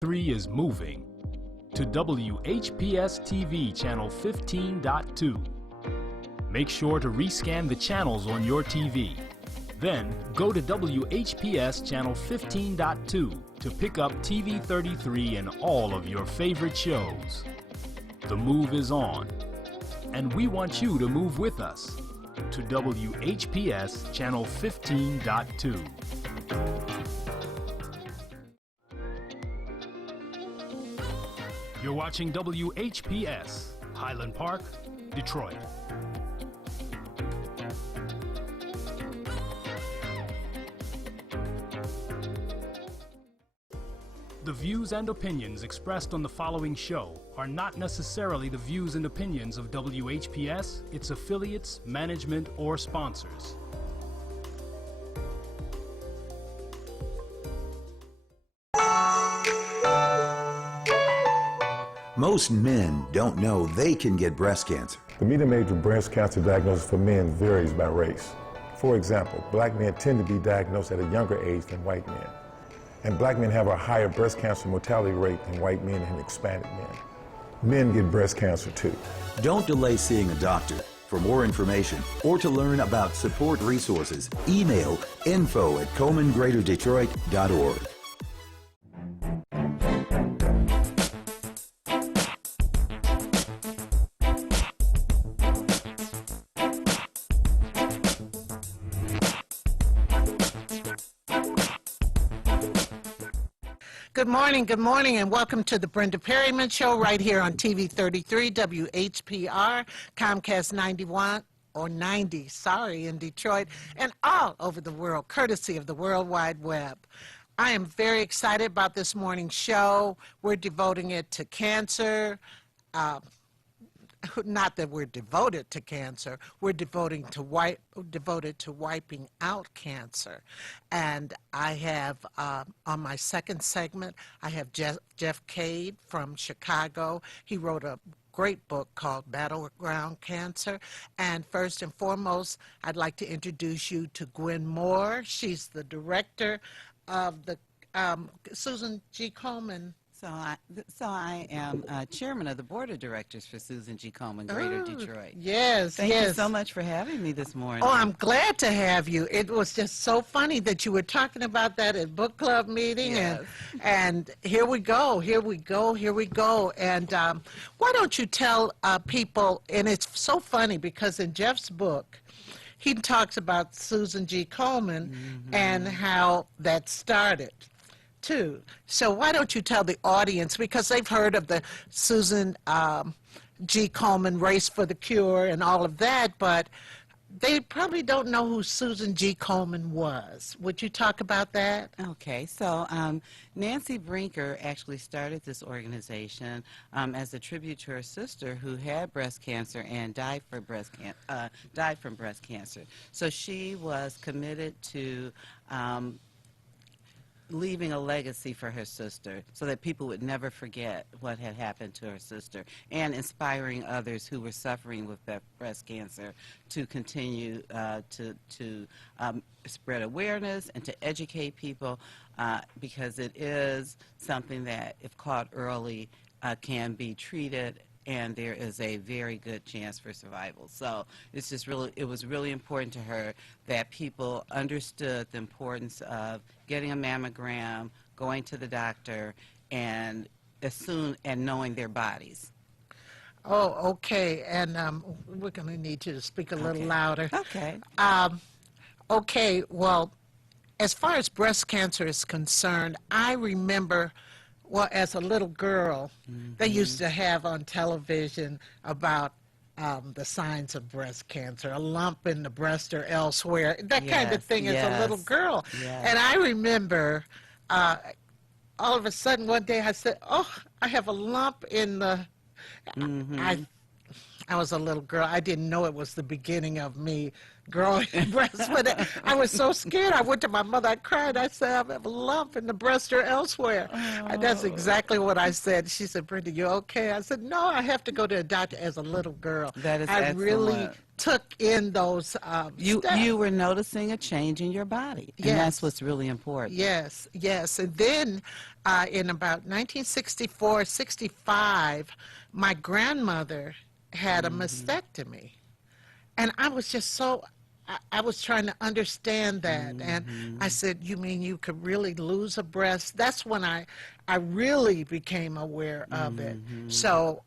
3 is moving to WHPS TV Channel 15.2. Make sure to rescan the channels on your TV. Then go to WHPS Channel 15.2 to pick up TV 33 and all of your favorite shows. The move is on, and we want you to move with us to WHPS Channel 15.2. You're watching WHPS, Highland Park, Detroit. The views and opinions expressed on the following show are not necessarily the views and opinions of WHPS, its affiliates, management, or sponsors. Most men don't know they can get breast cancer. The median age of breast cancer diagnosis for men varies by race. For example, black men tend to be diagnosed at a younger age than white men. And black men have a higher breast cancer mortality rate than white men and Hispanic men. Men get breast cancer too. Don't delay seeing a doctor. For more information or to learn about support resources, email info@comongreaterdetroit.org. Good morning, and welcome to the Brenda Perryman Show right here on TV 33, WHPR, Comcast 91, or 90, in Detroit, and all over the world, courtesy of the World Wide Web. I am very excited about this morning's show. We're devoting it to cancer. Not that we're devoted to cancer, we're devoted to wiping out cancer. And I have, on my second segment, I have Jeff Cade from Chicago. He wrote a great book called Battleground Cancer. And first and foremost, I'd like to introduce you to Gwen Moore. She's the director of the Susan G. Komen. So I am chairman of the board of directors for Susan G. Komen, Greater Detroit. Yes, Thank you so much for having me this morning. Oh, I'm glad to have you. It was just so funny that you were talking about that at book club meeting, yes. and here we go. And why don't you tell people, and it's so funny because in Jeff's book, he talks about Susan G. Komen and how that started. Too. So why don't you tell the audience, because they've heard of the Susan G. Komen Race for the Cure and all of that, but they probably don't know who Susan G. Komen was. Would you talk about that? Okay, so Nancy Brinker actually started this organization as a tribute to her sister who had breast cancer and died from breast cancer. So she was committed to leaving a legacy for her sister so that people would never forget what had happened to her sister, and inspiring others who were suffering with breast cancer to continue to spread awareness and to educate people because it is something that, if caught early, can be treated, and there is a very good chance for survival. So it's just it was really important to her that people understood the importance of getting a mammogram, going to the doctor, and knowing their bodies. Oh, okay. And we're going to need you to speak a little louder. Okay. Okay, well, as far as breast cancer is concerned, I remember, well, as a little girl, they used to have on television about the signs of breast cancer, a lump in the breast or elsewhere, that kind of thing as a little girl. Yes. And I remember all of a sudden one day I said, oh, I have a lump in the... I was a little girl. I didn't know it was the beginning of me growing breasts, but I was so scared. I went to my mother. I cried. I said, I have a lump in the breast or elsewhere. And that's exactly what I said. She said, Brenda, you okay? I said, no, I have to go to a doctor as a little girl. That is I really took in those steps. You were noticing a change in your body, and Yes. that's what's really important. Yes, yes. And then in about 1964, 65, my grandmother had a mastectomy. And I was just so, I was trying to understand that. And I said, you mean you could really lose a breast? That's when I really became aware of it. So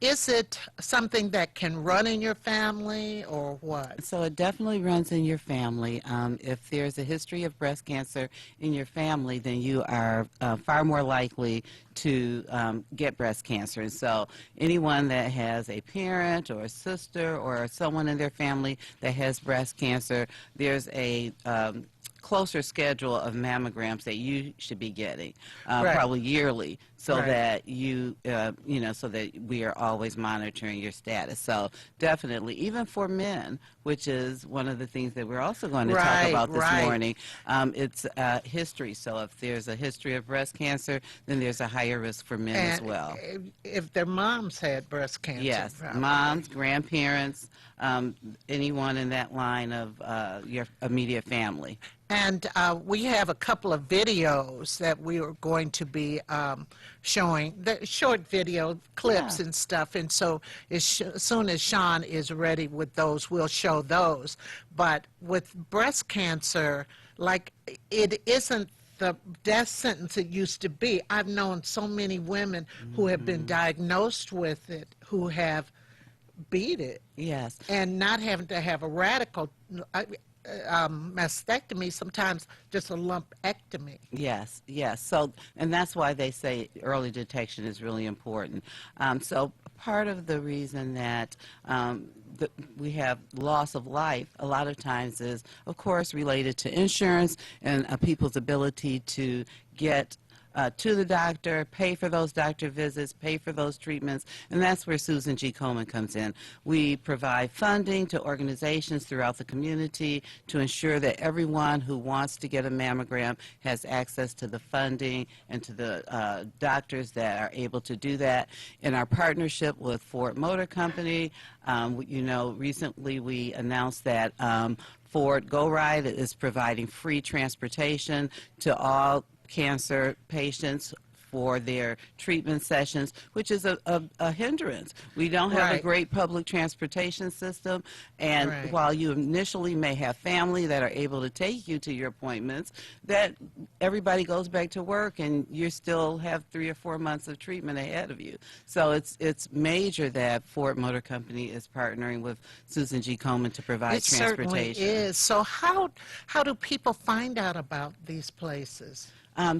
is it something that can run in your family or what? So it definitely runs in your family. If there's a history of breast cancer in your family, then you are far more likely to get breast cancer. And so anyone that has a parent or a sister or someone in their family that has breast cancer, there's a closer schedule of mammograms that you should be getting, Right. probably yearly, so Right. that you know, so that we are always monitoring your status. So definitely, even for men, which is one of the things that we're also going to talk Right, about this right. morning, it's history. So if there's a history of breast cancer, then there's a higher risk for men as And well. if their moms had breast cancer. Yes, probably. moms, grandparents, anyone in that line of your immediate family. And we have a couple of videos that we are going to be showing, the short video clips Yeah. and stuff. And so as soon as Sean is ready with those, we'll show those. But with breast cancer, like, it isn't the death sentence it used to be. I've known so many women who have been diagnosed with it, who have beat it, Yes. and not having to have a radical mastectomy, sometimes just a lumpectomy. Yes, yes. So, and that's why they say early detection is really important. So, part of the reason that we have loss of life a lot of times is, of course, related to insurance and people's ability to get to the doctor, pay for those doctor visits, pay for those treatments, and that's where Susan G. Komen comes in. We provide funding to organizations throughout the community to ensure that everyone who wants to get a mammogram has access to the funding and to the doctors that are able to do that. In our partnership with Ford Motor Company, you know, recently we announced that Ford Go Ride is providing free transportation to all cancer patients for their treatment sessions, which is a hindrance. We don't have a Right. great public transportation system, and Right. while you initially may have family that are able to take you to your appointments, that everybody goes back to work and you still have 3 or 4 months of treatment ahead of you. So it's major that Ford Motor Company is partnering with Susan G. Komen to provide It certainly transportation. is. So how do people find out about these places?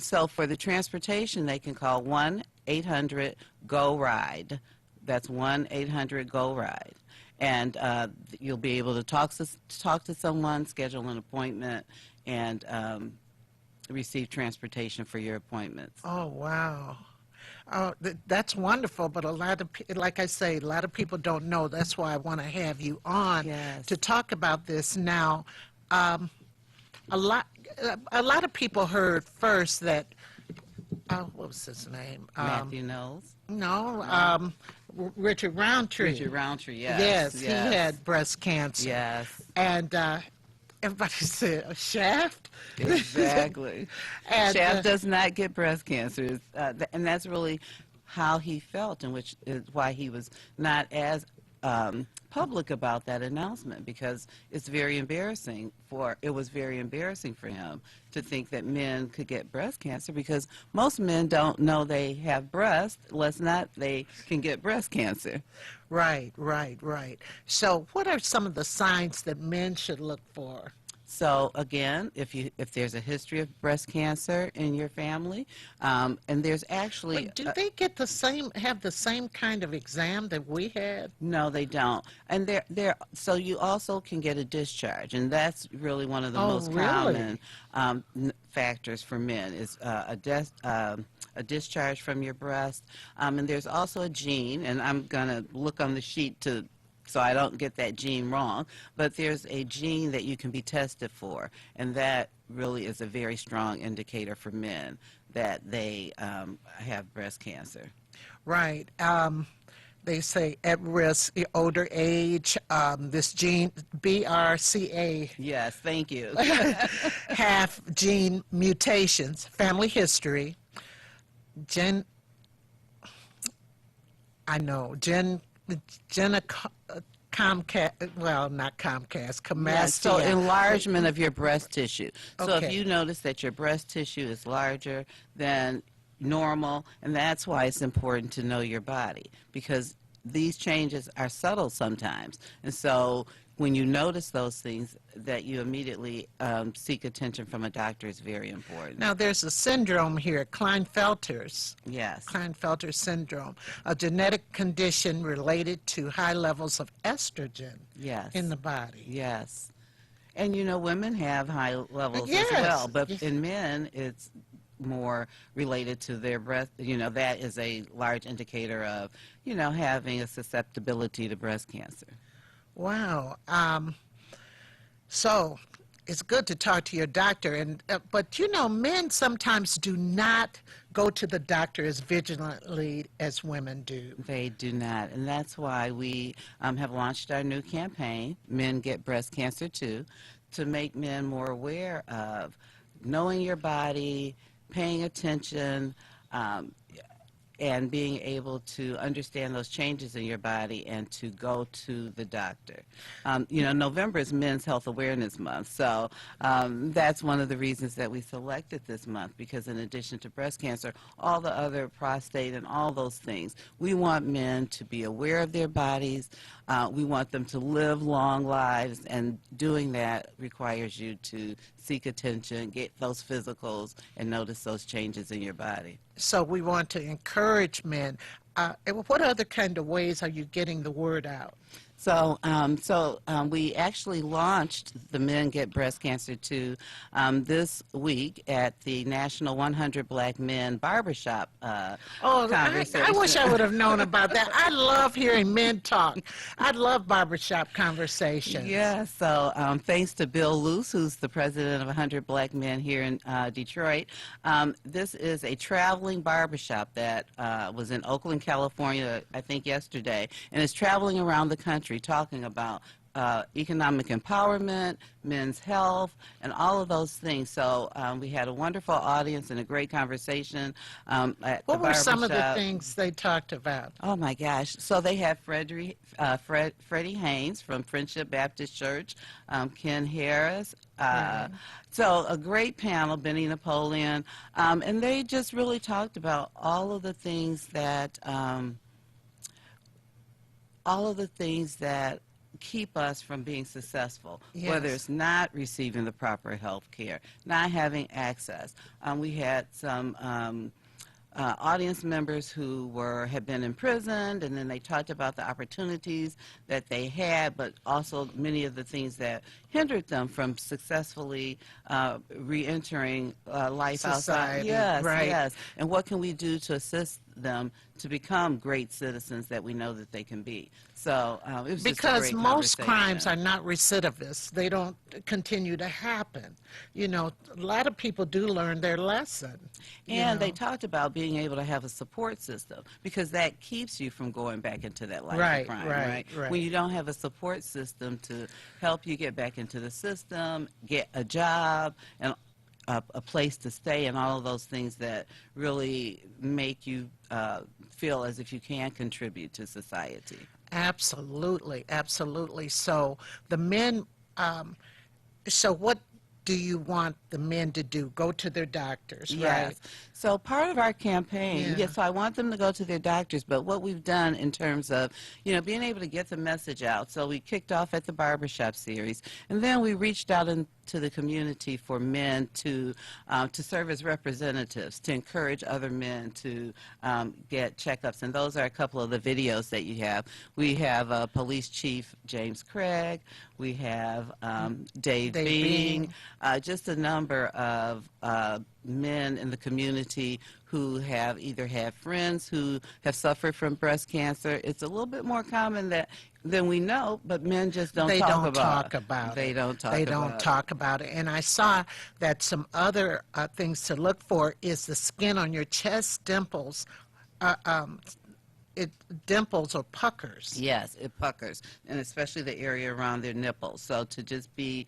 So for the transportation, they can call 1-800-GO-RIDE. That's 1-800-GO-RIDE. And you'll be able to talk to someone, schedule an appointment, and receive transportation for your appointments. Oh, wow. Oh, that's wonderful, but like I say, a lot of people don't know. That's why I want to have you on Yes. to talk about this. Now, a lot of people heard first that, what was his name? Matthew Knowles. No, Richard Roundtree. Richard Roundtree, yes. Yes, he had breast cancer. Yes, And everybody said, Shaft? exactly. And, Shaft does not get breast cancer, and that's really how he felt, and which is why he was not as public about that announcement, because it was very embarrassing for him to think that men could get breast cancer, because most men don't know they have breasts, unless not they can get breast cancer. Right. So what are some of the signs that men should look for? So again, if there's a history of breast cancer in your family, and there's actually But do they get have the same kind of exam that we had? no, they don't. And so you also can get a discharge, and that's really one of the Oh, most really? common factors for men is a discharge from your breast. And there's also a gene, and I'm gonna look on the sheet so I don't get that gene wrong, but there's a gene that you can be tested for, and that really is a very strong indicator for men that they have breast cancer. Right. they say at risk, older age, this gene, BRCA, Yes, thank you. have gene mutations, family history, Comcast, well, not Comcast, Yeah, so Comcast. enlargement of your breast tissue. So if Okay. you notice that your breast tissue is larger than normal, and that's why it's important to know your body, because these changes are subtle sometimes. And so when you notice those things, that you immediately seek attention from a doctor is very important. Now, there's a syndrome here, Klinefelter's. Yes. Klinefelter syndrome, a genetic condition related to high levels of estrogen Yes. in the body. Yes. And you know, women have high levels Yes, as well, but yes. in men, it's more related to their breast. You know, that is a large indicator of, you know, having a susceptibility to breast cancer. Wow. So it's good to talk to your doctor, and but you know, men sometimes do not go to the doctor as vigilantly as women do. They do not, and that's why we have launched our new campaign, Men Get Breast Cancer Too, to make men more aware of knowing your body, paying attention, and being able to understand those changes in your body and to go to the doctor. You know, November is Men's Health Awareness Month, so that's one of the reasons that we selected this month, because in addition to breast cancer, all the other prostate and all those things, we want men to be aware of their bodies. We want them to live long lives, and doing that requires you to seek attention, get those physicals, and notice those changes in your body. So we want to encourage men. And what other kind of ways are you getting the word out? So, we actually launched the Men Get Breast Cancer Too this week at the National 100 Black Men Barbershop conversation. I wish I would have known about that. I love hearing men talk. I love barbershop conversations. Yeah, so thanks to Bill Luce, who's the president of 100 Black Men here in Detroit. This is a traveling barbershop that was in Oakland, California, I think yesterday, and is traveling around the country talking about economic empowerment, men's health, and all of those things. So we had a wonderful audience and a great conversation at the What were some of the barbershop. things they talked about? Oh my gosh! So they had Freddie Haynes from Friendship Baptist Church, Ken Harris. So a great panel, Benny Napoleon, and they just really talked about all of the things that keep us from being successful, Yes. whether it's not receiving the proper health care, not having access. We had some audience members who had been imprisoned, and then they talked about the opportunities that they had, but also many of the things that hindered them from successfully re-entering life outside. Society, Yes, right. yes. And what can we do to assist them to become great citizens that we know that they can be? So it was just a Because great most conversation. crimes are not recidivists. They don't continue to happen. You know, a lot of people do learn their lesson. And they talked about being able to have a support system, because that keeps you from going back into that life Right, of crime, right. When you don't have a support system to help you get back into the system, get a job, and a place to stay, and all of those things that really make you feel as if you can contribute to society. Absolutely, absolutely. So the men, so what do you want the men to do? Go to their doctors, right? Yes. So part of our campaign, Yeah. yes, so I want them to go to their doctors, but what we've done in terms of, you know, being able to get the message out. So we kicked off at the barbershop series, and then we reached out into the community for men to serve as representatives, to encourage other men to get checkups. And those are a couple of the videos that you have. We have Police Chief James Craig. We have Dave Bing. Just a number of men in the community who have either had friends who have suffered from breast cancer. It's a little bit more common than we know, but men just don't They talk don't about talk about They it. don't talk They about don't it. talk about it. And I saw that some other things to look for is the skin on your chest, dimples. it dimples or puckers. Yes, it puckers, and especially the area around their nipples. So to just be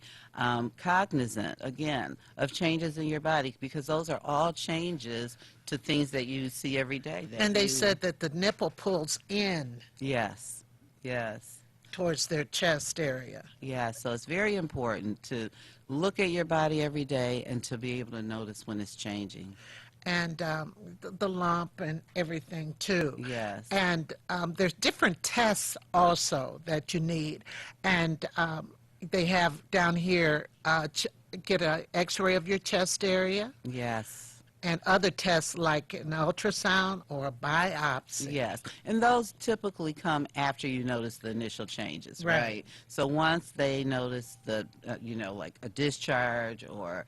cognizant, again, of changes in your body, because those are all changes to things that you see every day. And they said that the nipple pulls in Yes, yes. towards their chest area. Yeah, so it's very important to look at your body every day and to be able to notice when it's changing. And the lump and everything too. Yes. And there's different tests also that you need. And they have down here, get an x-ray of your chest area Yes. and other tests like an ultrasound or a biopsy. Yes, and those typically come after you notice the initial changes, right? So once they notice the, like a discharge or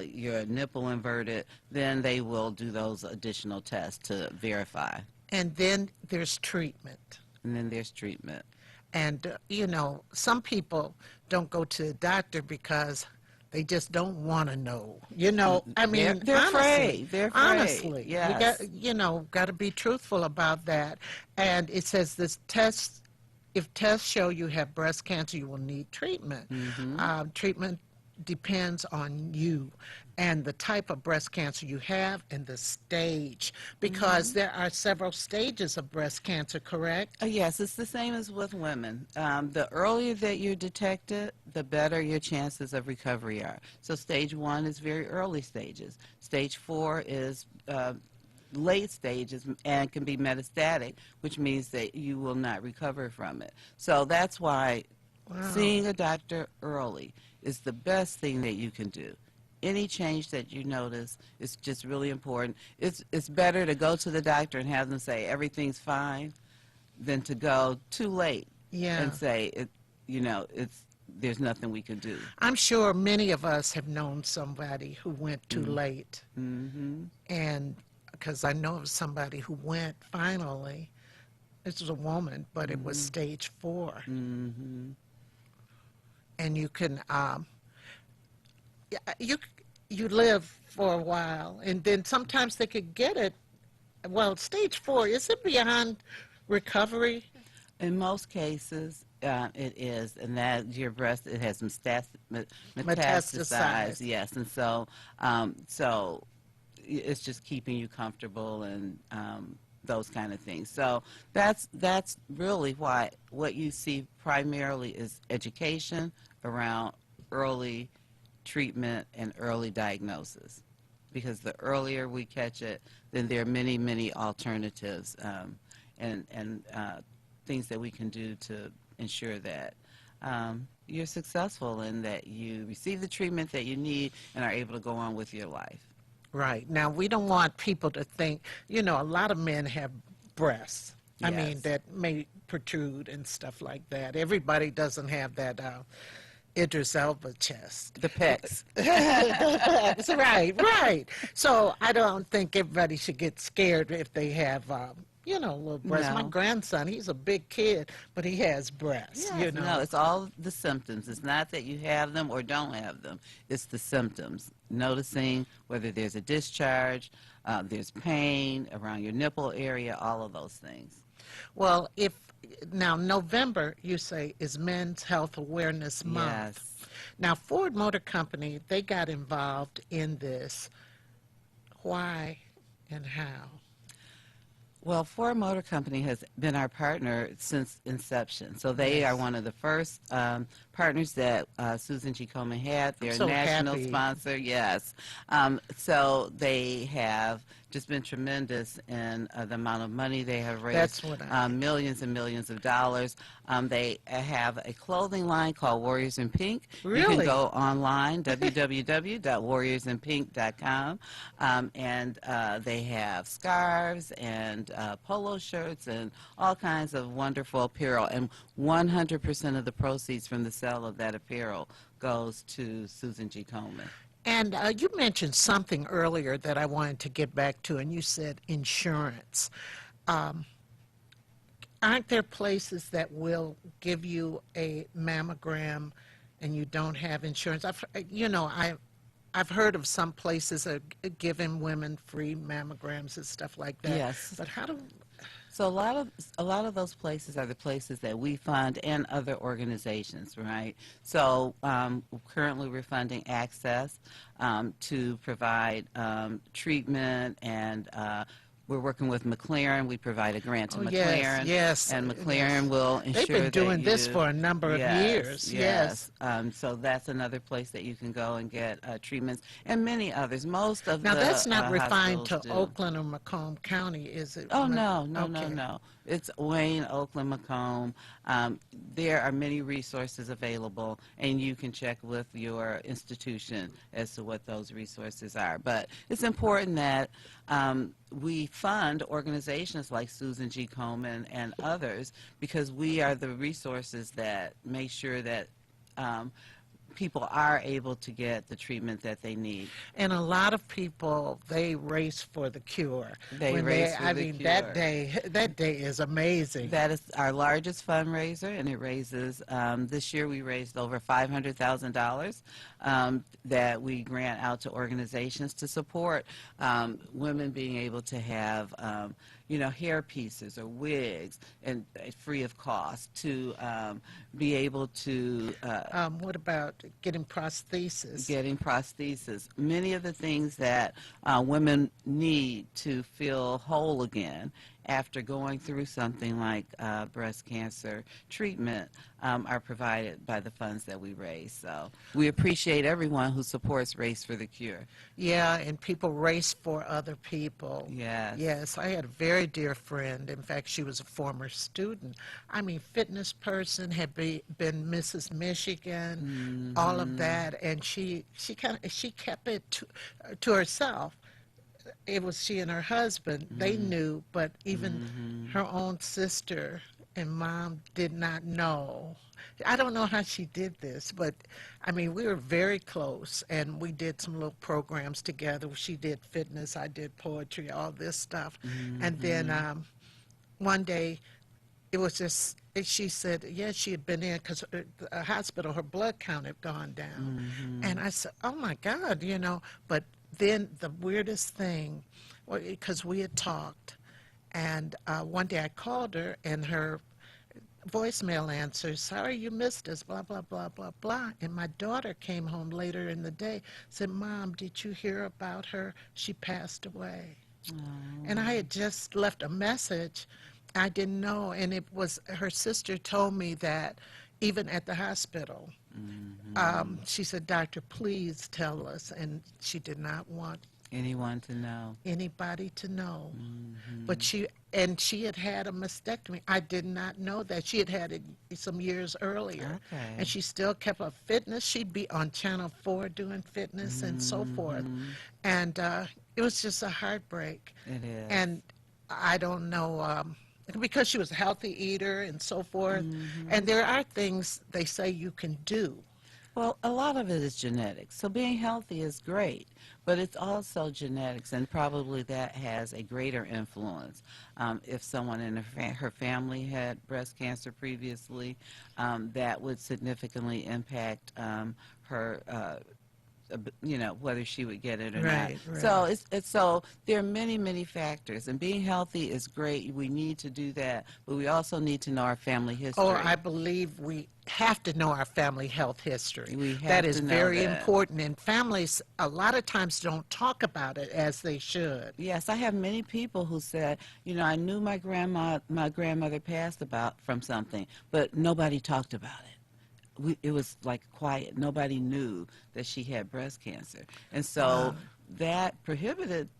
your nipple inverted, then they will do those additional tests to verify. And then there's treatment. And then there's treatment. And, some people don't go to the doctor because they just don't want to know. I mean, they're honestly, afraid. They're afraid. Honestly, Yes. you got to be truthful about that. And it says if tests show you have breast cancer, you will need treatment. Treatment depends on you and the type of breast cancer you have and the stage, because there are several stages of breast cancer, correct? Yes, it's the same as with women. The earlier that you detect it, the better your chances of recovery are. So stage 1 is very early stages. Stage 4 is late stages and can be metastatic, which means that you will not recover from it. So that's why seeing a doctor early is the best thing that you can do. Any change that you notice is just really important. It's better to go to the doctor and have them say everything's fine than to go too late and say there's nothing we can do. I'm sure many of us have known somebody who went too late. And because I know of somebody who went finally, this was a woman, but it was stage 4. And you can, you live for a while, and then sometimes they could get it. Well, stage 4, is it beyond recovery? In most cases, it is, and that your breast, it has metastasized. Metastasized. Yes, and so it's just keeping you comfortable and those kind of things. So that's really why what you see primarily is education around early treatment and early diagnosis, because the earlier we catch it, then there are many, many alternatives and things that we can do to ensure that you're successful and that you receive the treatment that you need and are able to go on with your life. Right. Now, we don't want people to think, a lot of men have breasts. I mean, Yes. that may protrude and stuff like that. Everybody doesn't have that Idris Elba chest. The pecs. That's right. So I don't think everybody should get scared if they have, little breasts. No. My grandson, he's a big kid, but he has breasts, Yes, no, it's all the symptoms. It's not that you have them or don't have them. It's the symptoms. Noticing whether there's a discharge, there's pain around your nipple area, all of those things. Well, now November, you say, is Men's Health Awareness Month. Yes. Now, Ford Motor Company, they got involved in this. Why and how? Well, Ford Motor Company has been our partner since inception. So they are one of the first partners that Susan G. Komen had. They're so a national happy. sponsor, yes. So they have just been tremendous in the amount of money they have raised. That's what millions and millions of dollars. They have a clothing line called Warriors in Pink. You Really? can go online, www.warriorsinpink.com, and they have scarves and polo shirts and all kinds of wonderful apparel. And 100% of the proceeds from the sale of that apparel goes to Susan G. Komen. And you mentioned something earlier that I wanted to get back to, and you said insurance. Aren't there places that will give you a mammogram and you don't have insurance? I've heard of some places that are giving women free mammograms and stuff like that. Yes. But So a lot of those places are the places that we fund and other organizations, right? So currently we're funding Access to provide treatment, and we're working with McLaren. We provide a grant to Oh, yes, McLaren, yes, and yes. McLaren will ensure They've been that doing this you- for a number of years. Yes. So that's another place that you can go and get treatments, and many others. Most of Now, the that's not refined to hospitals do. Oakland or Macomb County, is it? Oh, no, no, no, Okay. no. It's Wayne, Oakland, Macomb. There are many resources available, and you can check with your institution as to what those resources are. But it's important that we fund organizations like Susan G. Komen and others, because we are the resources that make sure that people are able to get the treatment that they need. And a lot of people, they race for the cure. They When race for I the mean, cure. that day is amazing. That is our largest fundraiser, and it raises, this year we raised over $500,000 that we grant out to organizations to support women being able to have hair pieces or wigs, and free of cost, to be able to What about getting prosthesis? getting prosthesis. Many of the things that women need to feel whole again after going through something like breast cancer treatment are provided by the funds that we raise. So we appreciate everyone who supports Race for the Cure. Yeah, and people race for other people. Yes. Yes, I had a very dear friend. In fact, she was a former student. I mean, fitness person, had been Mrs. Michigan, all of that, and she kept it to herself. It was she and her husband. They knew, but even her own sister and mom did not know. I don't know how she did this, but I mean, we were very close, and we did some little programs together. She did fitness, I did poetry, all this stuff. And then one day, it was just, she said, yes, she had been in, because the hospital, her blood count had gone down. And I said, oh my God, but then the weirdest thing, because we had talked, and one day I called her, and her voicemail answer, sorry you missed us, blah, blah, blah, blah, blah. And my daughter came home later in the day, said, Mom, did you hear about her? She passed away. And I had just left a message. I didn't know, and it was, her sister told me that even at the hospital, she said, Doctor, please tell us. And she did not want Anyone to know. anybody to know. But she had had a mastectomy. I did not know that. She had had it some years earlier. Okay. And she still kept up fitness. She'd be on Channel 4 doing fitness and so forth. And it was just a heartbreak. It is. And I don't know, because she was a healthy eater and so forth. And there are things they say you can do. Well, a lot of it is genetics. So being healthy is great, but it's also genetics, and probably that has a greater influence. If someone in her family had breast cancer previously, that would significantly impact her whether she would get it or Right, not. right. So so there are many factors, and being healthy is great. We need to do that, but we also need to know our family history. Oh, I believe we have to know our family health history. We have That is to know very that. important, and families a lot of times don't talk about it as they should. Yes, I have many people who said, I knew my grandmother passed from something, but nobody talked about it. It was like quiet. Nobody knew that she had breast cancer. And so that prohibited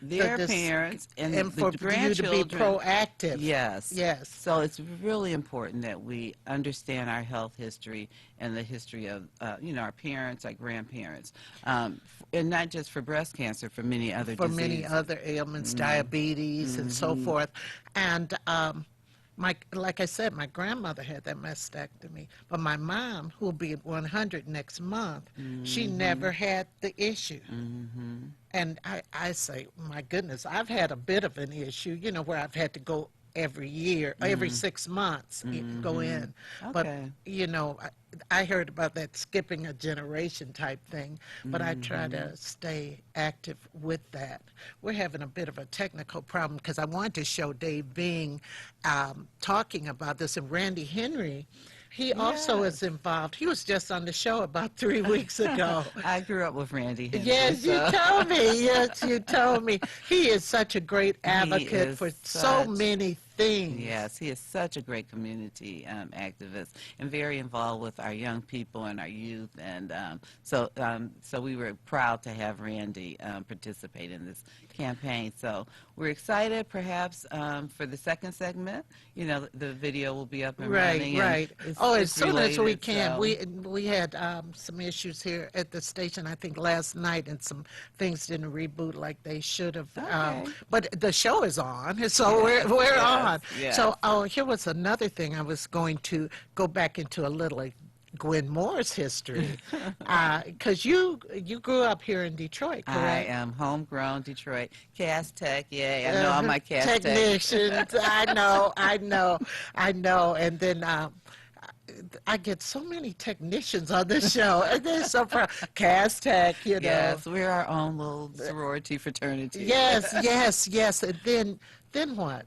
their parents and the for you to grandchildren. be proactive. Yes. Yes. So it's really important that we understand our health history and the history of, our parents, our grandparents, and not just for breast cancer, for many other For diseases. many other ailments, diabetes and so forth. And like I said, my grandmother had that mastectomy, but my mom, who will be 100 next month, she never had the issue. And I say, my goodness, I've had a bit of an issue, where I've had to go every year, every 6 months, go in. But, Okay. you know, I heard about that skipping a generation type thing, but I try to stay active with that. We're having a bit of a technical problem because I wanted to show Dave Bing talking about this, and Randy Henry, he also is involved. He was just on the show about 3 weeks ago. I grew up with Randy Henry. Yes, you so- told me. Yes, you told me. He is such a great advocate is for so such- many things. Yes, he is such a great community activist and very involved with our young people and our youth. And so we were proud to have Randy participate in this campaign. So we're excited, perhaps, for the second segment. You know, the video will be up and running. And Right. As it's soon as we related, can. so- We had some issues here at the station, I think, last night, and some things didn't reboot like they should have. Okay. But the show is on, so we're on. yes. So, here was another thing I was going to go back into a little. Gwen Moore's history, because you grew up here in Detroit, correct? I am homegrown Detroit. Cast Tech, yeah, I know all my Cast Tech. Technicians, I know. And then I get so many technicians on this show, and they're so proud. Cast Tech, you know. Yes, we're our own little sorority fraternity. Yes. And then what?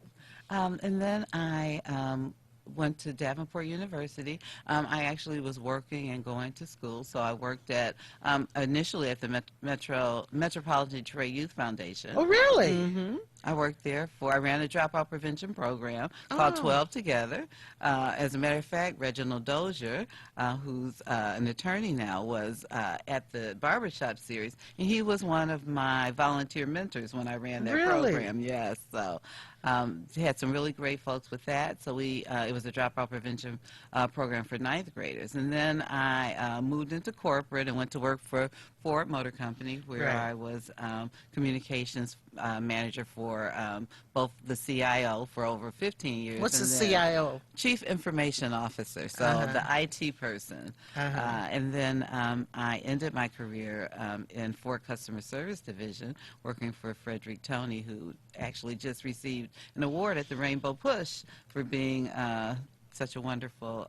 And then I went to Davenport University. I actually was working and going to school, so I worked at initially at the Metropolitan Detroit Youth Foundation. Oh, really? Mm-hmm. I worked there I ran a dropout prevention program called 12 Together. As a matter of fact, Reginald Dozier, who's an attorney now, was at the barbershop series, and he was one of my volunteer mentors when I ran that Really? program. Yes, so had some really great folks with that. So it was a dropout prevention program for ninth graders, and then I moved into corporate and went to work for Ford Motor Company, where Right. I was communications manager for both the CIO for over 15 years. What's and the then CIO? Chief Information Officer, so the IT person. And then I ended my career in Ford Customer Service Division, working for Frederick Tony, who actually just received an award at the Rainbow Push for being such a wonderful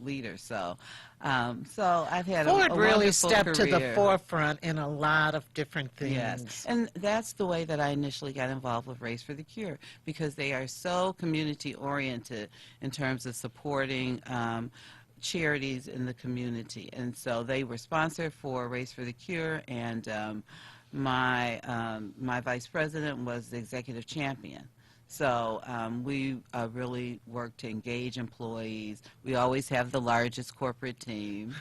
leader. So I've had Ford a really wonderful stepped to the career. forefront in a lot of different things. Yes, and that's the way that I initially got involved with Race for the Cure, because they are so community-oriented in terms of supporting charities in the community. And so they were sponsored for Race for the Cure, and my vice president was the executive champion. So we really work to engage employees. We always have the largest corporate team.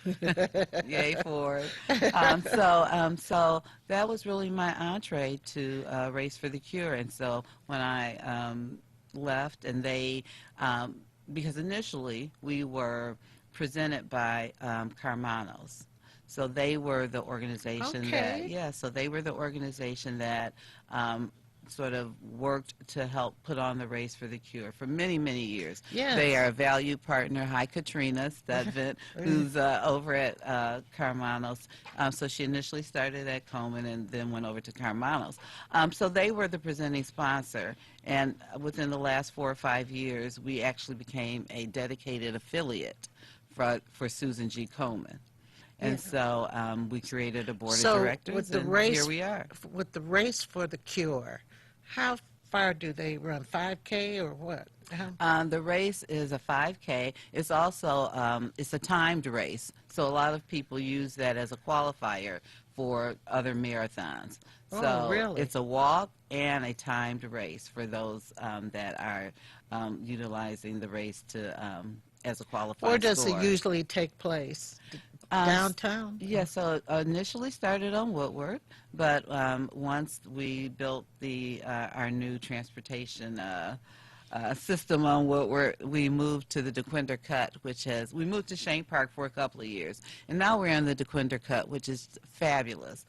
Yay, Ford. So that was really my entree to Race for the Cure. And so when I left, and they, because initially we were presented by Carmanos. So they were the organization so they were the organization that sort of worked to help put on the Race for the Cure for many, many years. Yes. They are a valued partner. Hi, Katrina Studvent, who's over at Carmanos. So she initially started at Coleman and then went over to Carmanos. So they were the presenting sponsor. And within the last 4 or 5 years, we actually became a dedicated affiliate for Susan G. Komen. And so we created a board of directors, with the and race, here we are. With the Race for the Cure, how far do they run? 5K or what? The race is a 5K. It's also it's a timed race, so a lot of people use that as a qualifier for other marathons. So really? It's a walk and a timed race for those that are utilizing the race to as a qualifier. Where does score. it usually take place? Downtown? Yeah, so it initially started on Woodward, but once we built our new transportation system on Woodward, we moved to the DeQuinder Cut, we moved to Shane Park for a couple of years, and now we're in the DeQuinder Cut, which is fabulous.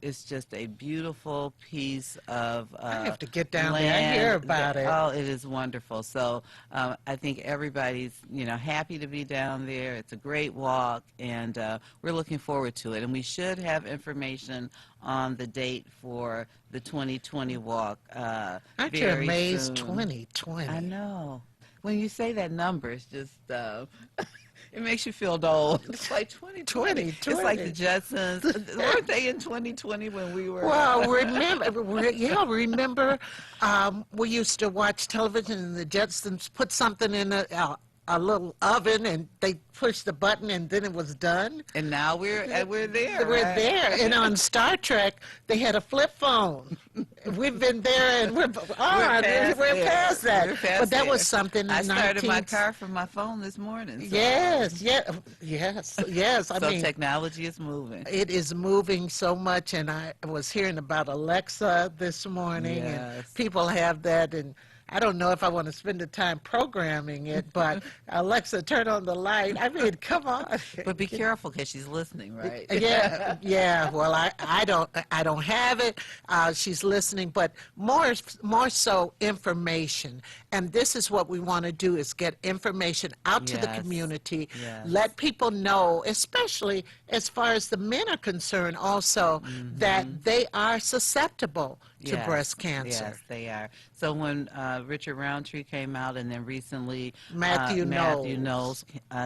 It's just a beautiful piece of I have to get down land. there and hear about it. Oh, it is wonderful. So I think everybody's happy to be down there. It's a great walk, and we're looking forward to it. And we should have information on the date for the 2020 walk. Aren't you very amazed? soon. 2020. I know. When you say that number, it's just it makes you feel old. It's like 2020. It's like the Jetsons. Weren't they in 2020 when we were? Well, remember, we used to watch television and the Jetsons put something in a little oven and they pushed the button and then it was done. And now we're there. We're right? there. And on Star Trek, they had a flip phone. We've been there and we're past that. We're past but that there. was something in I started my 19 car from my phone this morning. So. Yes. I So mean, technology is moving. it is moving so much, and I was hearing about Alexa this morning, and Yes. people have that, and I don't know if I want to spend the time programming it, but Alexa, turn on the light. I mean, come on. But be careful because she's listening, right? Yeah. Well, I don't have it. She's listening, but more so information. And this is what we want to do: is get information out to the Yes. community, Yes. let people know, especially as far as the men are concerned, also that they are susceptible to Yes, breast cancer. Yes, they are. So when Richard Roundtree came out, and then recently Matthew Knowles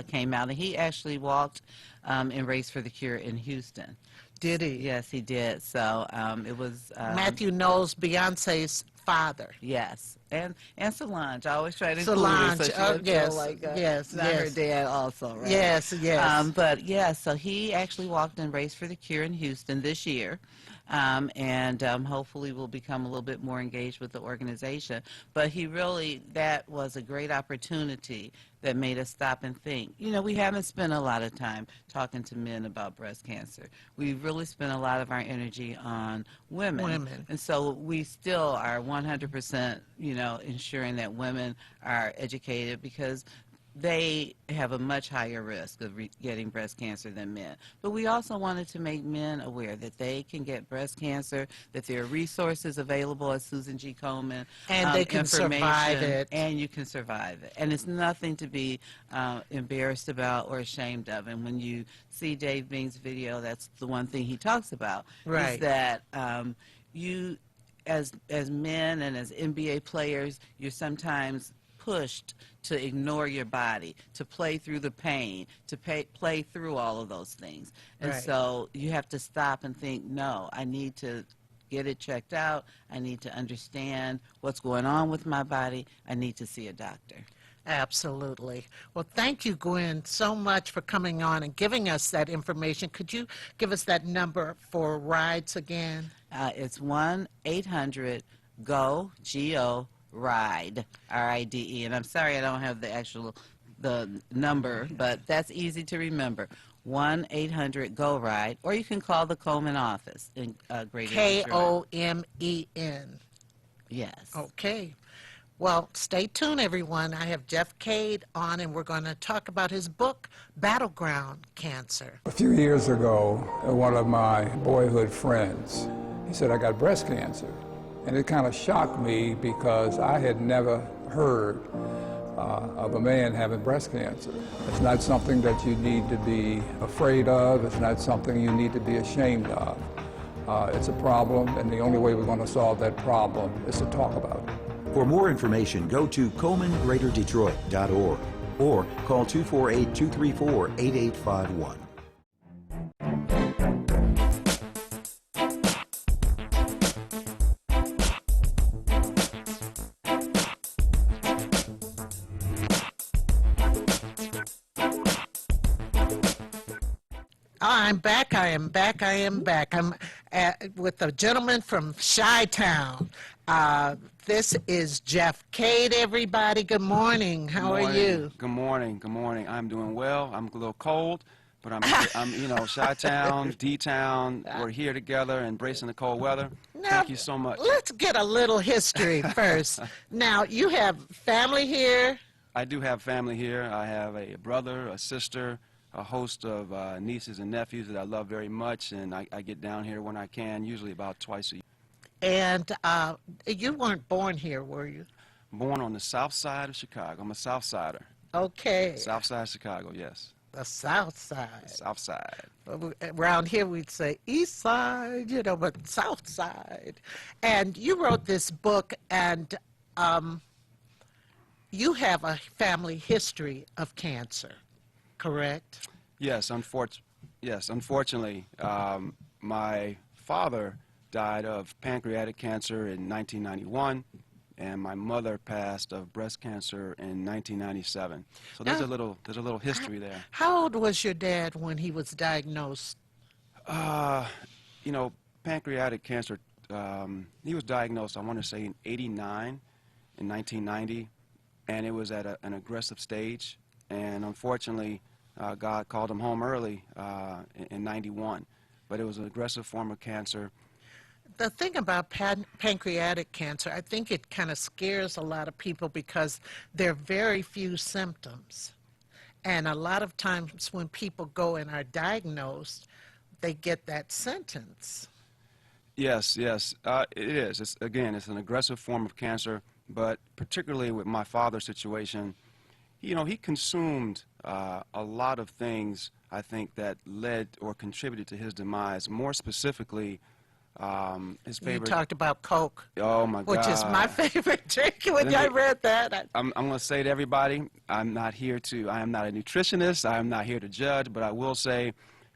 came out, and he actually walked in Race for the Cure in Houston. Did he? Yes, he did. So it was Matthew Knowles, Beyonce's father. Yes, and Solange. I always try to include Solange, her, so she would feel yes, like yes, not her yes. dad also, right? Yes. But yeah, so he actually walked in Race for the Cure in Houston this year. And hopefully will become a little bit more engaged with the organization. But that was a great opportunity that made us stop and think. You know, we haven't spent a lot of time talking to men about breast cancer. We've really spent a lot of our energy on women. And so we still are 100%, ensuring that women are educated because they have a much higher risk of getting breast cancer than men. But we also wanted to make men aware that they can get breast cancer, that there are resources available at Susan G. Komen. And they can survive it. And you can survive it. And it's nothing to be embarrassed about or ashamed of. And when you see Dave Bing's video, that's the one thing he talks about. Right. Is that you, as men and as NBA players, you're sometimes pushed to ignore your body, to play through the pain, to play through all of those things. And Right. so you have to stop and think, no, I need to get it checked out. I need to understand what's going on with my body. I need to see a doctor. Absolutely. Well, thank you, Gwen, so much for coming on and giving us that information. Could you give us that number for rides again? It's 1-800-GO, G-O, RIDE, R-I-D-E. And I'm sorry I don't have the number, but that's easy to remember. 1-800-GO-RIDE, or you can call the Komen office in Greater Detroit. Komen. Yes. Okay. Well, stay tuned, everyone. I have Jeff Cade on, and we're going to talk about his book, Battleground Cancer. A few years ago, one of my boyhood friends, he said, I got breast cancer. And it kind of shocked me because I had never heard of a man having breast cancer. It's not something that you need to be afraid of. It's not something you need to be ashamed of. It's a problem, and the only way we're going to solve that problem is to talk about it. For more information, go to ColemanGreaterDetroit.org or call 248-234-8851. I'm back. I am back. I'm with a gentleman from Chi-Town. This is Jeff Cade, everybody. Good morning. How are you? Good morning. I'm doing well. I'm a little cold, but I'm Chi-Town, D-Town. We're here together, embracing the cold weather. Thank you so much. Let's get a little history first. Now, you have family here. I do have family here. I have a brother, a sister, a host of nieces and nephews that I love very much, and I get down here when I can, usually about twice a year. And you weren't born here, were you? Born on the south side of Chicago. I'm a South Sider. Okay. South side of Chicago, yes. The South Side. South Side. Around here we'd say East Side, you know, but South Side. And you wrote this book, and you have a family history of cancer, correct? Yes, unfortunately, my father died of pancreatic cancer in 1991, and my mother passed of breast cancer in 1997. So there's a little history there. How old was your dad when he was diagnosed? You know, pancreatic cancer, he was diagnosed, I want to say, in '89, in 1990, and it was at an aggressive stage. And unfortunately, God called him home early in '91. But it was an aggressive form of cancer. The thing about pancreatic cancer, I think it kind of scares a lot of people because there are very few symptoms. And a lot of times when people go and are diagnosed, they get that sentence. Yes, yes, it is. It's an aggressive form of cancer, but particularly with my father's situation, you know, he consumed a lot of things, I think, that led or contributed to his demise. More specifically, his favorite... You talked about Coke. Oh, my God. Which is my favorite drink. When I read that, I'm going to say to everybody, I am not a nutritionist, I am not here to judge, but I will say,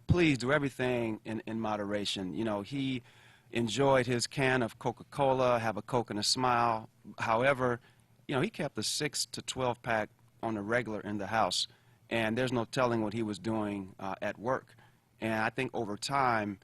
please do everything in moderation. You know, he enjoyed his can of Coca-Cola, have a Coke and a smile. However, you know, he kept a 6 to 12 pack on the regular in the house, and there's no telling what he was doing at work. And I think over time,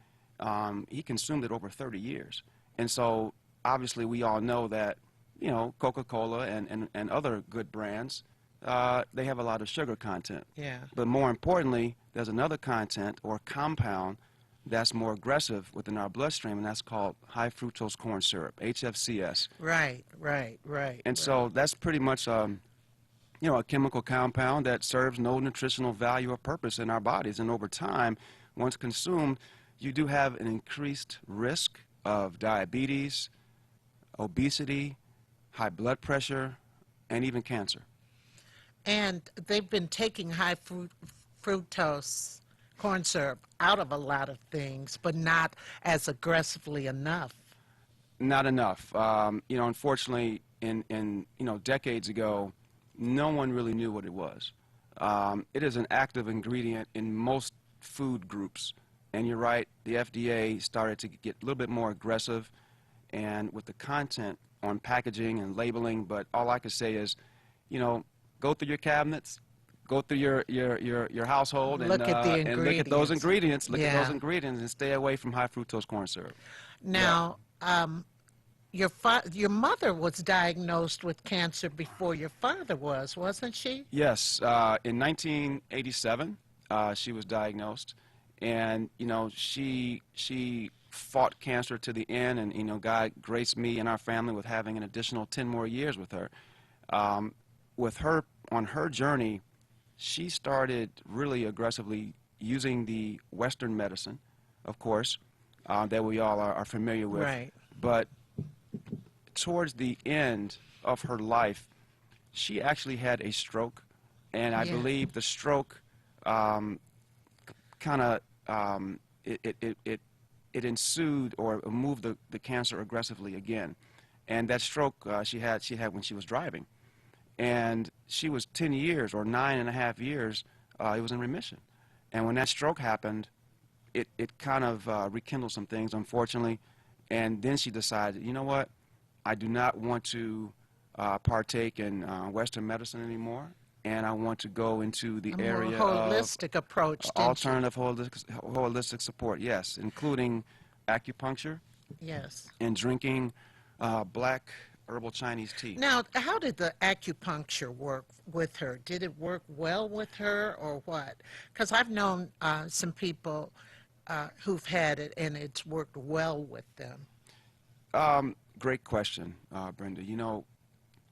he consumed it over 30 years. And so obviously we all know that, you know, Coca-Cola and other good brands, they have a lot of sugar content. yeah. But more importantly, there's another content or compound that's more aggressive within our bloodstream, and that's called high fructose corn syrup, HFCS. Right. And so that's pretty much, you know, a chemical compound that serves no nutritional value or purpose in our bodies. And over time, once consumed, you do have an increased risk of diabetes, obesity, high blood pressure, and even cancer. And they've been taking high fructose corn syrup out of a lot of things, but not as aggressively enough. Not enough. You know, unfortunately, in you know, decades ago, no one really knew what it was. It is an active ingredient in most food groups. And you're right, the FDA started to get a little bit more aggressive and with the content on packaging and labeling, but all I can say is, you know, go through your cabinets, go through your household and look at those ingredients. Look at those ingredients and stay away from high fructose corn syrup. Now, your mother was diagnosed with cancer before your father was, wasn't she? Yes, in 1987, she was diagnosed, and you know, she fought cancer to the end, and you know, God graced me and our family with having an additional 10 more years with her. With her on her journey, she started really aggressively using the Western medicine, of course, that we all are familiar with. Right. But towards the end of her life, she actually had a stroke, and I believe the stroke kind of it ensued or moved the cancer aggressively again, and that stroke she had when she was driving, and she was 10 years or 9.5 years. It was in remission, and when that stroke happened, it kind of rekindled some things, unfortunately, and then she decided, you know what, I do not want to partake in Western medicine anymore, and I want to go into the area of holistic approach, alternative holistic support, yes, including acupuncture, yes, and drinking black herbal Chinese tea. Now, how did the acupuncture work with her? Did it work well with her, or what? Because I've known some people who've had it, and it's worked well with them. Great question, Brenda. You know,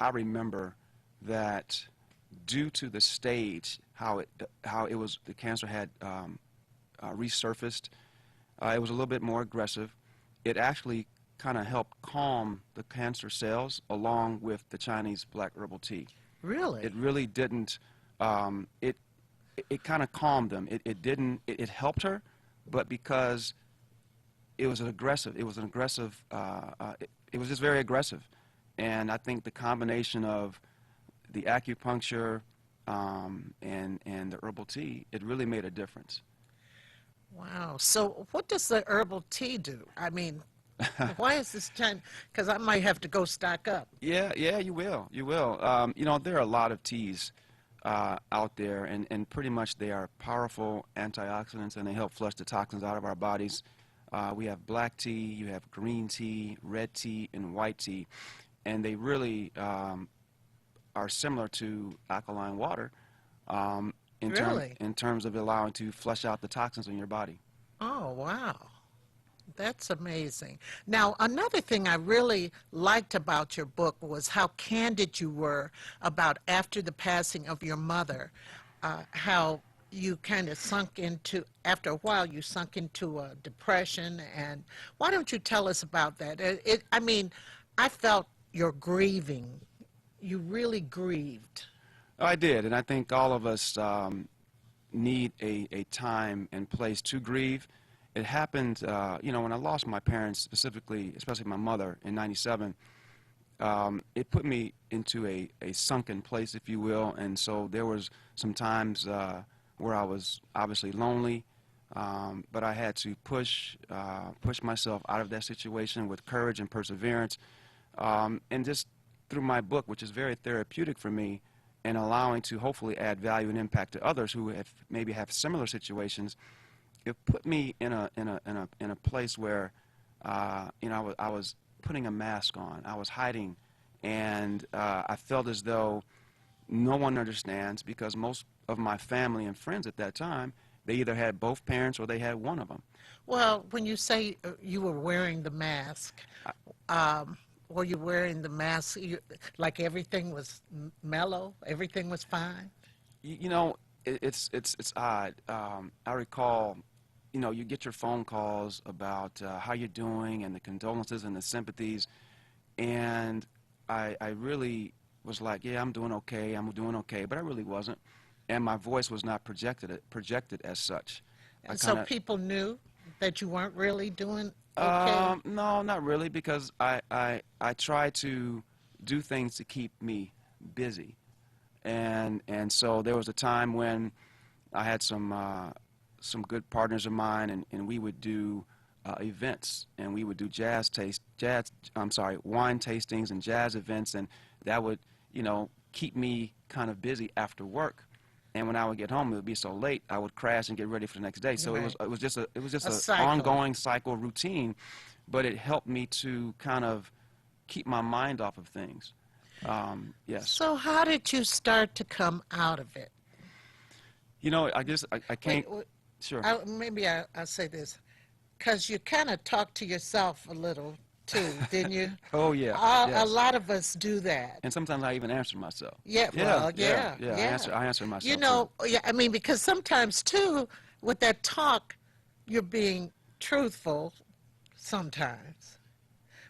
I remember that due to the stage, how it was, the cancer had resurfaced. It was a little bit more aggressive. It actually kind of helped calm the cancer cells along with the Chinese black herbal tea. Really? It really didn't. it kind of calmed them. It didn't. It helped her, but because it was an aggressive. It was an aggressive. It was just very aggressive, and I think the combination of the acupuncture and the herbal tea, it really made a difference. Wow. So what does the herbal tea do? I mean, why is this time? Because I might have to go stock up. Yeah, you will. You will. You know, there are a lot of teas out there, and pretty much they are powerful antioxidants, and they help flush the toxins out of our bodies. We have black tea, you have green tea, red tea, and white tea, and they really are similar to alkaline water Really? in terms of allowing to flush out the toxins in your body. Oh, wow. That's amazing. Now, another thing I really liked about your book was how candid you were about after the passing of your mother, how you kind of sunk into, after a while, you sunk into a depression. And why don't you tell us about that? I mean, I felt you're grieving. You really grieved. I did, and I think all of us need a time and place to grieve. It happened, you know, when I lost my parents, specifically, especially my mother, in '97. It put me into a sunken place, if you will, and so there was some times where I was obviously lonely, but I had to push myself out of that situation with courage and perseverance, and just through my book, which is very therapeutic for me, and allowing to hopefully add value and impact to others who maybe have similar situations. It put me in a place where, you know, I was putting a mask on. I was hiding, and I felt as though no one understands, because most of my family and friends at that time, they either had both parents or they had one of them. Well, when you say you were wearing the mask, were you wearing the mask like everything was mellow, everything was fine? You know, it's odd. I recall, you know, you get your phone calls about how you're doing and the condolences and the sympathies, and I really was like, yeah, I'm doing okay, but I really wasn't, and my voice was not projected as such. And so people knew that you weren't really doing okay? No, not really, because I try to do things to keep me busy, and so there was a time when I had some good partners of mine, and we would do events, and we would do wine tastings and jazz events, and that would, you know, keep me kind of busy after work. And when I would get home, it would be so late, I would crash and get ready for the next day. So Right. it was just A an cycle. ongoing cycle routine, but it helped me to kind of keep my mind off of things. Yes. So how did you start to come out of it? You know, I can't. Wait, Sure. maybe I'll say this, because you kind of talked to yourself a little too, didn't you? Oh yeah. A Yes. lot of us do that. And sometimes I even answer myself. Yeah, well, yeah. I answer myself. You know, too. yeah, I mean, because sometimes too, with that talk, you're being truthful sometimes.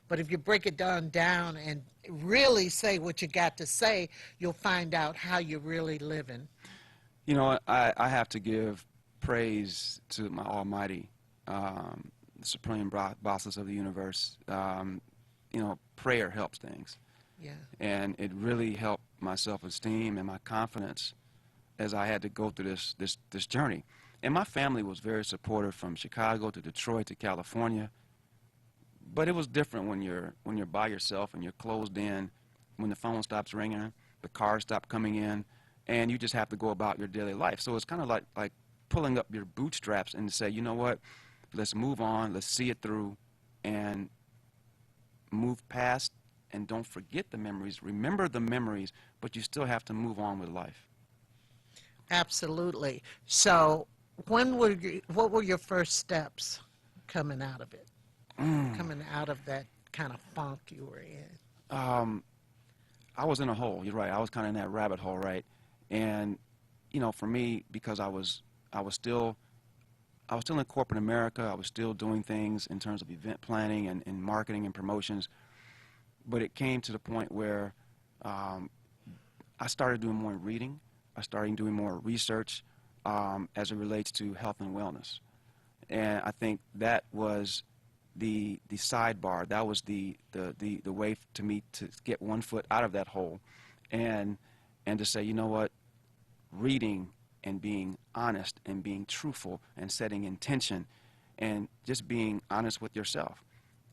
But if you break it down and really say what you got to say, you'll find out how you're really living. You know, I have to give praise to my Almighty, the supreme bosses of the universe. You know, prayer helps things. Yeah. And it really helped my self-esteem and my confidence as I had to go through this journey. And my family was very supportive, from Chicago to Detroit to California. But it was different when you're by yourself and you're closed in, when the phone stops ringing, the cars stop coming in, and you just have to go about your daily life. So it's kind of like pulling up your bootstraps and say, you know what, let's move on, let's see it through, and move past, and don't forget the memories. Remember the memories, but you still have to move on with life. Absolutely. So what were your first steps coming out of it? Coming out of that kind of funk you were in? I was in a hole. You're right. I was kind of in that rabbit hole, right? And you know, for me, because I was still in corporate America. I was still doing things in terms of event planning and marketing and promotions. But it came to the point where I started doing more reading. I started doing more research as it relates to health and wellness. And I think that was the sidebar. That was the way to me to get one foot out of that hole, and to say, you know what, reading and being honest and being truthful and setting intention and just being honest with yourself.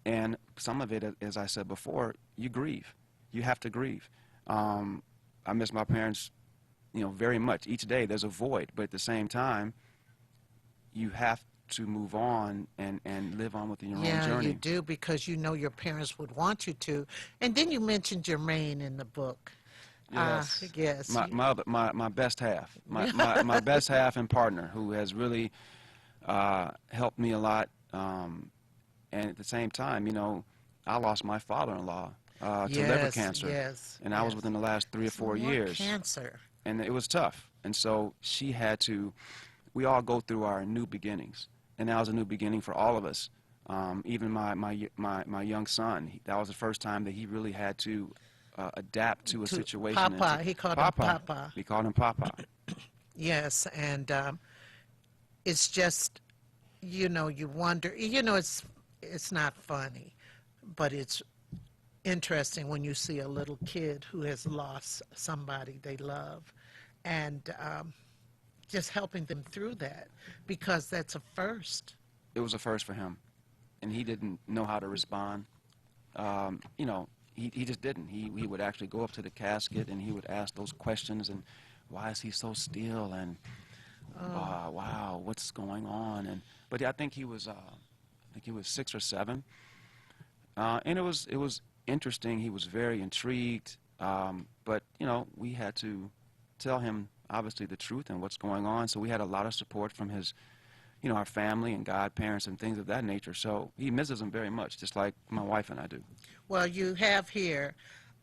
And some of it, as I said before, you grieve. You have to grieve. I miss my parents, you know, very much. Each day there's a void, but at the same time, you have to move on and live on with your own journey. Yeah, you do, because you know your parents would want you to. And then you mentioned Jermaine in the book. Yes. Yes. My best half. My best half and partner, who has really helped me a lot. And at the same time, you know, I lost my father-in-law to liver cancer. Yes. And I was within the last 3 or 4 years. Cancer. And it was tough. And so she had to, we all go through our new beginnings. And that was a new beginning for all of us. Even my young son, that was the first time that he really had to adapt to a situation. Papa, he called him Papa. We called him Papa. Yes, and it's just, you know, you wonder, you know, it's not funny, but it's interesting when you see a little kid who has lost somebody they love, and just helping them through that, because that's a first. It was a first for him, and he didn't know how to respond. You know, he just didn't. He would actually go up to the casket and he would ask those questions, and why is he so still, and wow, what's going on? But I think he was 6 or 7, and it was interesting. He was very intrigued, but you know, we had to tell him obviously the truth and what's going on. So we had a lot of support from his, you know, our family and godparents and things of that nature. So he misses him very much, just like my wife and I do. Well, you have here,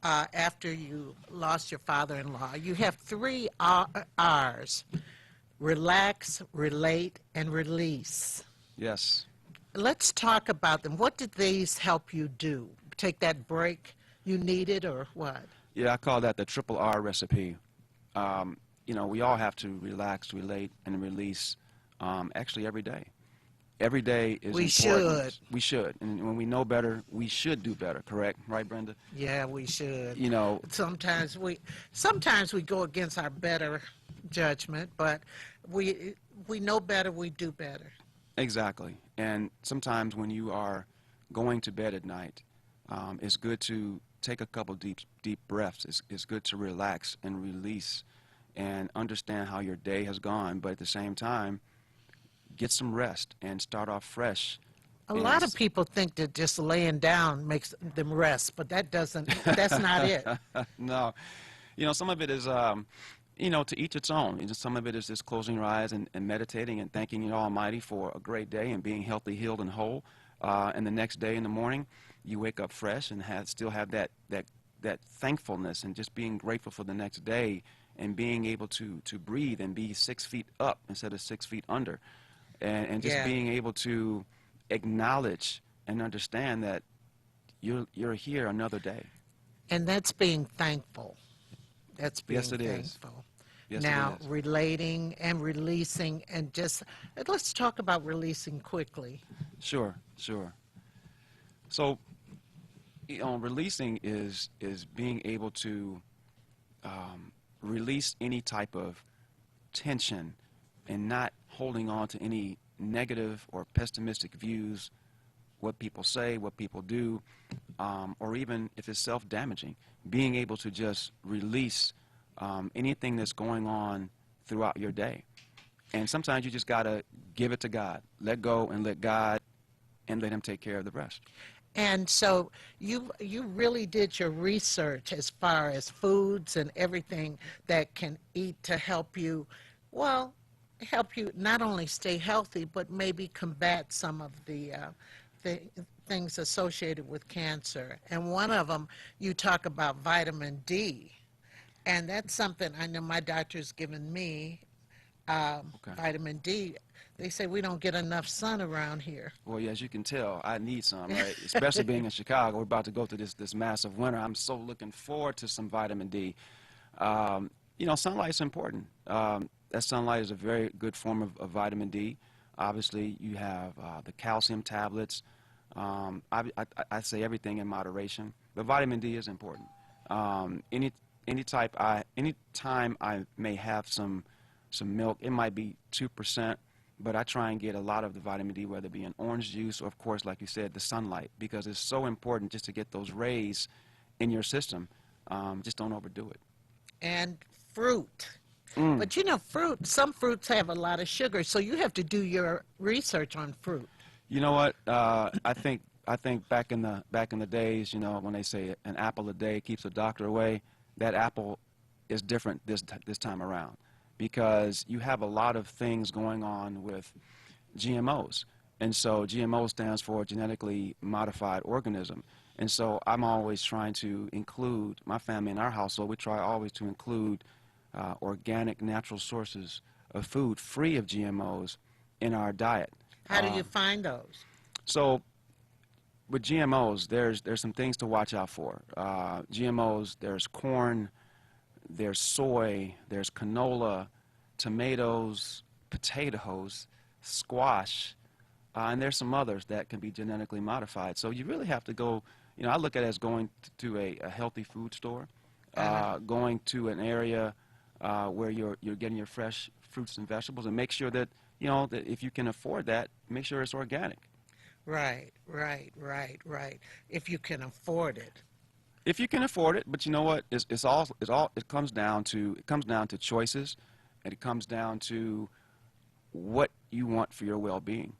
after you lost your father-in-law, you have 3 R's: relax, relate, and release. Yes. Let's talk about them. What did these help you do? Take that break you needed, or what? Yeah, I call that the triple R recipe. You know, we all have to relax, relate, and release actually every day. Every day is important. We should. And when we know better, we should do better, correct? Right, Brenda? Yeah, we should. You know, sometimes we go against our better judgment, but we know better, we do better. exactly. And sometimes when you are going to bed at night, it's good to take a couple deep breaths. It's good to relax and release and understand how your day has gone, but at the same time, get some rest and start off fresh. A lot of people think that just laying down makes them rest, but that's not it. No. You know, some of it is, you know, to each its own. You know, some of it is just closing your eyes and meditating and thanking the Almighty for a great day and being healthy, healed, and whole. And the next day in the morning, you wake up fresh and still have that thankfulness and just being grateful for the next day and being able to breathe and be 6 feet up instead of 6 feet under. And just being able to acknowledge and understand that you're here another day. And that's being thankful. That's being Yes, it is. thankful. Yes, Now, it is. relating and releasing, and just let's talk about releasing quickly. Sure. So, you know, releasing is being able to release any type of tension and not holding on to any negative or pessimistic views, what people say, what people do, or even if it's self-damaging, being able to just release anything that's going on throughout your day. And sometimes you just got to give it to God. Let go and let God, and let Him take care of the rest. And so you really did your research as far as foods and everything that can eat to help you, well, help you not only stay healthy, but maybe combat some of the things associated with cancer. And one of them, you talk about vitamin D. And that's something I know my doctor's given me, vitamin D. They say we don't get enough sun around here. Well, yeah, as you can tell, I need some, right? Especially being in Chicago. We're about to go through this massive winter. I'm so looking forward to some vitamin D. You know, sunlight's important. that sunlight is a very good form of vitamin D. Obviously, you have the calcium tablets. I say everything in moderation, but vitamin D is important. Any time I may have some milk, it might be 2%, but I try and get a lot of the vitamin D, whether it be in orange juice or, of course, like you said, the sunlight, because it's so important just to get those rays in your system. Just don't overdo it. And fruit. But you know, some fruits have a lot of sugar, so you have to do your research on fruit. You know what? I think back in the days, you know, when they say an apple a day keeps a doctor away, that apple is different this time around, because you have a lot of things going on with GMOs, and so GMO stands for genetically modified organism, and so I'm always trying to include my family in our household. We try always to include organic, natural sources of food free of GMOs in our diet. How do you find those? So with GMOs, there's some things to watch out for. GMOs, there's corn, there's soy, there's canola, tomatoes, potatoes, squash, and there's some others that can be genetically modified. So you really have to go, you know, I look at it as going to a healthy food store, going to an area where you're getting your fresh fruits and vegetables, and make sure that, you know, that if you can afford that, make sure it's organic. Right. If you can afford it. If you can afford it, but you know what? It comes down to choices, and it comes down to what you want for your well-being.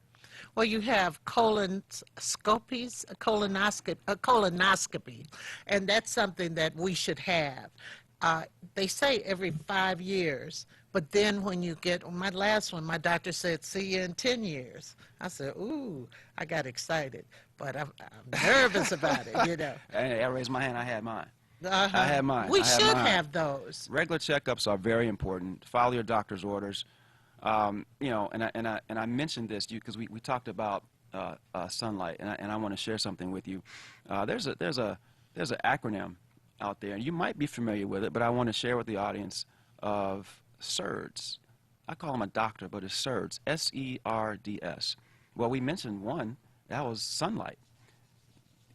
Well, you have colonoscopy, and that's something that we should have. They say every 5 years, but then when you get my last one, my doctor said, see you in 10 years. I said, ooh, I got excited, but I'm nervous about it, you know. Hey, I raised my hand. I had mine. I had mine. We should have those. Regular checkups are very important. Follow your doctor's orders. You know, and I mentioned this because we talked about sunlight, and I want to share something with you. There's an acronym out there, and you might be familiar with it, but I want to share with the audience of SERDS. I call him a doctor, but it's SERDS, S-E-R-D-S. Well, we mentioned one, that was sunlight.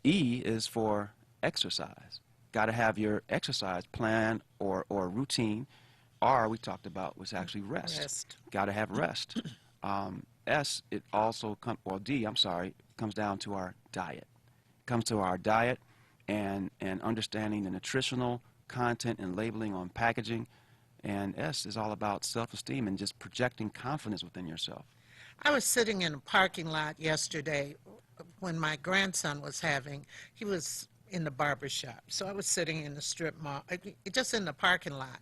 E is for exercise. Got to have your exercise plan or routine. R, we talked about, was actually rest. Got to have rest. S, it also D, I'm sorry, comes down to our diet. Comes to our diet and understanding the nutritional content and labeling on packaging. And S is all about self-esteem and just projecting confidence within yourself. I was sitting in a parking lot yesterday when my grandson he was in the barber shop. So I was sitting in the strip mall, just in the parking lot.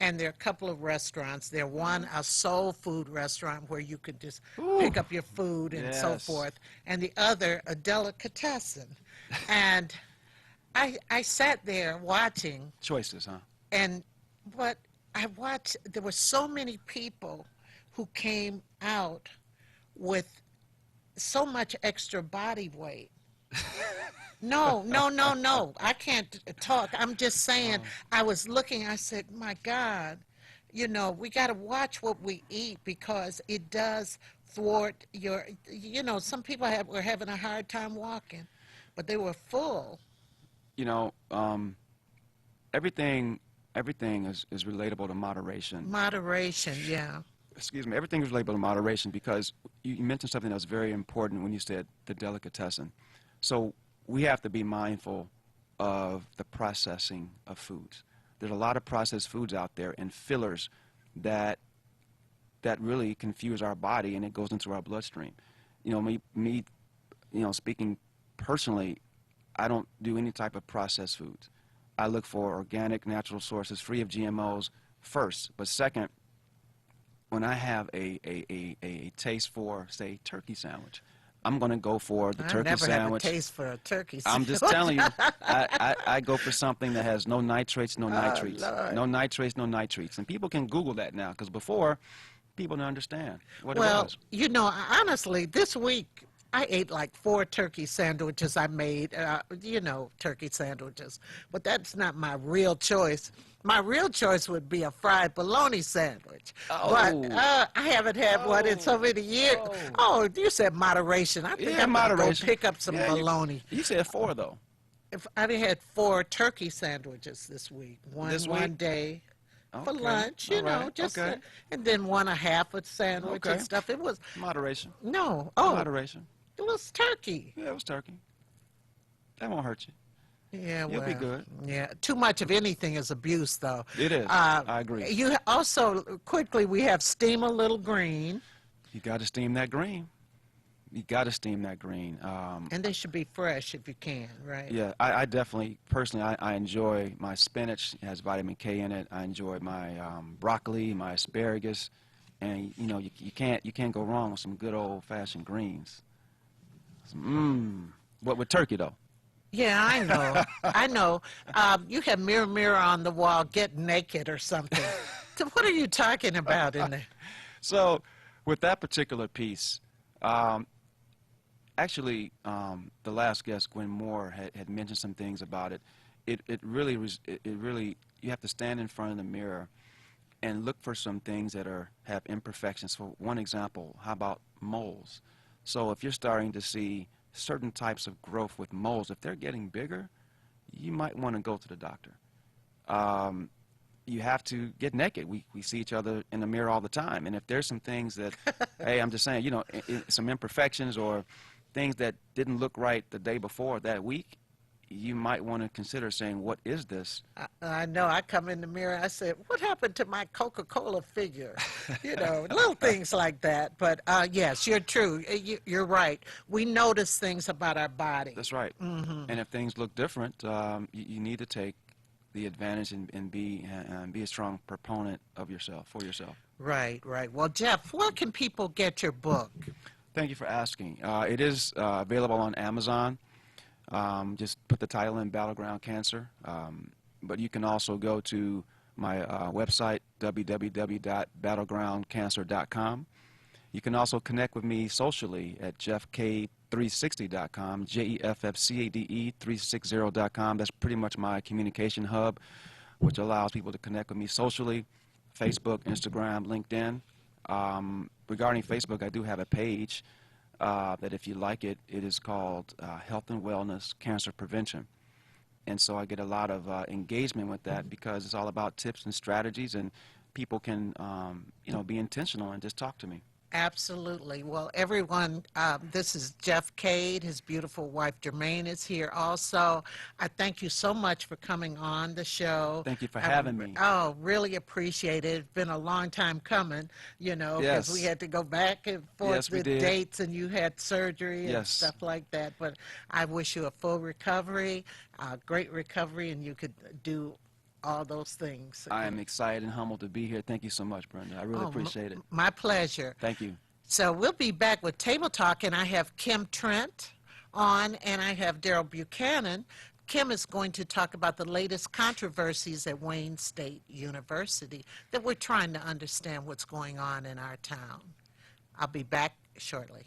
And there are a couple of restaurants. There one, a soul food restaurant where you could just pick up your food and so forth. And the other, a delicatessen. And I sat there watching. Choices, huh? And what I watched, there were so many people who came out with so much extra body weight. No. I can't talk. I'm just saying, I was looking, I said, my God, you know, we got to watch what we eat because it does thwart your, you know, some people were having a hard time walking, but they were full. You know, everything is relatable to moderation. Moderation, yeah. Excuse me, everything is relatable to moderation because you mentioned something that was very important when you said the delicatessen. So we have to be mindful of the processing of foods. There's a lot of processed foods out there and fillers that really confuse our body, and it goes into our bloodstream. You know, me, you know, speaking personally, I don't do any type of processed foods. I look for organic, natural sources, free of GMOs first, but second, when I have a taste for, say, turkey sandwich, I'm going to go for the turkey sandwich. I never have a taste for a turkey sandwich. I'm just telling you, I go for something that has no nitrates, no nitrates. No nitrates, no nitrates. And people can Google that now, because before, people didn't understand what it was. Well, you know, honestly, this week, I ate like 4 turkey sandwiches I made, you know, turkey sandwiches. But that's not my real choice. My real choice would be a fried bologna sandwich. Oh. But I haven't had one in so many years. Oh, you said moderation. I think I'm going to go pick up some bologna. You said 4, though. If I've had 4 turkey sandwiches this week. One day for lunch, you know, just and then one a half a sandwich and stuff. It was moderation. No, Moderation. it was turkey. Yeah, it was turkey. That won't hurt you. Yeah, You'll be good. Yeah, too much of anything is abuse, though. It is. I agree. You also quickly we have steam a little green. You got to steam that green. You got to steam that green. And they should be fresh if you can, right? Yeah, I definitely, personally, I enjoy my spinach. It has vitamin K in it. I enjoy my broccoli, my asparagus, and you know you can't go wrong with some good old-fashioned greens. What with turkey though? Yeah, I know. I know. You have mirror, mirror on the wall, get naked or something. So what are you talking about in there? So, with that particular piece, actually, the last guest, Gwen Moore, had mentioned some things about it. It really, you have to stand in front of the mirror and look for some things that have imperfections. For one example, how about moles? So if you're starting to see certain types of growth with moles, if they're getting bigger, you might want to go to the doctor. You have to get naked. We see each other in the mirror all the time, and if there's some things that, hey, I'm just saying, you know, some imperfections or things that didn't look right the day before that week, you might want to consider saying, what is this? I know. I come in the mirror, I said, what happened to my Coca-Cola figure? You know, little things like that. But yes, you're true. You're right. We notice things about our body. That's right. And if things look different, you need to take the advantage and be a strong proponent of yourself, for yourself. Right, right. Well, Jeff, where can people get your book? Thank you for asking. It is available on Amazon. Just put the title in, Battleground Cancer. But you can also go to my website, www.battlegroundcancer.com. You can also connect with me socially at jeffcade360.com, JEFFCADE360.com. That's pretty much my communication hub, which allows people to connect with me socially, Facebook, Instagram, LinkedIn. Regarding Facebook, I do have a page that if you like it, it is called Health and Wellness Cancer Prevention. And so I get a lot of engagement with that because it's all about tips and strategies, and people can, you know, be intentional and just talk to me. Absolutely. Well, everyone, this is Jeff Cade. His beautiful wife, Jermaine, is here also. I thank you so much for coming on the show. Thank you for having me. Oh, really appreciate it. It's been a long time coming, you know, because we had to go back and forth with dates, and you had surgery and stuff like that. But I wish you a full recovery, great recovery, and you could do all those things. I am excited and humbled to be here. Thank you so much, Brenda. I really appreciate it. My pleasure. Thank you. So we'll be back with Table Talk, and I have Kim Trent on, and I have Daryl Buchanan. Kim is going to talk about the latest controversies at Wayne State University that we're trying to understand what's going on in our town. I'll be back shortly.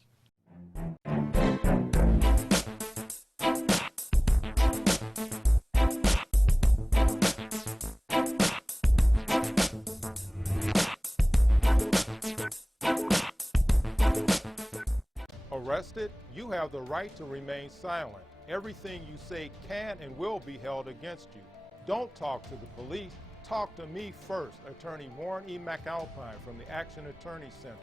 Arrested, you have the right to remain silent. Everything you say can and will be held against you. Don't talk to the police. Talk to me first, Attorney Warren E. McAlpine from the Action Attorney Center.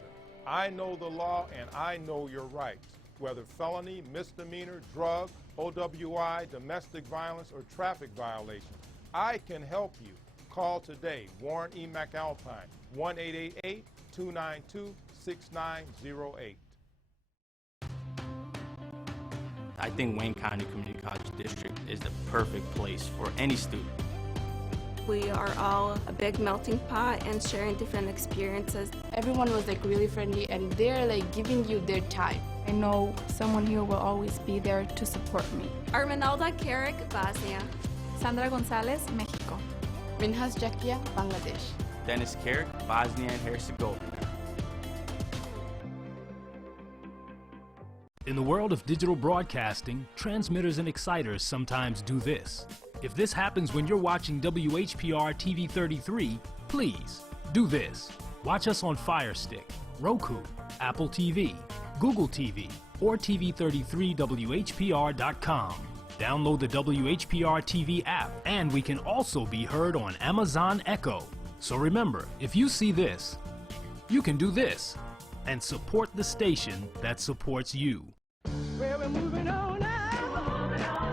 I know the law and I know your rights. Whether felony, misdemeanor, drug, OWI, domestic violence, or traffic violation, I can help you. Call today, Warren E. McAlpine, 1-888-292-6908. I think Wayne County Community College District is the perfect place for any student. We are all a big melting pot and sharing different experiences. Everyone was like really friendly, and they're like giving you their time. I know someone here will always be there to support me. Arminalda Carrick, Bosnia. Sandra Gonzalez, Mexico. Minhas Jakia, Bangladesh. Dennis Carrick, Bosnia and Herzegovina. In the world of digital broadcasting, transmitters and exciters sometimes do this. If this happens when you're watching WHPR TV 33, please do this. Watch us on Fire Stick, Roku, Apple TV, Google TV, or TV33WHPR.com. Download the WHPR TV app, and we can also be heard on Amazon Echo. So remember, if you see this, you can do this and support the station that supports you. Well, we're moving on up to the side.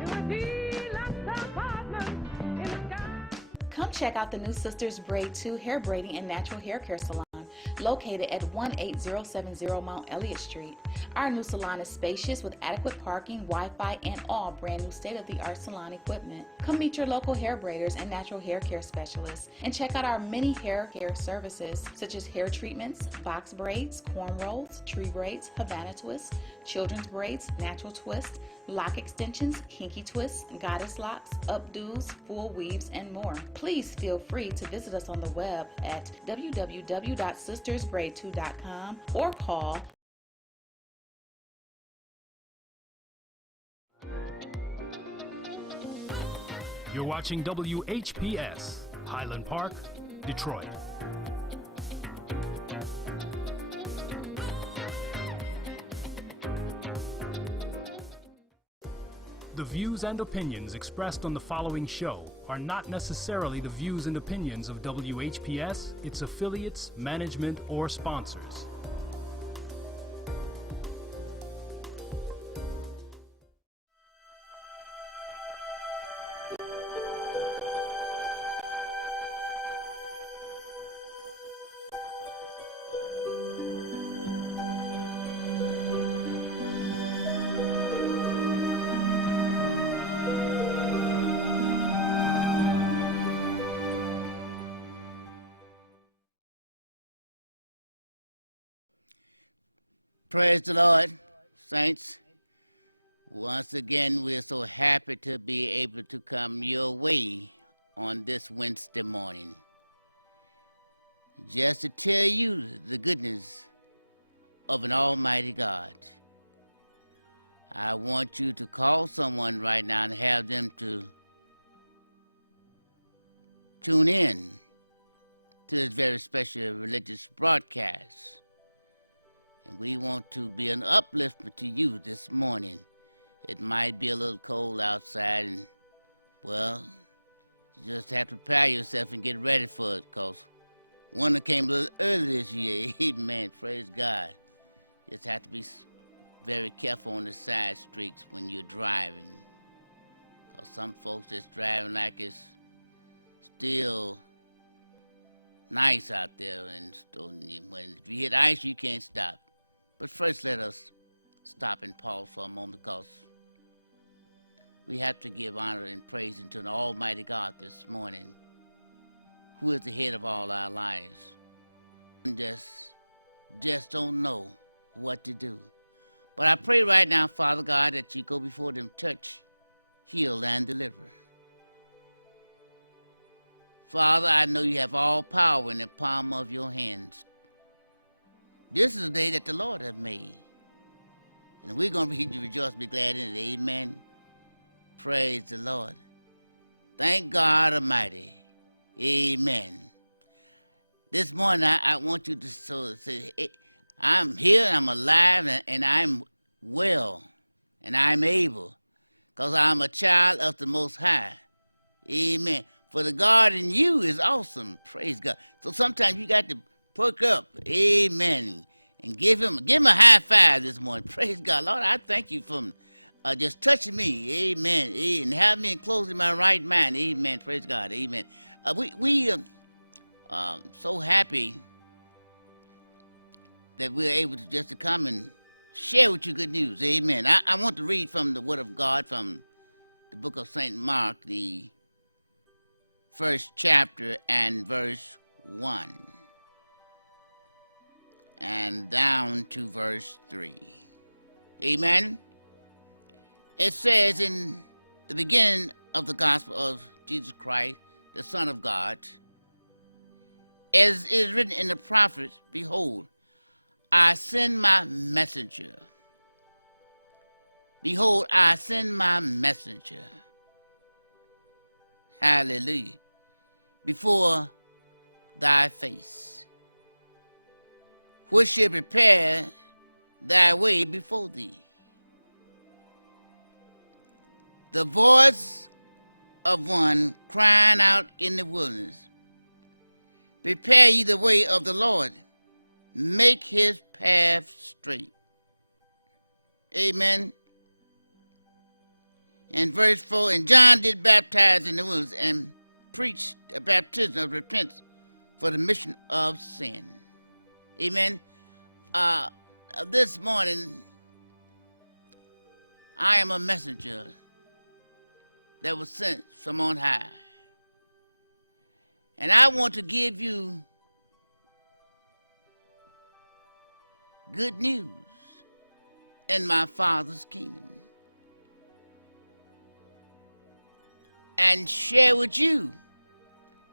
It would be lots of apartments in the sky. Come check out the new Sisters Braid 2 hair braiding and natural hair care salon, located at 18070 Mount Elliott Street. Our new salon is spacious with adequate parking, Wi-Fi, and all brand new state-of-the-art salon equipment. Come meet your local hair braiders and natural hair care specialists and check out our many hair care services such as hair treatments, box braids, cornrows, tree braids, Havana twists, children's braids, natural twists, lock extensions, kinky twists, goddess locks, updos, full weaves, and more. Please feel free to visit us on the web at www.sistersbraid2.com or call . You're watching WHPS, Highland Park, Detroit. The views and opinions expressed on the following show are not necessarily the views and opinions of WHPS, its affiliates, management, or sponsors. Praise the Lord, saints. Once again, we're so happy to be able to come your way on this Wednesday morning, just to tell you the goodness of an almighty God. I want you to call someone right now and have them to tune in to this very special religious broadcast. And we want to be an upliftment to you this morning. It might be a little cold outside, and, well, you just have to prepare yourself and get ready for it, because winter came a little early this year. Amen. Praise God. Just have to be very careful on the side streets when you're driving, because some folks just driving like it's still nice out there, and when if you hit ice, you can't stop. But first, let us stop and pause for a moment, because we have to give honor and praise unto the Almighty God this morning, who is the head of all our lives. And just don't know what to do. But I pray right now, Father God, that you go before them, touch, heal, and deliver. Father, I know you have all power in the palm of your hands. This is the day that the Lord has made, and we're going to be rejoice, be glad in it. Amen. Praise the Lord. Thank God Almighty. Amen. This morning, I want you to say, I'm here, I'm alive, and I'm well, and I'm able, because I'm a child of the Most High. Amen. For the God in you is awesome. Praise God. So sometimes you got to perk up, amen, and give him a high five this morning. Praise God. Lord, I thank you for just touching me, amen, and have me enclosed in my right mind, amen. Praise God, amen. We so happy that we're able to just to come and share with you good news, amen. I want to read from the Word of God from the book of St. Mark, the first chapter and verse 1. And down to verse 3. Amen. It says in the beginning of the gospel of Jesus Christ, the Son of God, as is written in the prophets, behold, I send my messenger Behold, I send my messenger. Hallelujah. Before thy face, which shall prepare thy way before thee. The voice of one crying out in the wilderness, prepare ye the way of the Lord, make his path straight. Amen. And verse 4, and John did baptize in the wilderness and preached a baptism of repentance for the remission of sin. Amen. This morning, I am a messenger that was sent from on high. And I want to give you good news in my Father's kingdom and share with you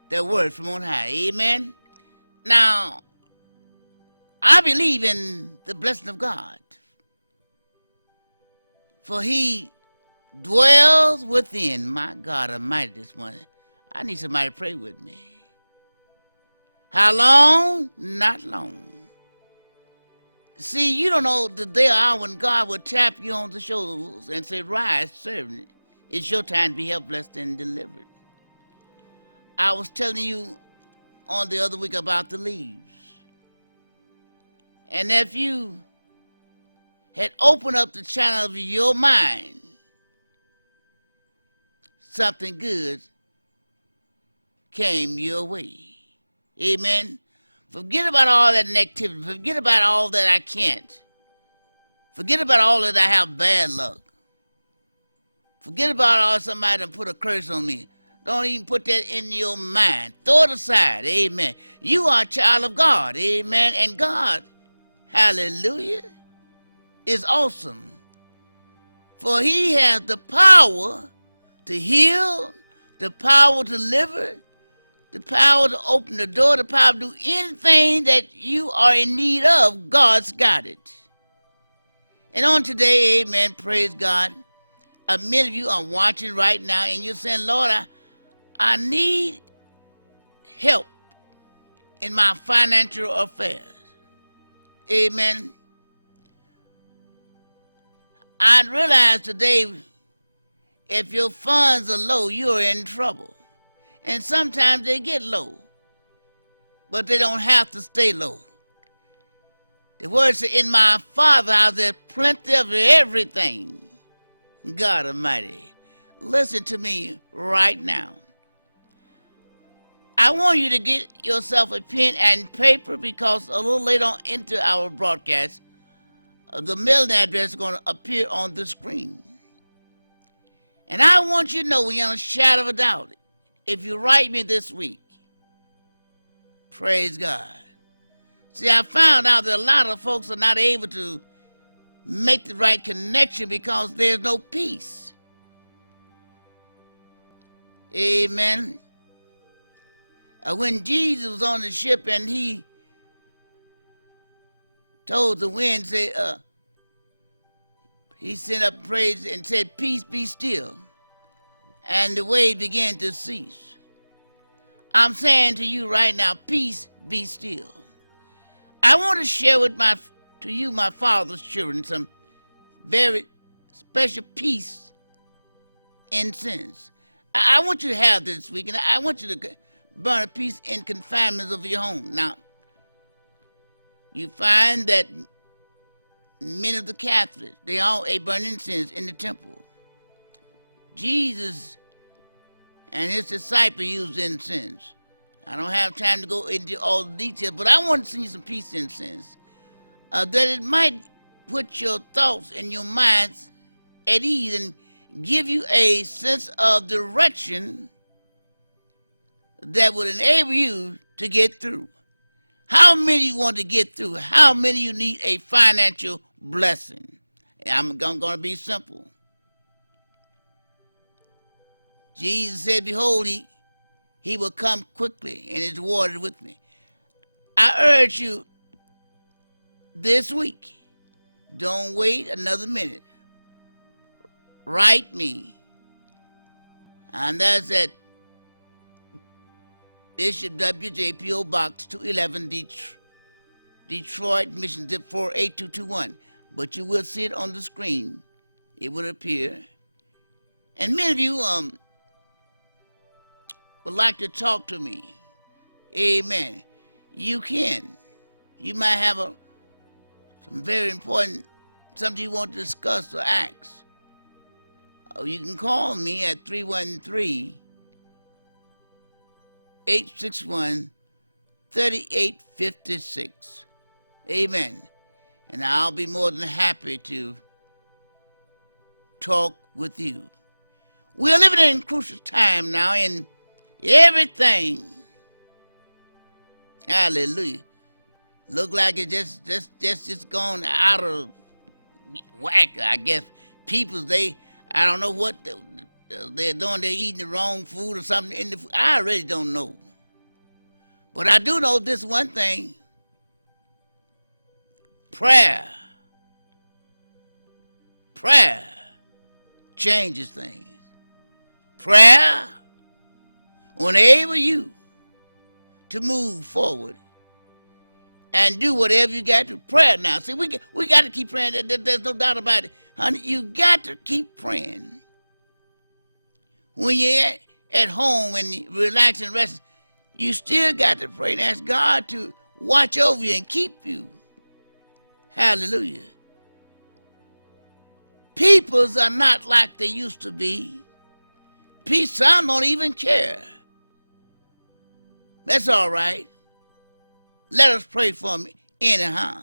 the word from on high. Amen. Now, I believe in the blessing of God, for he dwells within. My God Almighty, this morning, I need somebody to pray with me. How long? Not long. See, you don't know the day or hour when God will tap you on the shoulders and say, rise, servant. It's your time to be helped, blessed, and delivered. I was telling you on the other week about the leaves. And if you had opened up the channel of your mind, something good came your way. Amen. Forget about all that negativity. Forget about all that I can't. Forget about all that I have bad luck. Forget about all somebody done put a curse on me. Don't even put that in your mind. Throw it aside. Amen. You are a child of God. Amen. And God, hallelujah, is awesome. For he has the power to heal, the power to deliver, the power to open the door, the power to do anything that you are in need of. God's got it. And on today, amen, praise God, many of you are watching right now and you're saying, Lord, I need help in my financial affairs. Amen. I realize today, if your funds are low, you're in trouble. And sometimes they get low, but they don't have to stay low. The word says, in my Father's house there's plenty of everything. God Almighty, listen to me right now. I want you to get yourself a pen and paper because a little later on into our broadcast, the mailing address is going to appear on the screen. And I want you to know without a shadow of a doubt, if you write me this week, praise God. See, I found out that a lot of folks are not able to make the right connection because there's no peace. Amen. When Jesus was on the ship and he told the wind, he sent up praise and said, peace be still. And the wave began to cease. I'm saying to you right now, peace be still. I want to share with my Father's children, some very special peace incense. I want you to have this week, and I want you to burn a peace in confinements of your home. Now, you find that many of the Catholics, they burn incense in the temple. Jesus and his disciples used incense. I don't have time to go into all the details, but I want to send you some peace incense that it might put your thoughts and your minds at ease and give you a sense of direction that would enable you to get through. How many you want to get through? How many you need a financial blessing? I'm going to be simple. Jesus said, behold, he will come quickly and is rewarded with me. I urge you this week, don't wait another minute. write me. And that's at Bishop WHPR Box 211 Detroit, Mission zip 48221. But you will see it on the screen. It will appear. And many of you would like to talk to me. Amen. You can. You might have some very important, something you want to discuss or ask. Or you can call me at 313-861-3856. Amen. And I'll be more than happy to talk with you. We're living in a crucial time now, and everything, hallelujah, look like it just gone out of whack. I guess people, I don't know what they're doing. They're eating the wrong food or something in the food. I really don't know. But I do know this one thing. Prayer changes things. Prayer will enable you to move forward and do whatever you got to. Prayer now. See, we got to keep praying. There's no doubt about it. Honey, you got to keep praying. When you're at home and you relax and rest, you still got to pray and ask God to watch over you and keep you. Hallelujah. Peoples are not like they used to be. Some don't even care. That's all right. Let us pray for them anyhow.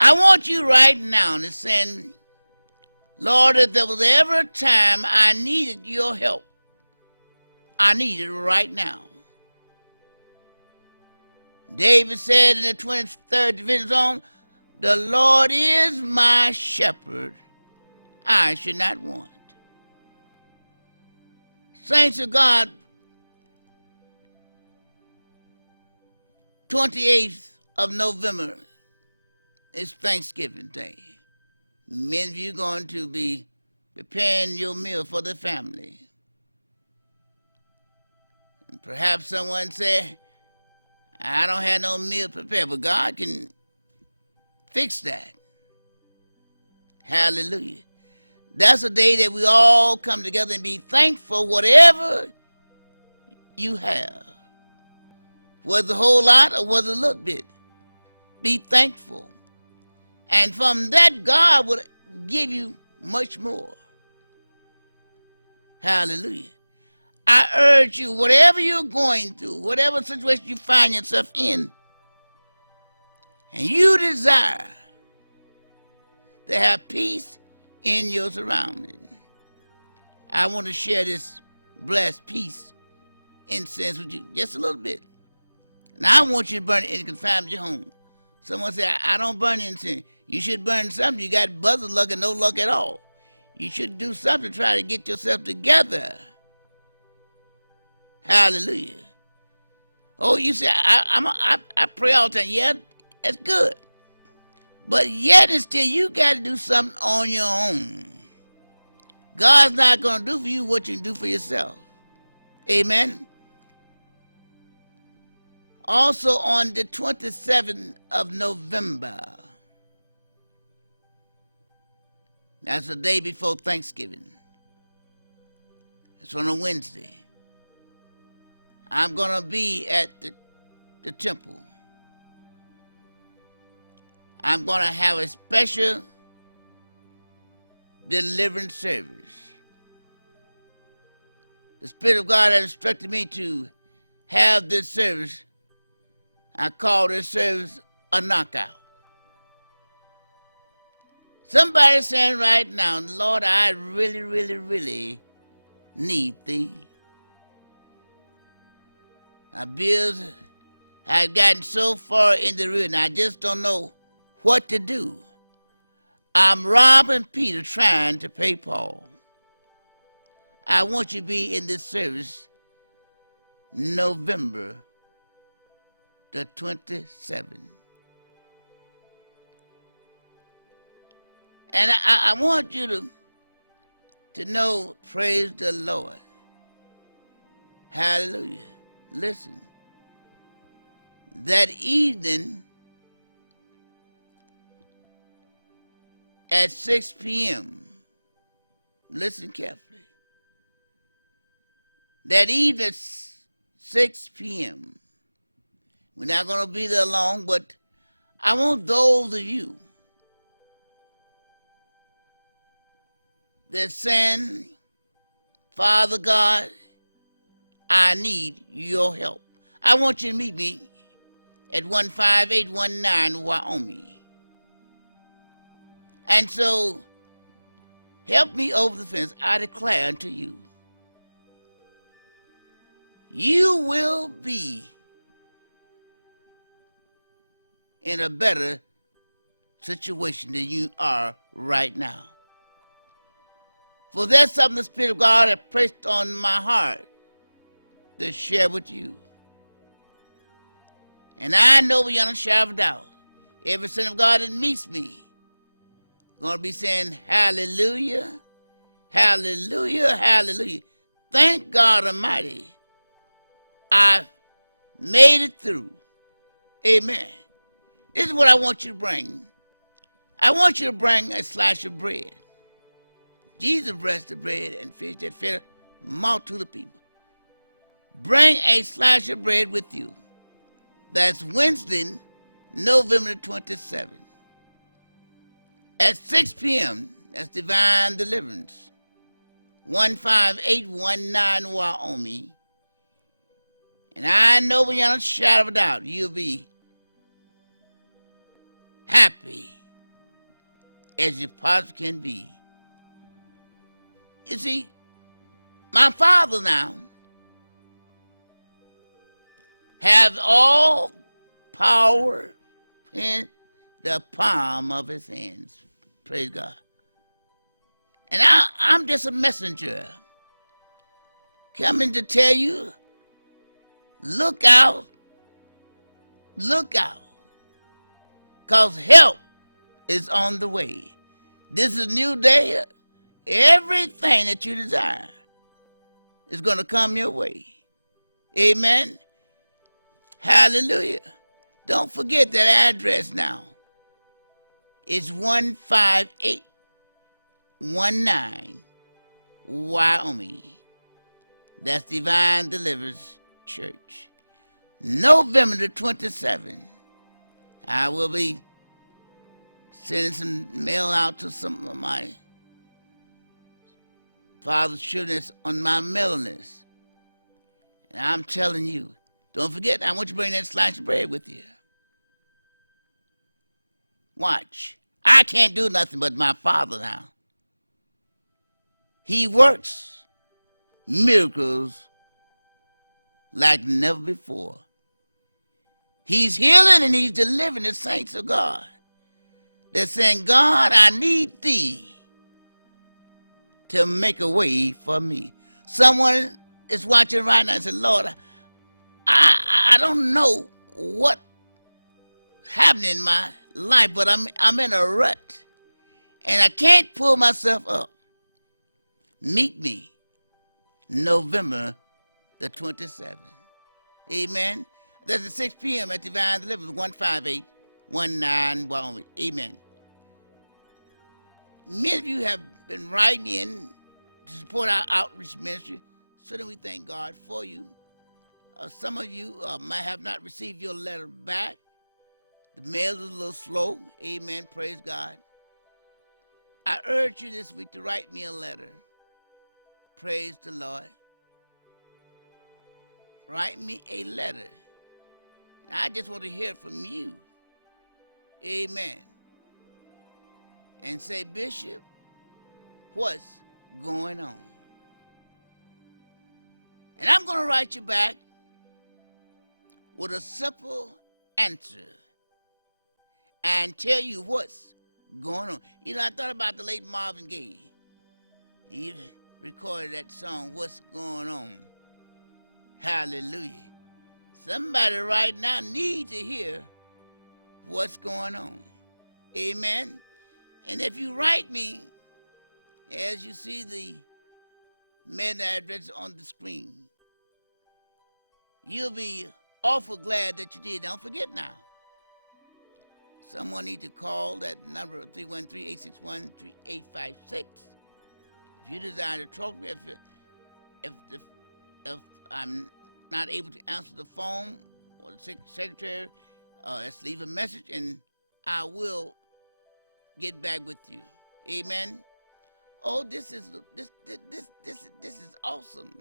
I want you right now to send, Lord, if there was ever a time I needed your help, I need it right now. David said in the 23rd Division Zone, the Lord is my shepherd, I should not want. Saints of God, 28th of November is Thanksgiving Day. Many of you are going to be preparing your meal for the family. And perhaps someone said, I don't have no meal prepared, but God can fix that. Hallelujah. That's a day that we all come together and be thankful whatever you have. Whether a whole lot or whether a little bit. Be thankful. And from that, God will give you much more. Hallelujah. I urge you, whatever you're going through, whatever situation you find yourself in, and you desire to have peace in your surroundings, I want to share this blessed peace incense with you just a little bit. And I want you to burn it in the confinement of your home. Someone said, I don't burn incense. You should burn something. You got buzzer luck and no luck at all. You should do something to try to get yourself together. Hallelujah. Oh, you say, I pray all the time. Yeah, that's good. But yet and still, you got to do something on your own. God's not going to do for you what you can do for yourself. Amen. Also on the 27th of November, that's the day before Thanksgiving. It's on a Wednesday. I'm going to be at the temple. I'm going to have a special deliverance service. The Spirit of God has instructed me to have this service. I call this service a knockout. Somebody's saying right now, Lord, I really, really, really need thee. My bills have gotten so far in the ruin, I just don't know what to do. I'm robbing Peter trying to pay Paul. I want you to be in this service November the 27th. And I want you to know, praise the Lord. Hallelujah. Listen. That evening at 6 p.m., listen carefully. That evening at 6 p.m., we're not going to be there long, but I want those of you that saying, Father God, I need your help. I want you to meet me at 15819 Wyoming. And so, help me over the fence. I declare unto you, you will be in a better situation than you are right now. For there's something the Spirit of God has placed on my heart to share with you. And I know beyond a shadow of a doubt, every son of God that meets me going to be saying, hallelujah, hallelujah, hallelujah. Thank God Almighty, I made it through. Amen. This is what I want you to bring. I want you to bring a slice of bread. Jesus blessed the bread and fish that fed a multitude of people. Bring a slice of bread with you. That's Wednesday, November 27th. At 6 p.m., that's Divine Deliverance. 15819 Wyoming. And I know beyond a shadow of a doubt, you'll be happy as you possibly can be. You see, my Father now has all power in the palm of his hands. Praise God. And I'm just a messenger coming to tell you, look out, because help is on the way. This is a new day. Everything that you desire is going to come your way. Amen. Hallelujah. Don't forget that address now. It's 15819 Wyoming. That's Divine Deliverance Church. November the 27th, I will be sending some mail out to some of my father's children that's on my mailing list. And I'm telling you, don't forget, I want you to bring that slice of bread with you. Watch. I can't do nothing but my Father now. He works miracles like never before. He's healing and he's delivering the saints of God. They're saying, God, I need thee to make a way for me. Someone is watching right now and said, Lord, I don't know what's happening in my life, but I'm in a rut and I can't pull myself up. Meet me November the 27th. Amen. That's at 6 p.m. at Divine Deliverance, 15819 Wyoming. Amen. Many of you have been writing in to support our outreach ministry, so that we thank God for you. Some of you might have not received your letter back. The mail is a little slow. Amen. Praise God. I urge you this week to write me a letter. Praise the Lord. Write me a letter. And I just want to hear from you. Amen. And say, Bishop, what's going on? And I'm going to write you back with a simple answer and tell you what's going on. You know, I thought about the late Marvin Gaye. He recorded that song, What's Going On? Hallelujah. Somebody right now needs to hear what's going on. Amen. And if you write me, as you see the mail address on the screen, you'll be awful glad that you did. Don't forget now. Someone need to call that number 313-861-3856. If you desire to talk to me, if I'm not able to answer the phone or the secretary, let's leave a message and I will get back with you. Amen. Oh, this is awesome.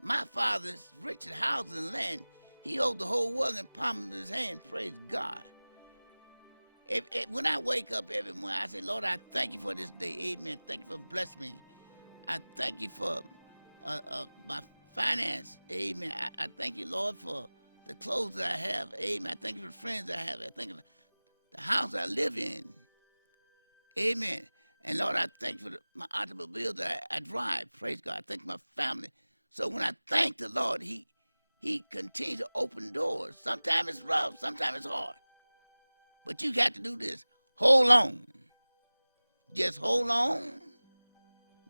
My father's rich in houses and land. He holds the whole world in the palm of his hand. Praise God. When I wake up every morning, I say, Lord, I thank you for this day. Amen. Thank you for blessing me. I thank you for my finance. Amen. I thank you, Lord, for the clothes that I have. Amen. I thank you for the friends I have. I thank you for the house I live in. Amen. And Lord, I thank you for my automobile that I drive. Praise God. I thank my family. So when I thank the Lord, He continues to open doors. Sometimes it's rough, sometimes it's hard. But you got to do this. Hold on. Just hold on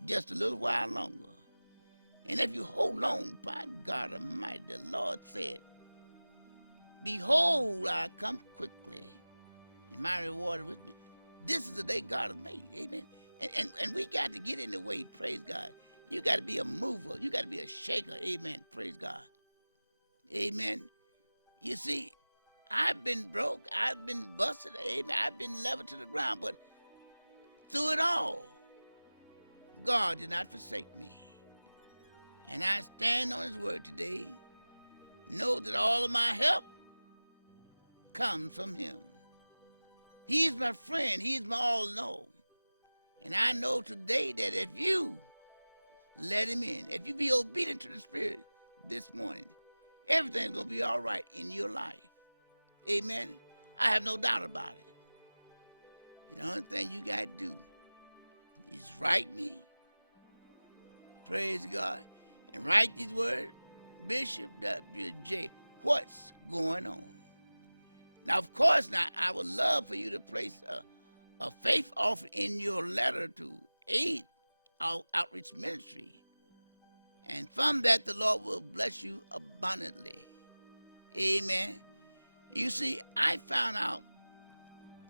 just a little while longer. And if you hold on, by God Almighty, the Lord said, behold, I come quickly, and my reward is with me. This is the day God has made. Amen. And we got to get in the way. Praise God. You got to be a mover. You got to be a shaker. Amen. Praise God. Amen. You see, I've been broke. I've been busted. Amen. I've been leveled to the ground. But through it all, God did not forsake me. And I stand on His word today. Know that all of my help comes from Him. He's my friend. He's my all-know. And I know today that if you let Him in, if you be obedient to the Spirit this morning, everything's going to be all right in your life. Amen. I have no doubt about it. The only thing you got to do is write me. Praise God. And write these words, Bishop W.J., what's going on? Now, of course, I would love for you to place a faith offering in your letter to aid our outreach ministry. And from that, the Lord will bless you abundantly. Amen. You see, I found out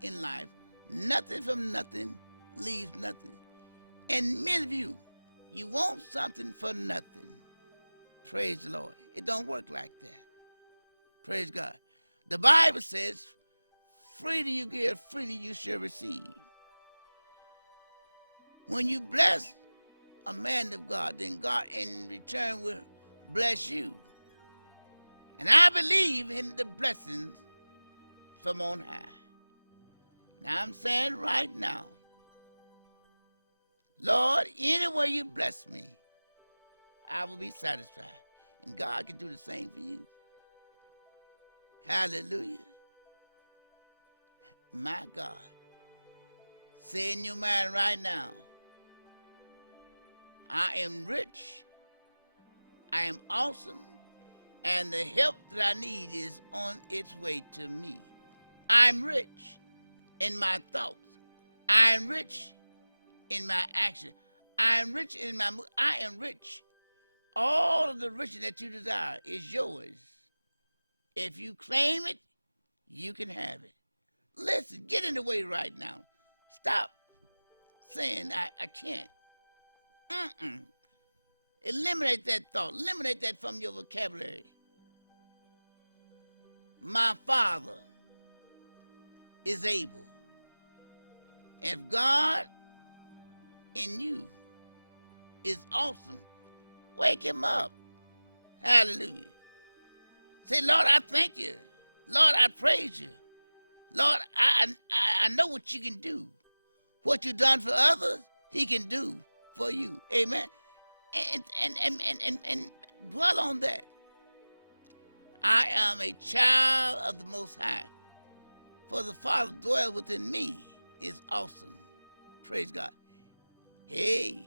in life, nothing from nothing leaves nothing. And many of you, you want something for nothing. Praise the Lord. It don't work like that. Praise God. The Bible says, freely you give, freely you shall receive. When you bless a man of God, then God in return will bless you. And I believe in the blessings from on high. Now I'm saying right now, Lord, any way you bless me, I will be satisfied. And God can do the same for you. Hallelujah. My God. Say in your mind right now, I am rich, I am awesome, and the help that I need is on its way to me. I'm rich in my thoughts. I'm rich in my action. I'm rich in my mood. I am rich. All of the riches that you desire is yours. If you claim it, you can have it. Listen, get in the way right now. Stop saying, I can't. Eliminate that thought. Eliminate that from your vocabulary. My Father is able. If God in you is awesome, wake Him up. Hallelujah. Say, Lord, I thank you. Lord, I praise you. Lord, I know what you can do. What you've done for others, He can do for you. Amen. And dwell on that. I am a child of the Most High. For the Father dwells within me is awesome. Praise God. Hey,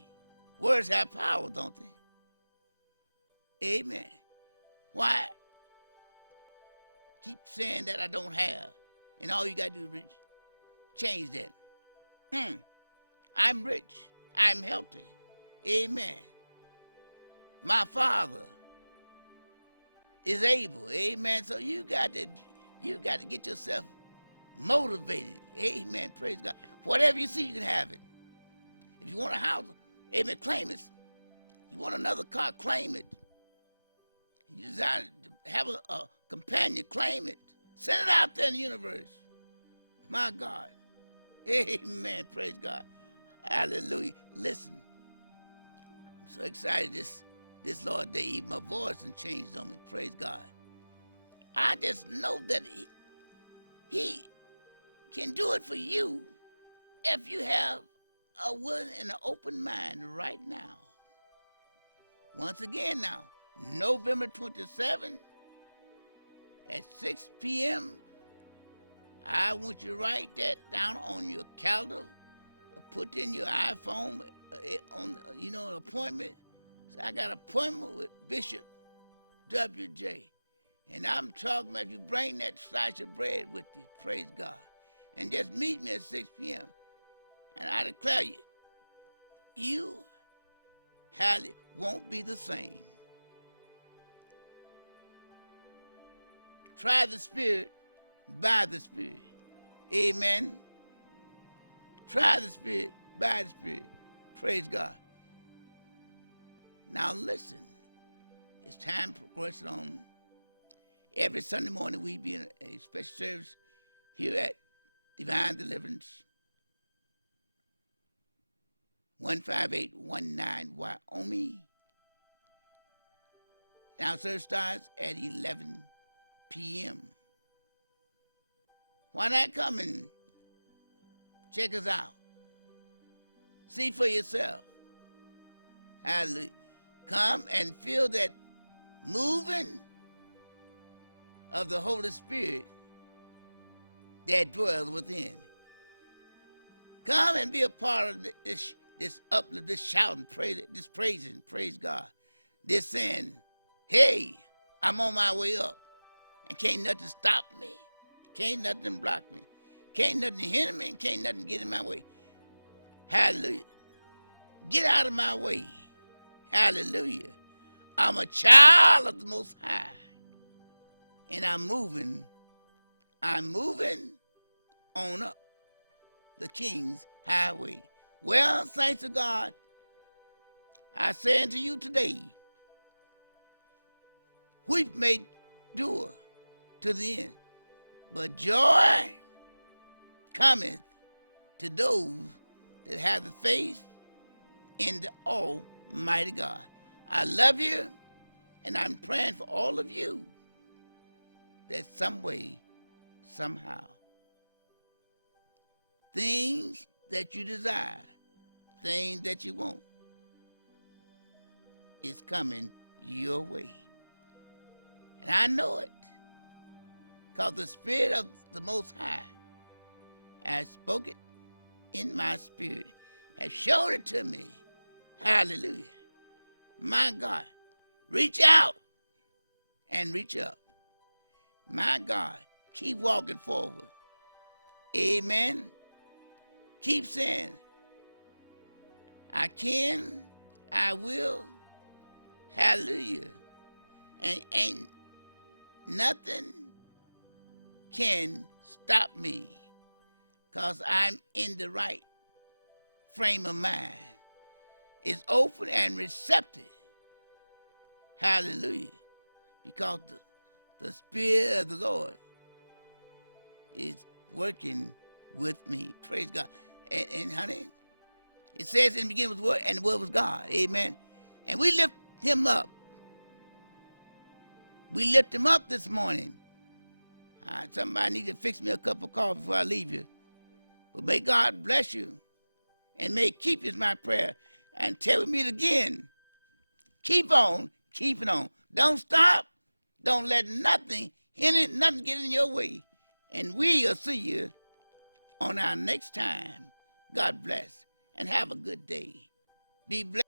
words have power, don't they? Amen. Why keep saying that I don't have, and all you got to do is reach? change that. I'm rich. I'm healthy. Amen. My Father is able. Amen. So you got to get yourself motivated. Amen. Praise God. Whatever you see, you can have it. If you want a house, amen, claim it. You want another car, claim it. You desire to have a companion, claim it. Send it out there in the universe. My God. Amen. Praise God. Hallelujah. Listen. I'm so excited this Lord Day, even my voice and changed on me. Praise God. I just know that he can do it for you if you have a willing and an open mind right now. Once again now, November 27th at 6 p.m., I want you to write that down on your calendar or put in your iPhone on, an appointment. So I got an appointment with Bishop W.J. And I'm talking about you bring that slice of bread with you, praise God. And just meet me at 6 p.m. And I declare you highly won't be the same. Try the Spirit by the Spirit. Amen. Try the Spirit by the Spirit. Praise God. Now listen. It's time to progress on. Every Sunday morning we be in a special service here at Divine Deliverance, 15819 Wyoming. Now service starts at 11 p.m. Why not come and check us out? See for yourself. Hallelujah. Come and feel that moving of the Holy Spirit that dwells within. Come and be a part of this uplift, this shouting, this praising, praise God. This saying, hey, I'm on my way up. And can't nothing stop me. Can't nothing block me. Can't nothing hinder me. And can't nothing get in my way. Hallelujah. Get out of my way. Hallelujah. I'm a child of the Most High. And I'm moving on up the King's highway. Well, saints of God, I say unto you today, weep may endure to the end, but joy cometh to those that have the faith in the Almighty God. I love you, and I'm praying for all of you that some way, somehow, things that you desire, things that you want, is coming your way. And I know it, because the Spirit of the Most High has spoken in my spirit, has showed it to me. Hallelujah. My God, reach out and reach up. My God, keep walking forward. Amen. Keep saying, I can, I will. Hallelujah. And ain't nothing can stop me, because I'm in the right frame of mind. It's open and receptive. Hallelujah. Because the Spirit of the Lord is working with me. Praise God. And honey, it says in the beginning was the Word, and the Word was God. Amen. And we lift him up. We lift him up this morning. Somebody need to fix me a cup of coffee before I leave you. But may God bless you, and may keep you is my prayer. Until we meet again, keep on keeping on. Don't stop. Don't let nothing hinder, nothing get in your way. And we'll see you on our next time. God bless, and have a good day. Be blessed.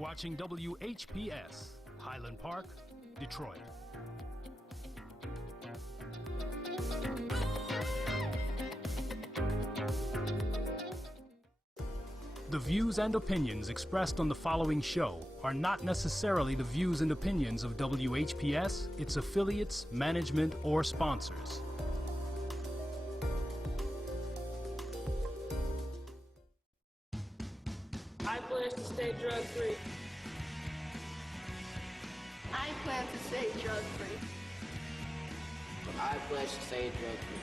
watching WHPS, Highland Park, Detroit. The views and opinions expressed on the following show are not necessarily the views and opinions of WHPS, its affiliates, management, or sponsors. I pledge to stay drug-free. I plan to stay drug-free. I pledge to stay drug-free.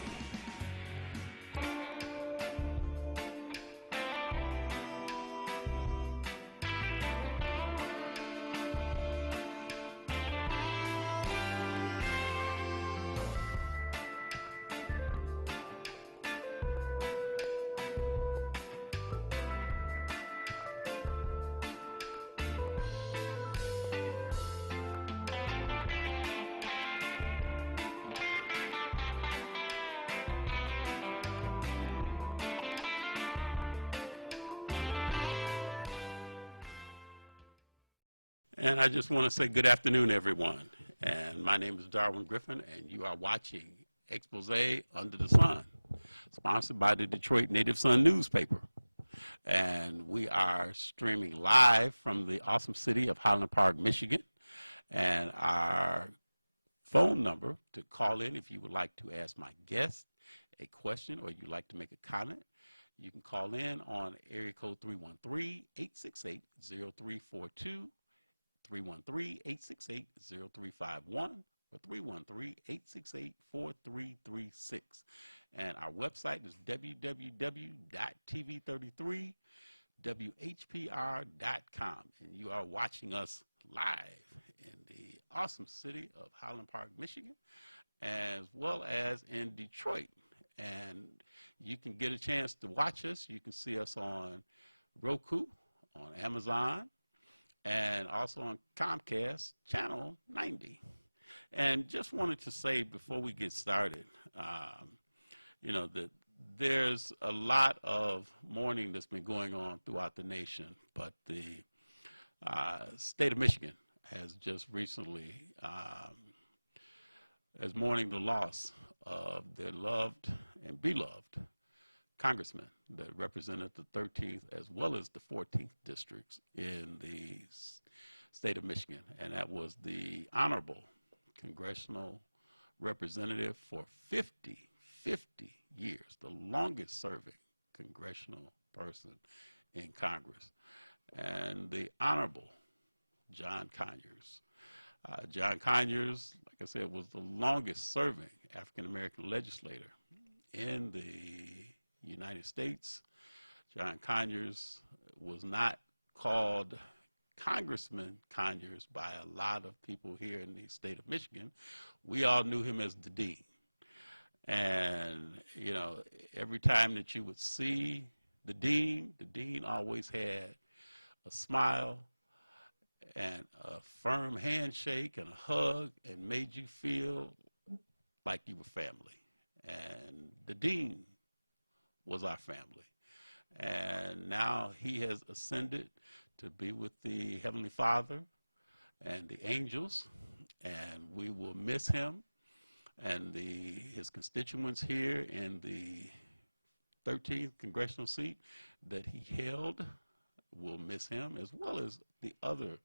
And I just want to say good afternoon, everyone. And my name is Darwin Griffin, and you are watching Expose Under the Sun, sponsored by the Detroit Native Sun newspaper. And we are streaming live from the awesome city of Highland Park, Michigan. And our phone number to call in if you would like to ask my guest a question or you'd like to make a comment, you can call in on area code 313-868-0342. 313-868-0351 or 313-868-4336. And our website is www.tv33whpr.com. And you are watching us live in the awesome city of Highland Park, Michigan, as well as in Detroit. And you can get a chance to watch us. You can see us on Roku, on Amazon, and also on Comcast Channel 90. And just wanted to say before we get started, that there's a lot of mourning that's been going on throughout the nation, but the state of Michigan has just recently is mourning the loss of their loved and beloved congressman that represented the 13th as well as the 14th districts in the state of Michigan. And that was the honorable congressional representative for 50 years, the longest serving congressional person in Congress. And the honorable John Conyers. John Conyers, like I said, was the longest serving African-American legislator in the United States. John Conyers was not called Congressman Conyers by a lot of people here in the state of Michigan. We all knew him as the Dean. And, every time that you would see the Dean always had a smile and a firm handshake and a hug and made you feel like you were family. And the Dean was our family. And now he has ascended to be with the Heavenly Father and the angels, and we will miss him. And his constituents here in the 13th congressional seat that he held will miss him, as well as the other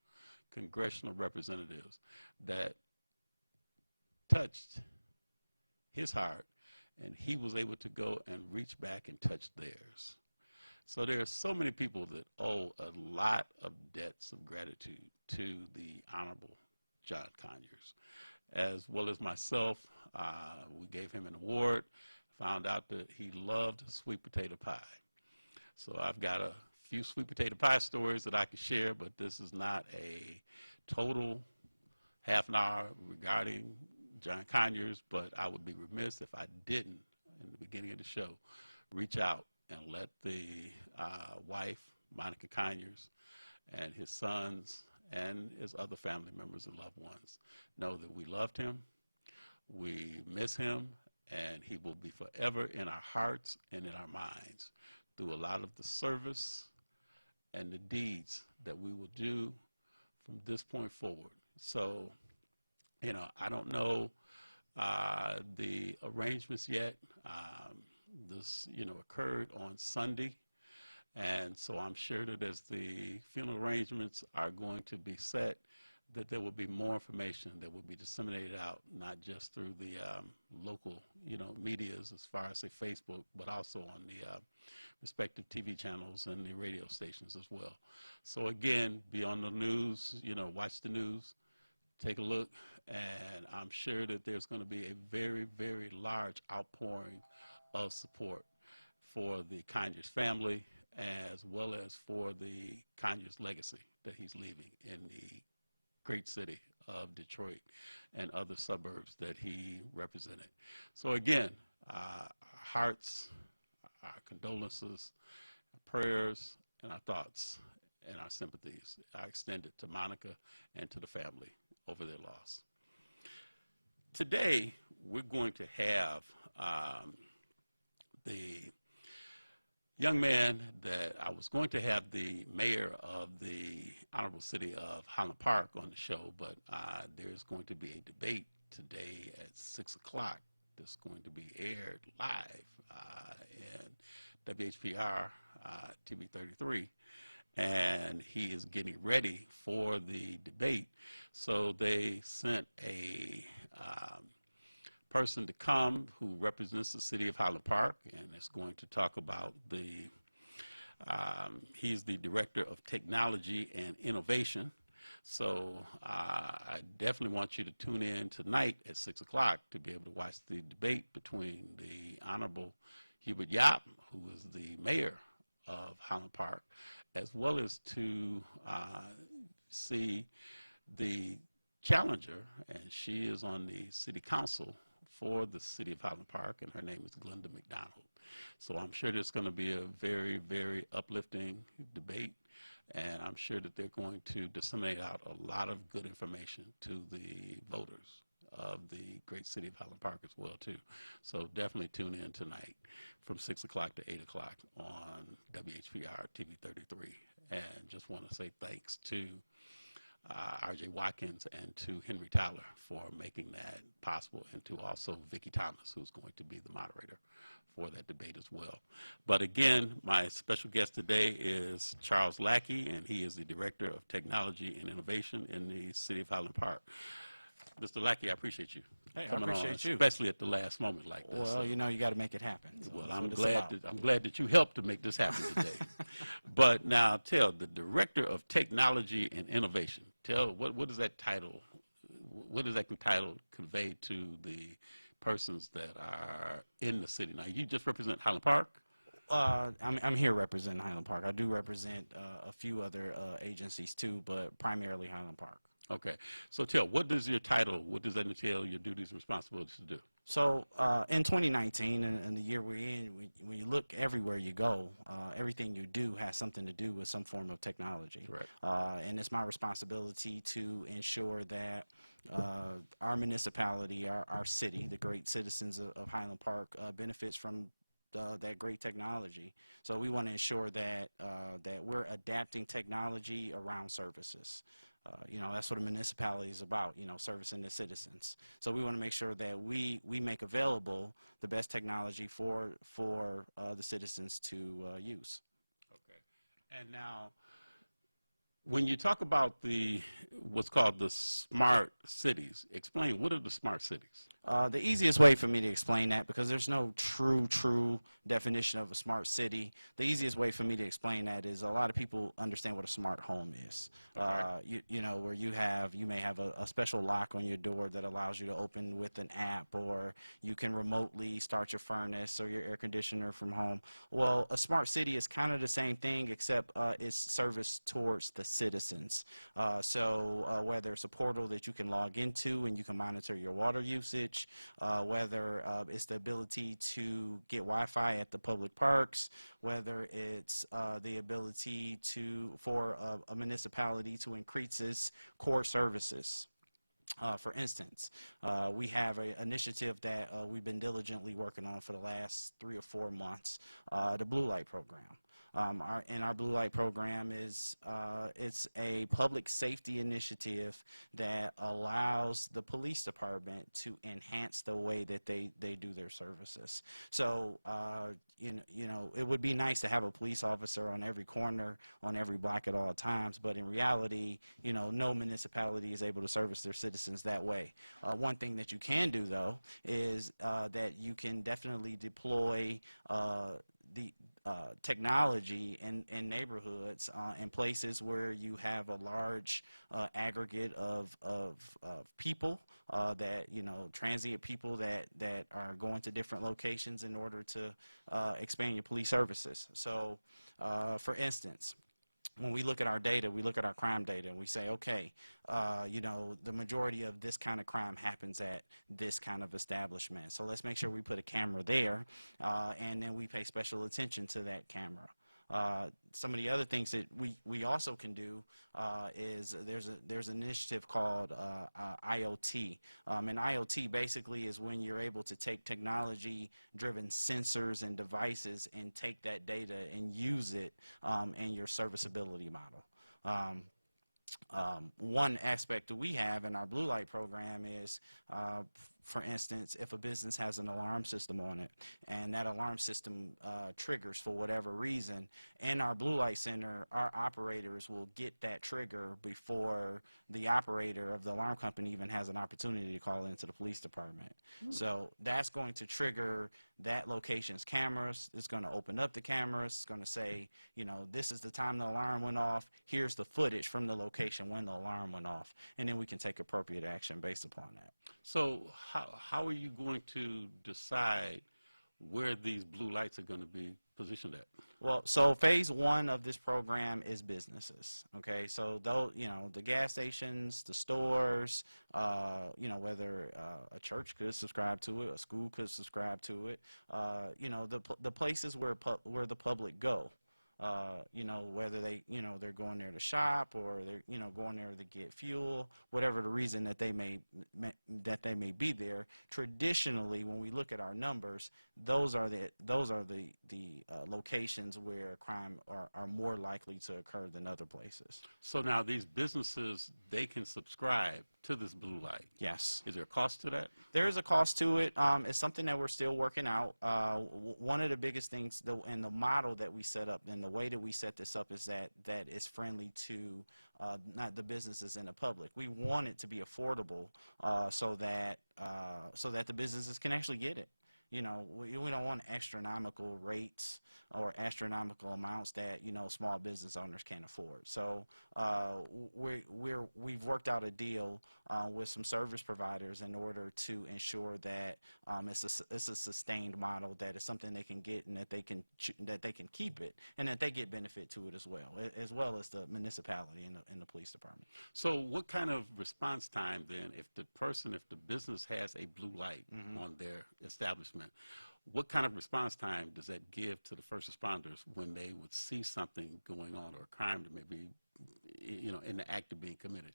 congressional representatives that touched his heart, and he was able to go and reach back and touch theirs. So there are so many people that owe a lot of debts of gratitude to the Honorable John Conyers, as well as myself. We gave him an award, found out that he loved sweet potato pie. So I've got a few sweet potato pie stories that I could share, but this is not a total half an hour regarding John Conyers, but I would be remiss if I didn't, in the beginning of the show, reach out and let the wife, Monica Conyers, and his sons and his other family members and loved ones know that we loved him, we miss him, and he will be forever in our hearts and in our minds through a lot of the service and the deeds that we will do from this point forward. So, I don't know the arrangements yet. This, occurred on Sunday, and so I'm sure that as the funeral arrangements are going to be set, that there will be more information that will be disseminated out, not just through the local, medias as far as, say, Facebook, but also on the respective TV channels and the radio stations as well. So again, be on the news, watch the news, take a look, and I'm sure that there's going to be a very, very large outpouring of support for the Conyers family, as well as for the Conyers legacy that he's leaving in the great city of Detroit and other suburbs that he represented. So again, our hearts, our condolences, our prayers, and our thoughts and our sympathies are extended to Monica and to the family over their loss. Today, we're going to have the young man that I was going to have the mayor of the Honorable City of Highland Park on the show, but there's going to be a debate today at 6 o'clock that's going to be aired live in WHPR TV 33. And he is getting ready for the debate. So they sent a person to come who represents the city of Highland Park, and is going to talk about the, he's the Director of Technology and Innovation. So I definitely want you to tune in tonight at 6 o'clock to be able to watch the debate between the Honorable Hubert Yap, who is the mayor of Highland Park, as well as to see the challenger, and she is on the city council for the city of Highland Park, and her name is Glenda McDonald. So I'm sure there's going to be a very, very uplifting debate, and I'm sure that they're going to disseminate out a lot of good information to the voters of the great city of Highland Park as well too. So definitely tune in tonight from 6 o'clock to 8 o'clock on WHPR TV 33. And just want to say thanks to R.J. Watkins and to Henry Tyler for making that possible, and to also Vicki Thomas, who's going to be the moderator for that debate as well. But again, my special guest today is Charles Lackey, and he is the Director of Technology and Innovation in the city of Highland Park. Mr. Lackey, I appreciate you coming on, especially at the last moment like this. Well, so, you got to make it happen. So well, I'm glad that you helped to make this happen today. But now, tell the Director of Technology and Innovation. Tell what is that title? What does that title convey to the persons that are in the city? Now, you just represent Highland Park. I'm here representing Highland Park. I do represent a few other agencies too, but primarily Highland Park. Okay. So tell, what does your title, what does that entail, your duties and responsibilities to do? So in 2019, and the year we're in, when you look everywhere you go, everything you do has something to do with some form of technology. Correct. And it's my responsibility to ensure that our municipality, our city, the great citizens of Highland Park benefits from that great technology. So we want to ensure that that we're adapting technology around services. That's what a municipality is about, servicing the citizens. So we want to make sure that we make available the best technology for the citizens to use. Okay. And now, when you talk about what's called the smart cities, explain, what are the smart cities? The easiest way for me to explain that, because there's no true definition of a smart city, the easiest way for me to explain that is a lot of people understand what a smart home is. Okay. Where you may have a special lock on your door that allows you to open with an app, or you can remotely start your furnace or your air conditioner from home. Well, a smart city is kind of the same thing, except it's serviced towards the citizens. So whether it's a portal that you can log into and you can monitor your water usage, whether it's the ability to get Wi-Fi at the public parks, whether it's the ability for a municipality to increase its core services. For instance, we have an initiative that we've been diligently working on for the last 3 or 4 months, the Blue Light program. Our blue light program is it's a public safety initiative that allows the police department to enhance the way that they do their services. So you know, it would be nice to have a police officer on every corner, on every block at all times, but in reality, you know, no municipality is able to service their citizens that way. One thing that you can do, though, is that you can definitely deploy the technology in neighborhoods in places where you have a large aggregate of people that, you know, transient people that are going to different locations in order to expand your police services. So for instance, when we look at our data, we look at our crime data, and we say, okay, you know, the majority of this kind of crime happens at this kind of establishment. So let's make sure we put a camera there, and then we pay special attention to that camera. Some of the other things that we also can do is there's an initiative called IoT, and IoT basically is when you're able to take technology-driven sensors and devices and take that data and use it in your serviceability model. One aspect that we have in our blue light program is, for instance, if a business has an alarm system on it and that alarm system triggers for whatever reason, in our blue light center, our operators will get that trigger before the operator of the alarm company even has an opportunity to call into the police department. So that's going to trigger that location's cameras. It's going to open up the cameras. It's going to say, you know, this is the time the alarm went off. Here's the footage from the location when the alarm went off. And then we can take appropriate action based upon that. So how are you going to decide where these blue lights are going to be positioned at? Well, so phase one of this program is businesses. Okay, so though, you know, the gas stations, the stores, you know, whether a church could subscribe to it, a school could subscribe to it, you know, the places where the public go. You know, whether they, you know, they're going there to shop or they're, you know, going there to get fuel, whatever the reason that they may be there. Traditionally, when we look at our numbers, those are the locations where crime are more likely to occur than other places. So now these businesses, they can subscribe to this blue light. Yes. Is there a cost to that? There is a cost to it. It's something that we're still working out. One of the biggest things in the model that we set up and the way that we set this up is that it's friendly to not the businesses and the public. We want it to be affordable so that the businesses can actually get it. You know, we don't want astronomical rates or astronomical amounts that, you know, small business owners can't afford. So we've worked out a deal with some service providers in order to ensure that it's a sustained model, that it's something they can get and that they can keep it and that they get benefit to it as well as the municipality and the police department. So what kind of response time then, if the business has a blue light on their establishment, what kind of response time does that give to the first responders when they would see something going on or a crime that may be, you know, in the act of being committed?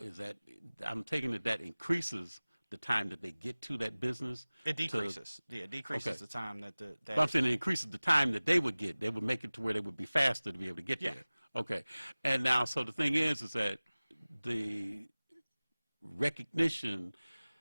Is that, I'm taking it that increases the time that they get to that business? It decreases. It decreases the time that But I'm saying it increases the time that they would get. They would make it to where they would be faster to be able to get there. Okay. And now, so the thing is that the recognition,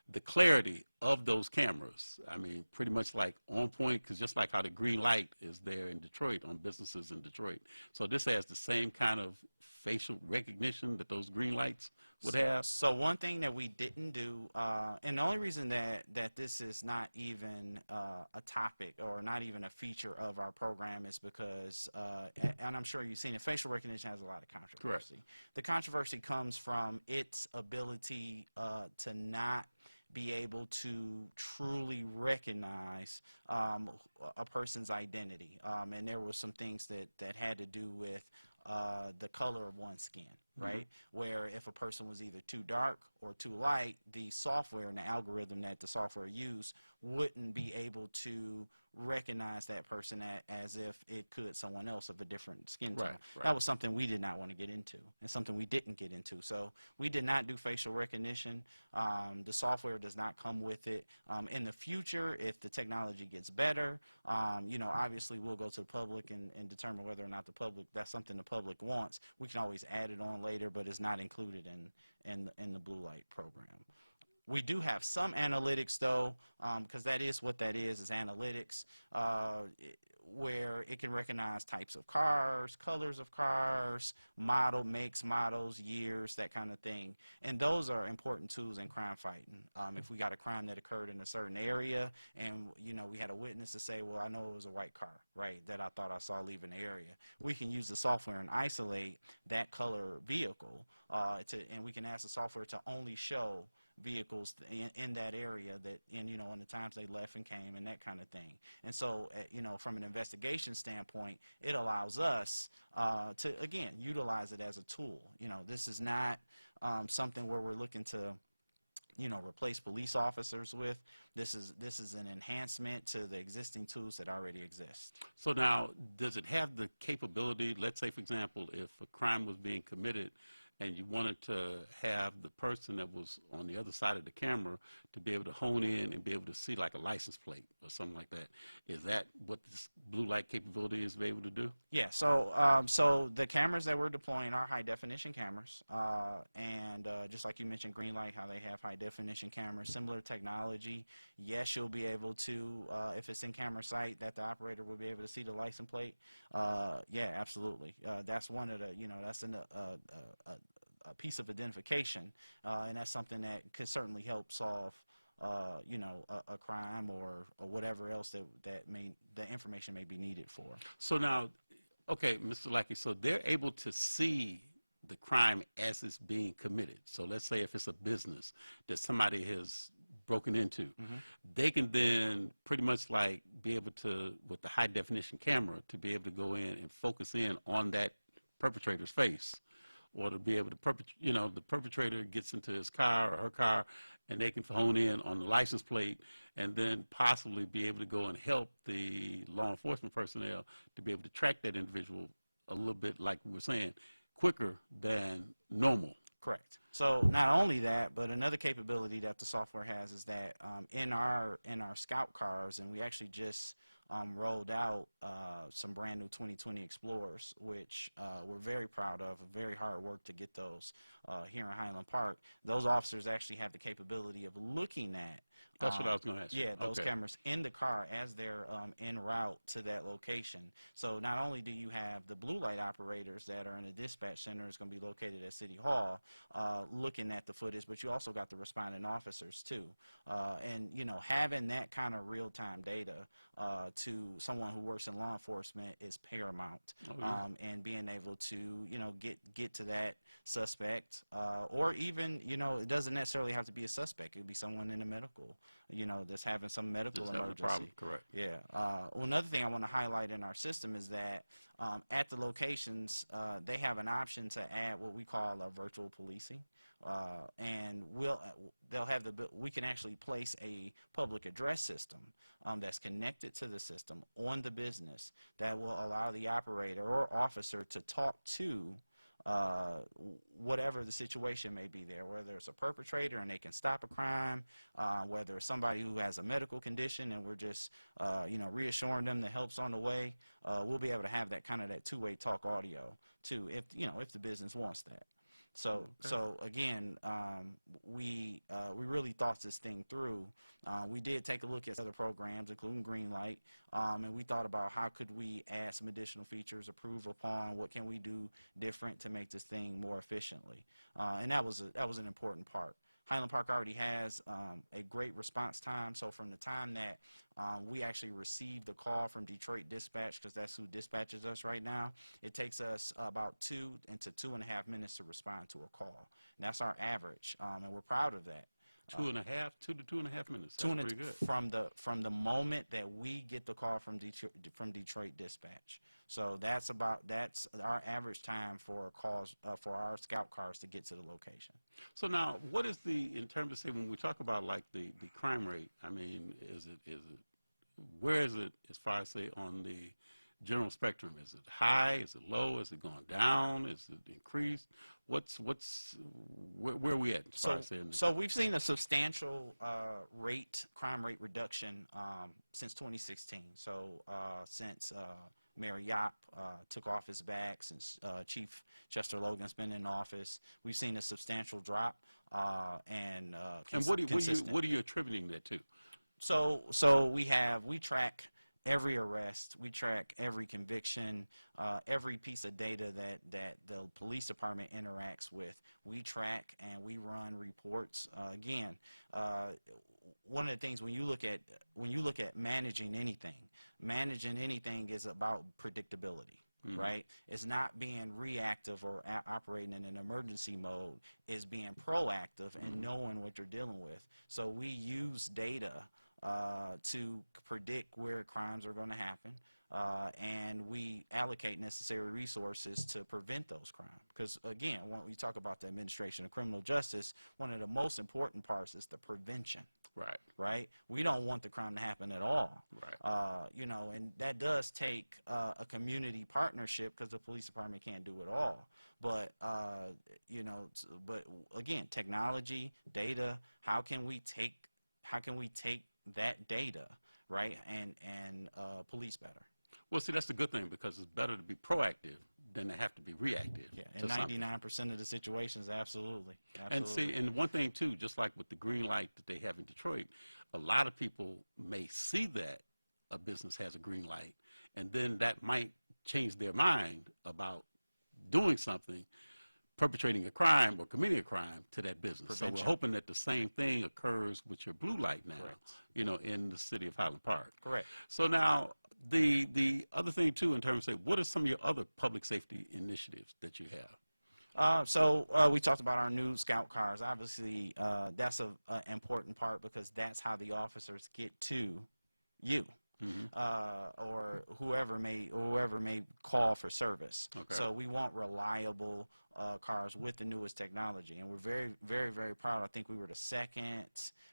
the clarity of those cameras, I mean, pretty much like on point, because just like how the green light is there in Detroit on businesses in Detroit. So this has the same kind of facial recognition that those green lights would have. So one thing that we didn't do, and the only reason that this is not even a topic or not even a feature of our program is because, and I'm sure you've seen it, facial recognition has a lot of controversy. Correct. The controversy comes from its ability to not be able to truly recognize a person's identity. And there were some things that had to do with the color of one's skin, right? Where if a person was either too dark or too light, the software and the algorithm that the software used wouldn't be able to recognize that person as if it could someone else of a different skin tone. Right. That was something we did not want to get into, and something we didn't get into. So we did not do facial recognition. The software does not come with it. In the future, if the technology gets better, obviously we'll go to the public and determine whether or not that's something the public wants. We can always add it on later, but it's not included in the blue light program. We do have some analytics, though, because that is what that is analytics, where it can recognize types of cars, colors of cars, makes, models, years, that kind of thing. And those are important tools in crime fighting. If we got a crime that occurred in a certain area and, we had a witness to say, well, I know it was a white car, right, that I thought I saw leaving the area. We can use the software and isolate that color vehicle, and we can ask the software to only show vehicles in that area that in the times they left and came and that kind of thing. And so from an investigation standpoint, it allows us to again utilize it as a tool. This is not something where we're looking to replace police officers with. This is an enhancement to the existing tools that already exist. So now, does it have the capability, let's say for example, if a crime was being committed and you wanted to have the person that was on the other side of the camera to be able to hone in and be able to see like a license plate or something like that, is that what this blue light capability is able to do? Yeah, so the cameras that we're deploying are high definition cameras, and just like you mentioned, green light, how they have high definition cameras, similar technology. Yes, you'll be able to, if it's in camera sight, that the operator will be able to see the license plate. Yeah, absolutely. That's one of the, that's a piece of identification, and that's something that could certainly help solve a crime or whatever else that information may be needed for. So now, okay, Mr. Lackey, so they're able to see the crime as it's being committed. So let's say if it's a business that somebody has broken into, they can then pretty much like be able to, with the high definition camera, to be able to go in and focus in on that perpetrator's face, or to be able to the perpetrator gets into his car or her car, and they can hone in on the license plate, and then possibly be able to go and help the law enforcement personnel to be able to track that individual a little bit, like we were saying, quicker than normal. Correct. So not only that, but another capability that the software has is that in our scout cars, and we actually just rolled out some brand new 2020 Explorers, which we're very proud of. Very hard work to get those here in Highland Park. Those officers actually have the capability of looking at. That's what I was going to ask you. Yeah, those cameras in the car as they're en route to that location. So not only do you have the blue light operators that are in the dispatch center, is going to be located at City Hall, looking at the footage, but you also got the responding officers too. And having that kind of real-time data to someone who works in law enforcement is paramount. And being able to get to that suspect, or even it doesn't necessarily have to be a suspect. It could be someone in the medical, that's having some medical emergency. Problem. Correct. Yeah. Well, another thing I want to highlight in our system is that at the locations, they have an option to add what we call a virtual policing, and we can actually place a public address system that's connected to the system on the business that will allow the operator or officer to talk to whatever the situation may be there, whether it's a perpetrator and they can stop a crime, whether it's somebody who has a medical condition and we're just reassuring them that help's on the way. We'll be able to have that kind of that two-way talk audio too, if the business wants that. So again, we really thought this thing through. We did take a look at other programs, including Greenlight, and we thought about how could we add some additional features, improve upon what can we do different to make this thing more efficiently, and that was an important part. Highland Park already has a great response time. So from the time that we actually received the call from Detroit Dispatch, because that's who dispatches us right now, it takes us about 2 to 2.5 minutes to respond to a call. And that's our average, and we're proud of that. 2 to 2.5 minutes. Two That's and pretty good. from the moment that we get the call from Detroit Dispatch. So that's our average time for calls for our scout cars to get to the location. So now, what is in terms of, say, when we talk about like the crime rate? I mean, where is it as far as, say, on the general spectrum? Is it high? Is it low? Is it going down? Is it increased? Where are we at as far as saying? So we've seen a substantial crime rate reduction since 2016. So since Mayor Yap took office back, since Chief Chester Logan's been in office, we've seen a substantial drop. And what are you attributing that to? So we track every arrest, we track every conviction, every piece of data that the police department interacts with. We track and we run reports. Again, one of the things when you look at managing anything is about predictability. Mm-hmm. Right? It's not being reactive or operating in an emergency mode. It's being proactive and knowing what you're dealing with. So we use data to predict where crimes are going to happen, and we allocate necessary resources to prevent those crimes. Because again, when we talk about the administration of criminal justice, one of the most important parts is the prevention. Right. Right. We don't want the crime to happen at all. Right. And that does take a community partnership because the police department can't do it all. But but again, technology, data. How can we take that data, right, and police better? Well, see, that's the good thing, because it's better to be proactive than to have to be reactive. Yeah, in 99% of the situations, absolutely. And see, and one thing too, just like with the green light that they have in Detroit, a lot of people may see that a business has a green light, and then that might change their mind about doing something, perpetrating a crime or committing a crime to that business. Prevention. So we're hoping that the same thing occurs with your blue light now, Correct. In the city of Highland Park. Correct. So now, the other thing too, in terms of, what are some of your other public safety initiatives that you have? So we talked about our new scout cars. Obviously, that's an important part, because that's how the officers get to you. Mm-hmm. Or whoever may call for service. Okay. So we want reliable cars with the newest technology, and we're very, very, very proud. I think we were the second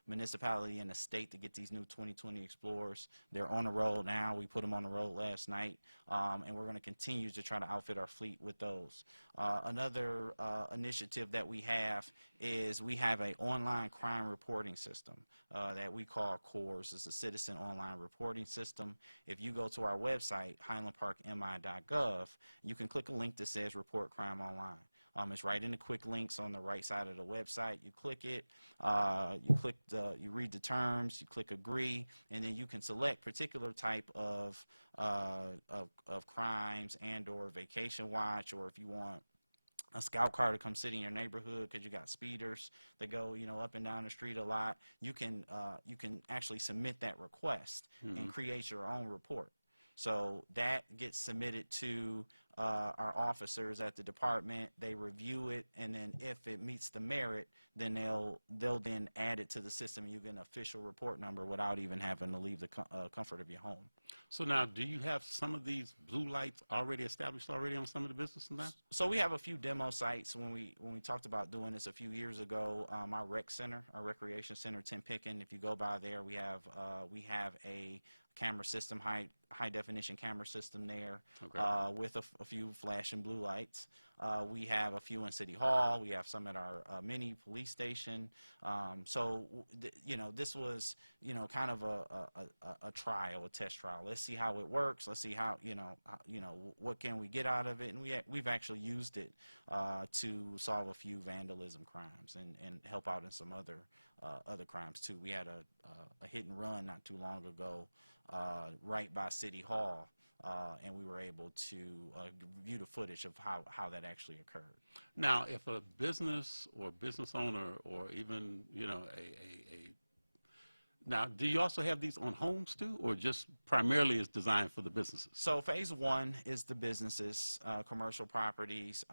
municipality in the state to get these new 2020 Explorers. They're on the road now. We put them on the road last night, and we're going to continue to try to outfit our fleet with those. Another initiative that we have is we have an online crime reporting system that we call CORS. It's a citizen online reporting system. If you go to our website, highlandparkmi.gov, you can click a link that says Report Crime Online. It's right in the quick links on the right side of the website. You click it, you read the terms, you click agree, and then you can select particular type of crimes and/or vacation watch, or if you want a scout car to come sit in your neighborhood because you got speeders that go, up and down the street a lot. You can actually submit that request and create your own report. So that gets submitted to our officers at the department. They review it, and then if it meets the merit, then they'll then add it to the system, and you get an official report number without even having to leave the comfort of your home. So now, do you have some of these blue lights already established on some of the businesses now? So we have a few demo sites. When we talked about doing this a few years ago, our rec center, our recreation center, Tim Pickin, if you go by there, we have a camera system, high definition camera system there, with a few flashing blue lights. We have a few in City Hall. We have some at our mini police station. This was kind of a trial, a test trial. Let's see how it works. Let's see how what can we get out of it. And we've actually used it to solve a few vandalism crimes and help out in some other crimes too. We had a hit and run not too long ago right by City Hall, and we were able to view the footage of how that actually occurred. Now, if a business or business owner, or even a Now, do you also have these on homes too, or just primarily is designed for the businesses? So phase one is the businesses, commercial properties,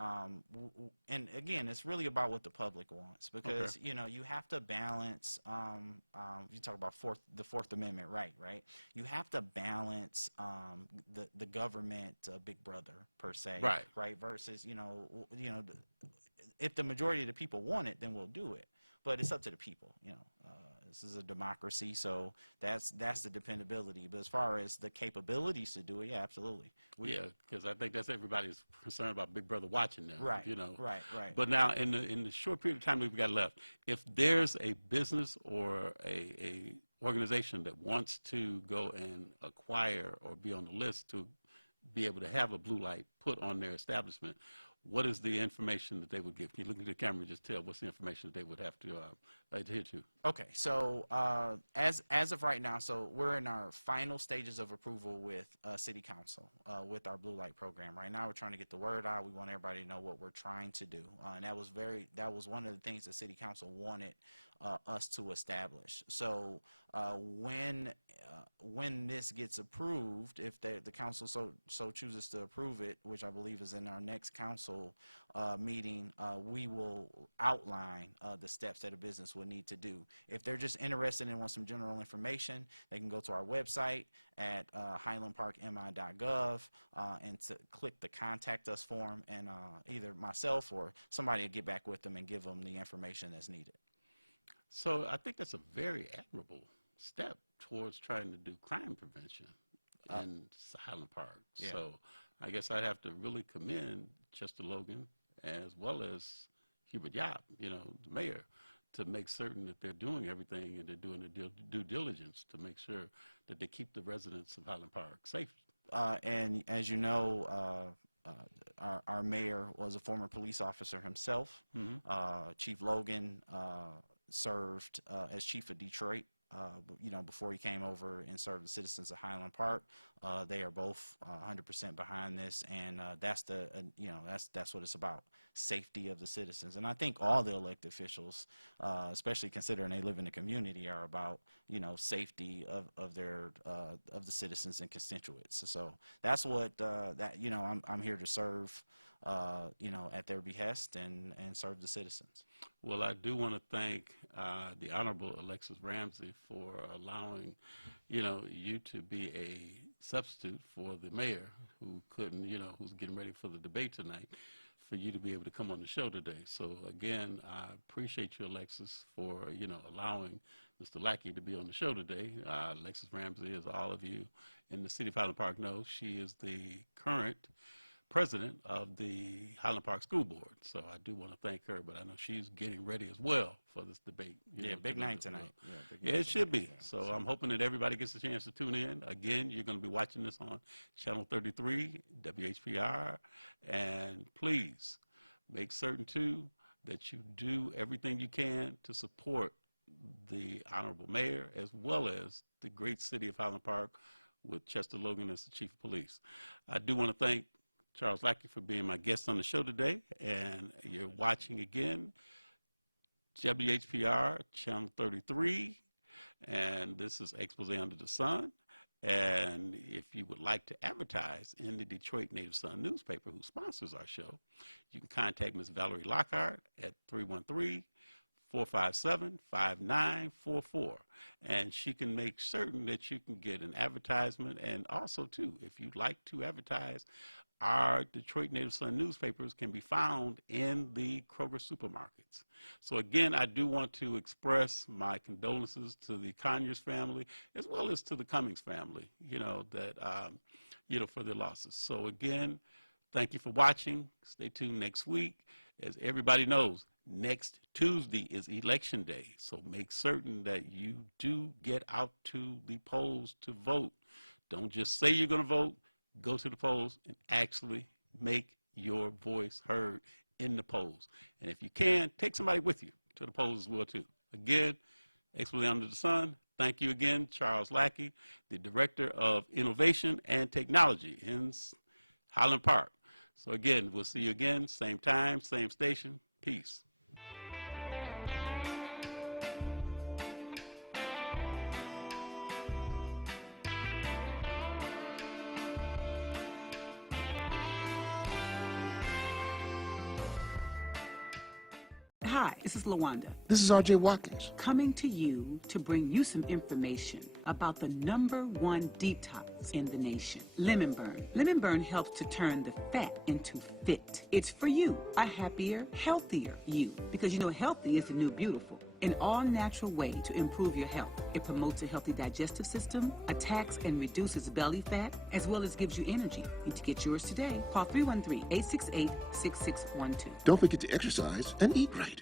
and again, it's really about what the public wants because you know you have to balance. You talk about the Fourth Amendment right? You have to balance the government, Big Brother per se, right? Versus if the majority of the people want it, then we'll do it. But it's up to the people, this is a democracy, so that's the dependability. But as far as the capabilities to do it, yeah, absolutely. Yeah, because I think that's everybody's concerned about Big Brother watching them, Right, Right. right. But now, in the short period of time we've got left, if there's a business or a organization that wants to go and acquire or be on the list to be able to have a blue light put on their establishment, what is the information that they would give? Can you look at the camera and just tell what's the information that they would have to adhere to? Okay, so as of right now, so we're in our final stages of approval with City Council with our blue light program. Right now, we're trying to get the word out. We want everybody to know what we're trying to do, and that was one of the things that City Council wanted us to establish. So when this gets approved, if the council so chooses to approve it, which I believe is in our next council meeting, we will outline the steps that a business would need to do. If they're just interested and want some general information, they can go to our website at highlandparkmi.gov and to click the contact us form, and either myself or somebody will get back with them and give them the information that's needed. So I think that's a very admirable step towards trying to do crime prevention in Highland Park. Yeah. So I guess I'd have to really commend Chester Logan as well as Hubert Yap, the mayor, to make certain that they're doing everything and they're doing the due diligence to make sure that they keep the residents of Highland Park safe. And as you know, our mayor was a former police officer himself. Chief Logan served as chief of Detroit, before he came over and served the citizens of Highland Park. They are both 100% behind this, and that's what it's about: safety of the citizens. And I think all the elected officials, especially considering they live in the community, are about safety of the citizens and constituents. So that's what I'm here to serve. At their behest and serve the citizens. Well, I do want to thank the Honorable Alexis Ramsey for allowing, you to be a substitute for the mayor who couldn't, who's getting ready for the debate tonight, for you to be able to come on the show today. So again, I appreciate you, Alexis, for, allowing Mr. Lackey to be on the show today. Alexis Ramsey, as all of you in the city of Highland Park know, she is the current president of the Highland Park School Board. So I do want to thank her, but I know she's getting ready as well for this debate. Big night tonight. Yeah, it should be. So I'm hoping that everybody gets a chance to tune in. Again, you're going to be watching this on Channel 33, WHPR, and please make certain, too, that you do everything you can to support the Honorable Mayor as well as the great city of Highland Park with Chester Logan as the Chief of Police. I do want to thank Charles Lackey for being my guest on the show today, and you're watching again WHPR Channel 33, and this is Expose Under the Sun. And if you would like to advertise in the Detroit Native Sun newspaper, who sponsors our show, you can contact Ms. Valerie Lockhart at 313-457-5944, and she can make certain that you can get an advertisement. And also, too, if you'd like to advertise, our Detroit Native Sun newspapers can be found in the Kroger supermarkets. So again, I do want to express my condolences to the Conyers family as well as to the Cummings family, for their losses. So again, thank you for watching. Stay tuned next week. As everybody knows, next Tuesday is Election Day. So make certain that you do get out to the polls to vote. Don't just say you're going to vote. Go to the polls and actually make your voice heard in the polls. And if you can, take somebody with you to the polls as well, too. Again, Expose Under the Sun, thank you again, Charles Lackey, the Director of Innovation and Technology in Highland Park. So again, we'll see you again, same time, same station. Peace. Hi, this is LaWanda. This is R.J. Watkins. Coming to you to bring you some information about the #1 detox in the nation, Lemon Burn. Lemon Burn helps to turn the fat into fit. It's for you, a happier, healthier you, because you know healthy is the new beautiful. An all-natural way to improve your health. It promotes a healthy digestive system, attacks and reduces belly fat, as well as gives you energy. And to get yours today, call 313-868-6612. Don't forget to exercise and eat right.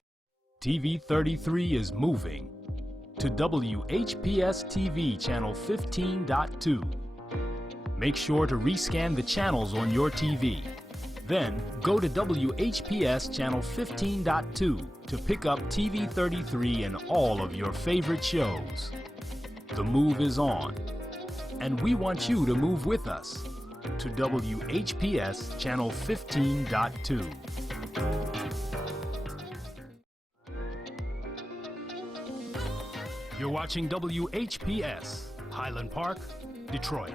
TV 33 is moving to WHPS TV Channel 15.2. Make sure to rescan the channels on your TV. Then go to WHPS Channel 15.2 to pick up TV 33 and all of your favorite shows. The move is on, and we want you to move with us to WHPS Channel 15.2. You're watching WHPS, Highland Park, Detroit.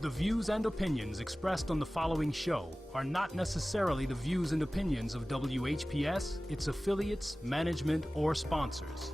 The views and opinions expressed on the following show are not necessarily the views and opinions of WHPS, its affiliates, management, or sponsors.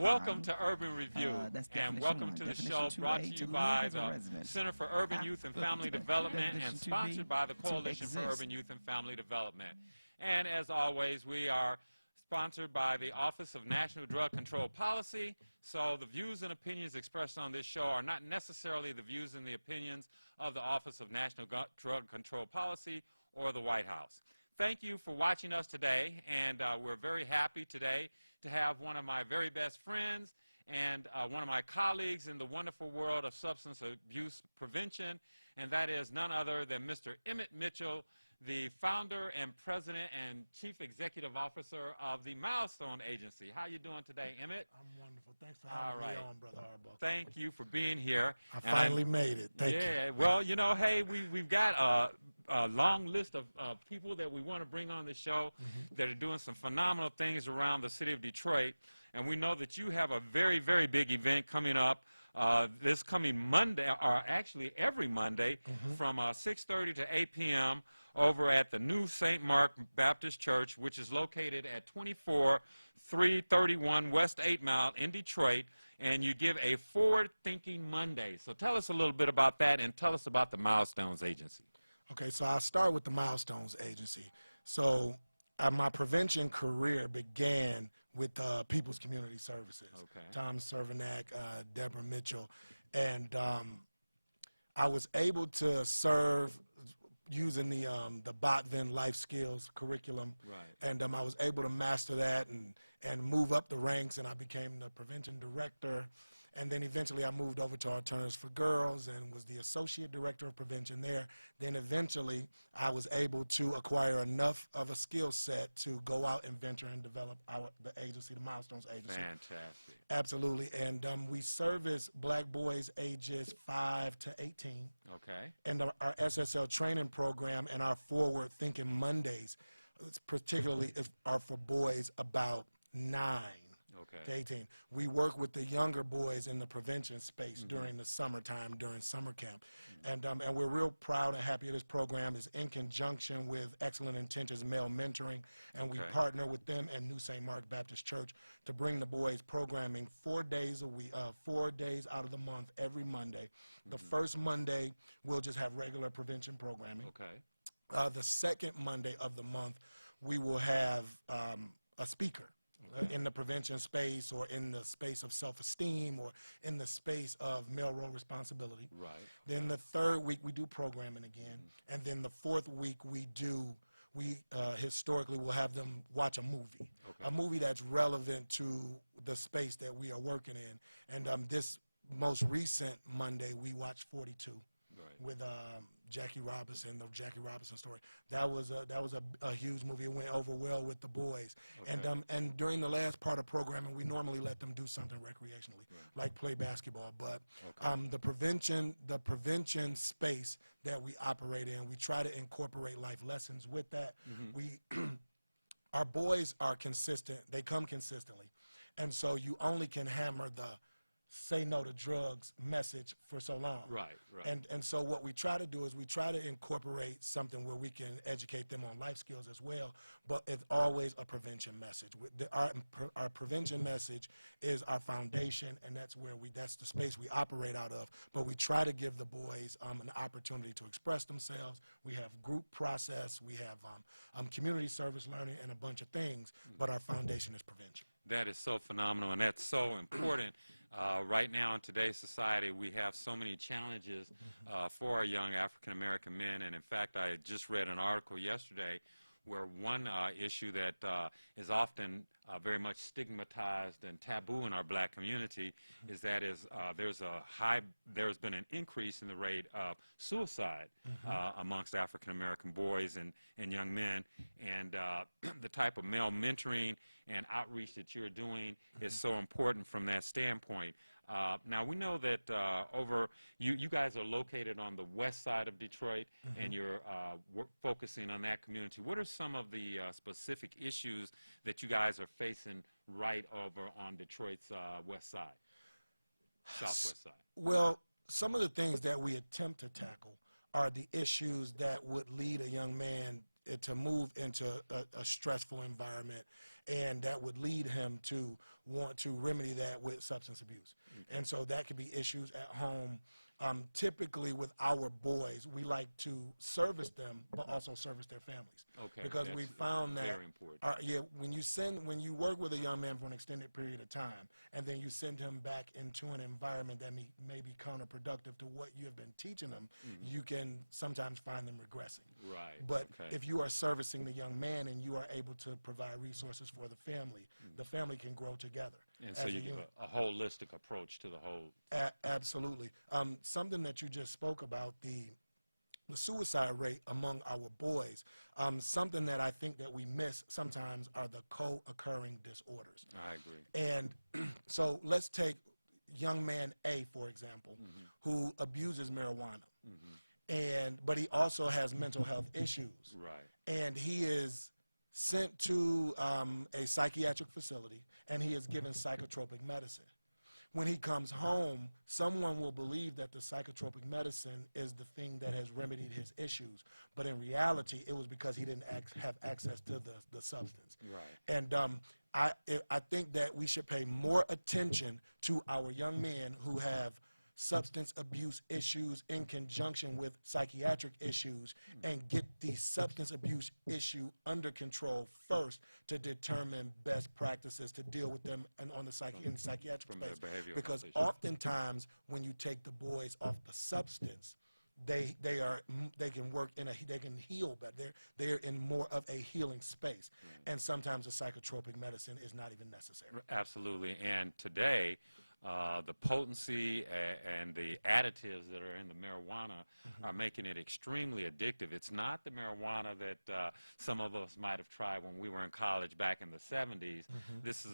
Welcome to Urban Review, and welcome to the show brought to you by the Center for Urban Youth and Family Development and sponsored by the Coalition for Urban Youth and Family Development. And as always, we are sponsored by the Office of National Drug Control Policy, so the views and opinions expressed on this show are not necessarily the views and the opinions of the Office of National Drug Control Policy or the White House. Thank you for watching us today, and we're very happy today to have one of my very best friends and one of my colleagues in the wonderful world of substance abuse prevention, and that is none other than Mr. Emmett Mitchell, the founder and president and chief executive officer of the Milestone Agency. How you doing today, Emmett? I'm wonderful. Thanks for having me on, Brother Harbaugh. Thank you for being here. I finally made it. Thank you. Yeah, well, you know, hey, we've got a long list of people that we want to bring on the show that are doing some phenomenal things around the city of Detroit. And we know that you have a very, very big event coming up this coming Monday, or actually every Monday, from 6:30 to 8 p.m. over at the new St. Mark Baptist Church, which is located at 24331 West 8 Mile in Detroit. And you give a forward-thinking Monday. So tell us a little bit about that, and tell us about the Milestones Agency. Okay, so I'll start with the Milestones Agency. So my prevention career began with People's Community Services. Okay. Tom Cervenak, Deborah Mitchell. And I was able to serve using the Botvin Life Skills curriculum. Right. And I was able to master that and move up the ranks, and I became the prevention director. And then eventually I moved over to Alternatives for Girls and was the associate director of prevention there. Then eventually I was able to acquire enough of a skill set to go out and venture and develop the agency, the Milestones Agency. Fantastic. Absolutely. And we service black boys ages 5 to 18. Okay. And our SSL training program and our Forward Thinking Mondays, particularly are for boys about 9. To 18. We work with the younger boys in the prevention space during the summertime, during summer camp. And we're real proud and happy this program is in conjunction with Excellent Intentions Male Mentoring, and we partner with them and New St. Mark Baptist Church to bring the boys programming 4 days a week, 4 days out of the month, every Monday. The first Monday, we'll just have regular prevention programming. Okay. The second Monday of the month, we will have a speaker. In the prevention space, or in the space of self-esteem, or in the space of male role responsibility. Right. Then the third week we do programming again, and then the fourth week we historically will have them watch a movie, a movie that's relevant to the space that we are working in. And this most recent Monday we watched 42. with Jackie Robinson, the Jackie Robinson story. That was a huge movie. It went over well with the boys. And during the last part of programming, we normally let them do something recreationally, like play basketball. But the prevention space that we operate in, we try to incorporate life lessons with that. We our boys are consistent. They come consistently. And so you only can hammer the say no to drugs message for so long. Right. And so what we try to do is we try to incorporate something where we can educate them on life skills as well, but it's always a prevention message. Our prevention message is our foundation, and that's the space we operate out of, but we try to give the boys an opportunity to express themselves. We have group process, we have community service learning, and a bunch of things, but our foundation is prevention. That is so phenomenal, and that's so important. Right now in today's society, we have so many challenges for our young African-American men, and in fact, I just read an article yesterday where one issue that is often very much stigmatized and taboo in our black community is that there's been an increase in the rate of suicide amongst African-American boys and young men, and the type of male mentoring and outreach that you're doing is so important from that standpoint. Now, we know that you guys are located on the west side of Detroit, and you're focusing on that community. What are some of the specific issues that you guys are facing right over on Detroit's west side, southwest side? Well, some of the things that we attempt to tackle are the issues that would lead a young man to move into a stressful environment, and that would lead him to want to remedy that with substance abuse. And so that could be issues at home. Typically with our boys, we like to service them, but also service their families. Okay, because we found that very important. when you work with a young man for an extended period of time, and then you send him back into an environment that may be counterproductive to what you have been teaching them, you can sometimes find them regressing. Right. But if you are servicing the young man and you are able to provide resources for the family can grow together. And so you give a holistic approach to the whole. Absolutely. Something that you just spoke about, the suicide rate among our boys, something that I think that we miss sometimes are the co-occurring disorders. I agree. And so let's take young man A, for example, who abuses marijuana. But he also has mental health issues. Right. And he is sent to a psychiatric facility, and he is given psychotropic medicine. When he comes home, someone will believe that the psychotropic medicine is the thing that has remedied his issues. But in reality, it was because he didn't have access to the substance. Right. And I think that we should pay more attention to our young men who have substance abuse issues in conjunction with psychiatric issues, and get the substance abuse issue under control first to determine best practices to deal with them in the psychiatric space. Because oftentimes when you take the boys off the substance, they can heal better. They're in more of a healing space, and sometimes the psychotropic medicine is not even necessary. Absolutely. And today, the potency and the additives that are in the marijuana are making it extremely addictive. It's not the marijuana that some of us might have tried when we were in college back in the 70s. This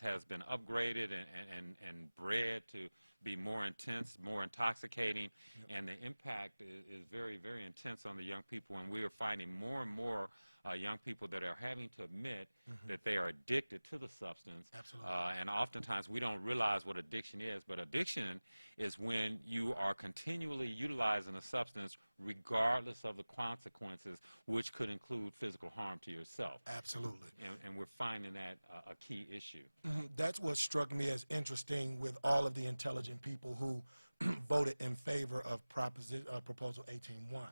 has been upgraded and bred to be more intense, more intoxicating, and the impact is very, very intense on the young people. And we are finding more and more young people that are having to admit that they are addicted to the substance. Absolutely. And oftentimes we don't realize what addiction is, but addiction is when you are continually utilizing a substance regardless of the consequences, which could include physical harm to yourself. Absolutely. And we're finding that a key issue. That's what struck me as interesting with all of the intelligent people who voted in favor of Proposal 18-1.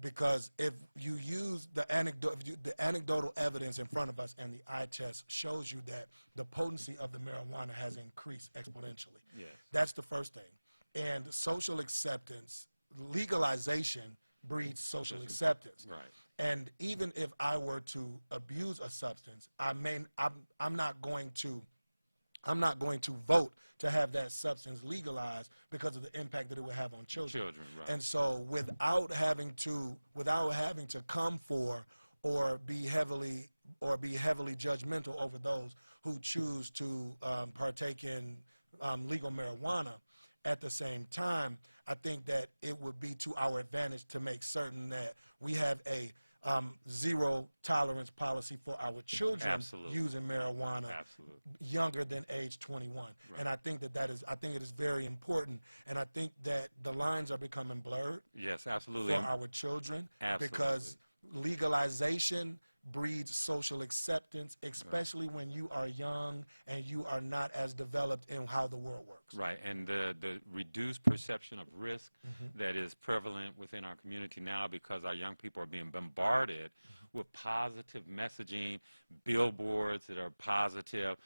Because if you use the anecdotal evidence in front of us, and the eye test shows you that the potency of the marijuana has increased exponentially. Yes. That's the first thing. And social acceptance, legalization breeds social acceptance. Right. And even if I were to abuse a substance, I'm not going to I'm not going to vote to have that substance legalized because of the impact that it would have on children. Right. And so without having to come for or be heavily judgmental over those who choose to partake in legal marijuana, at the same time, I think that it would be to our advantage to make certain that we have a zero tolerance policy for our children using marijuana younger than age 21. Right. And I think it is very important. And I think that the lines are becoming blurred. Yes, absolutely. For our children. Absolutely. Because legalization breeds social acceptance, especially when you are young and you are not as developed in how the world works. Right, and the reduced perception of risk that is prevalent within our community now, because our young people are being bombarded with positive messaging, billboards that are positive.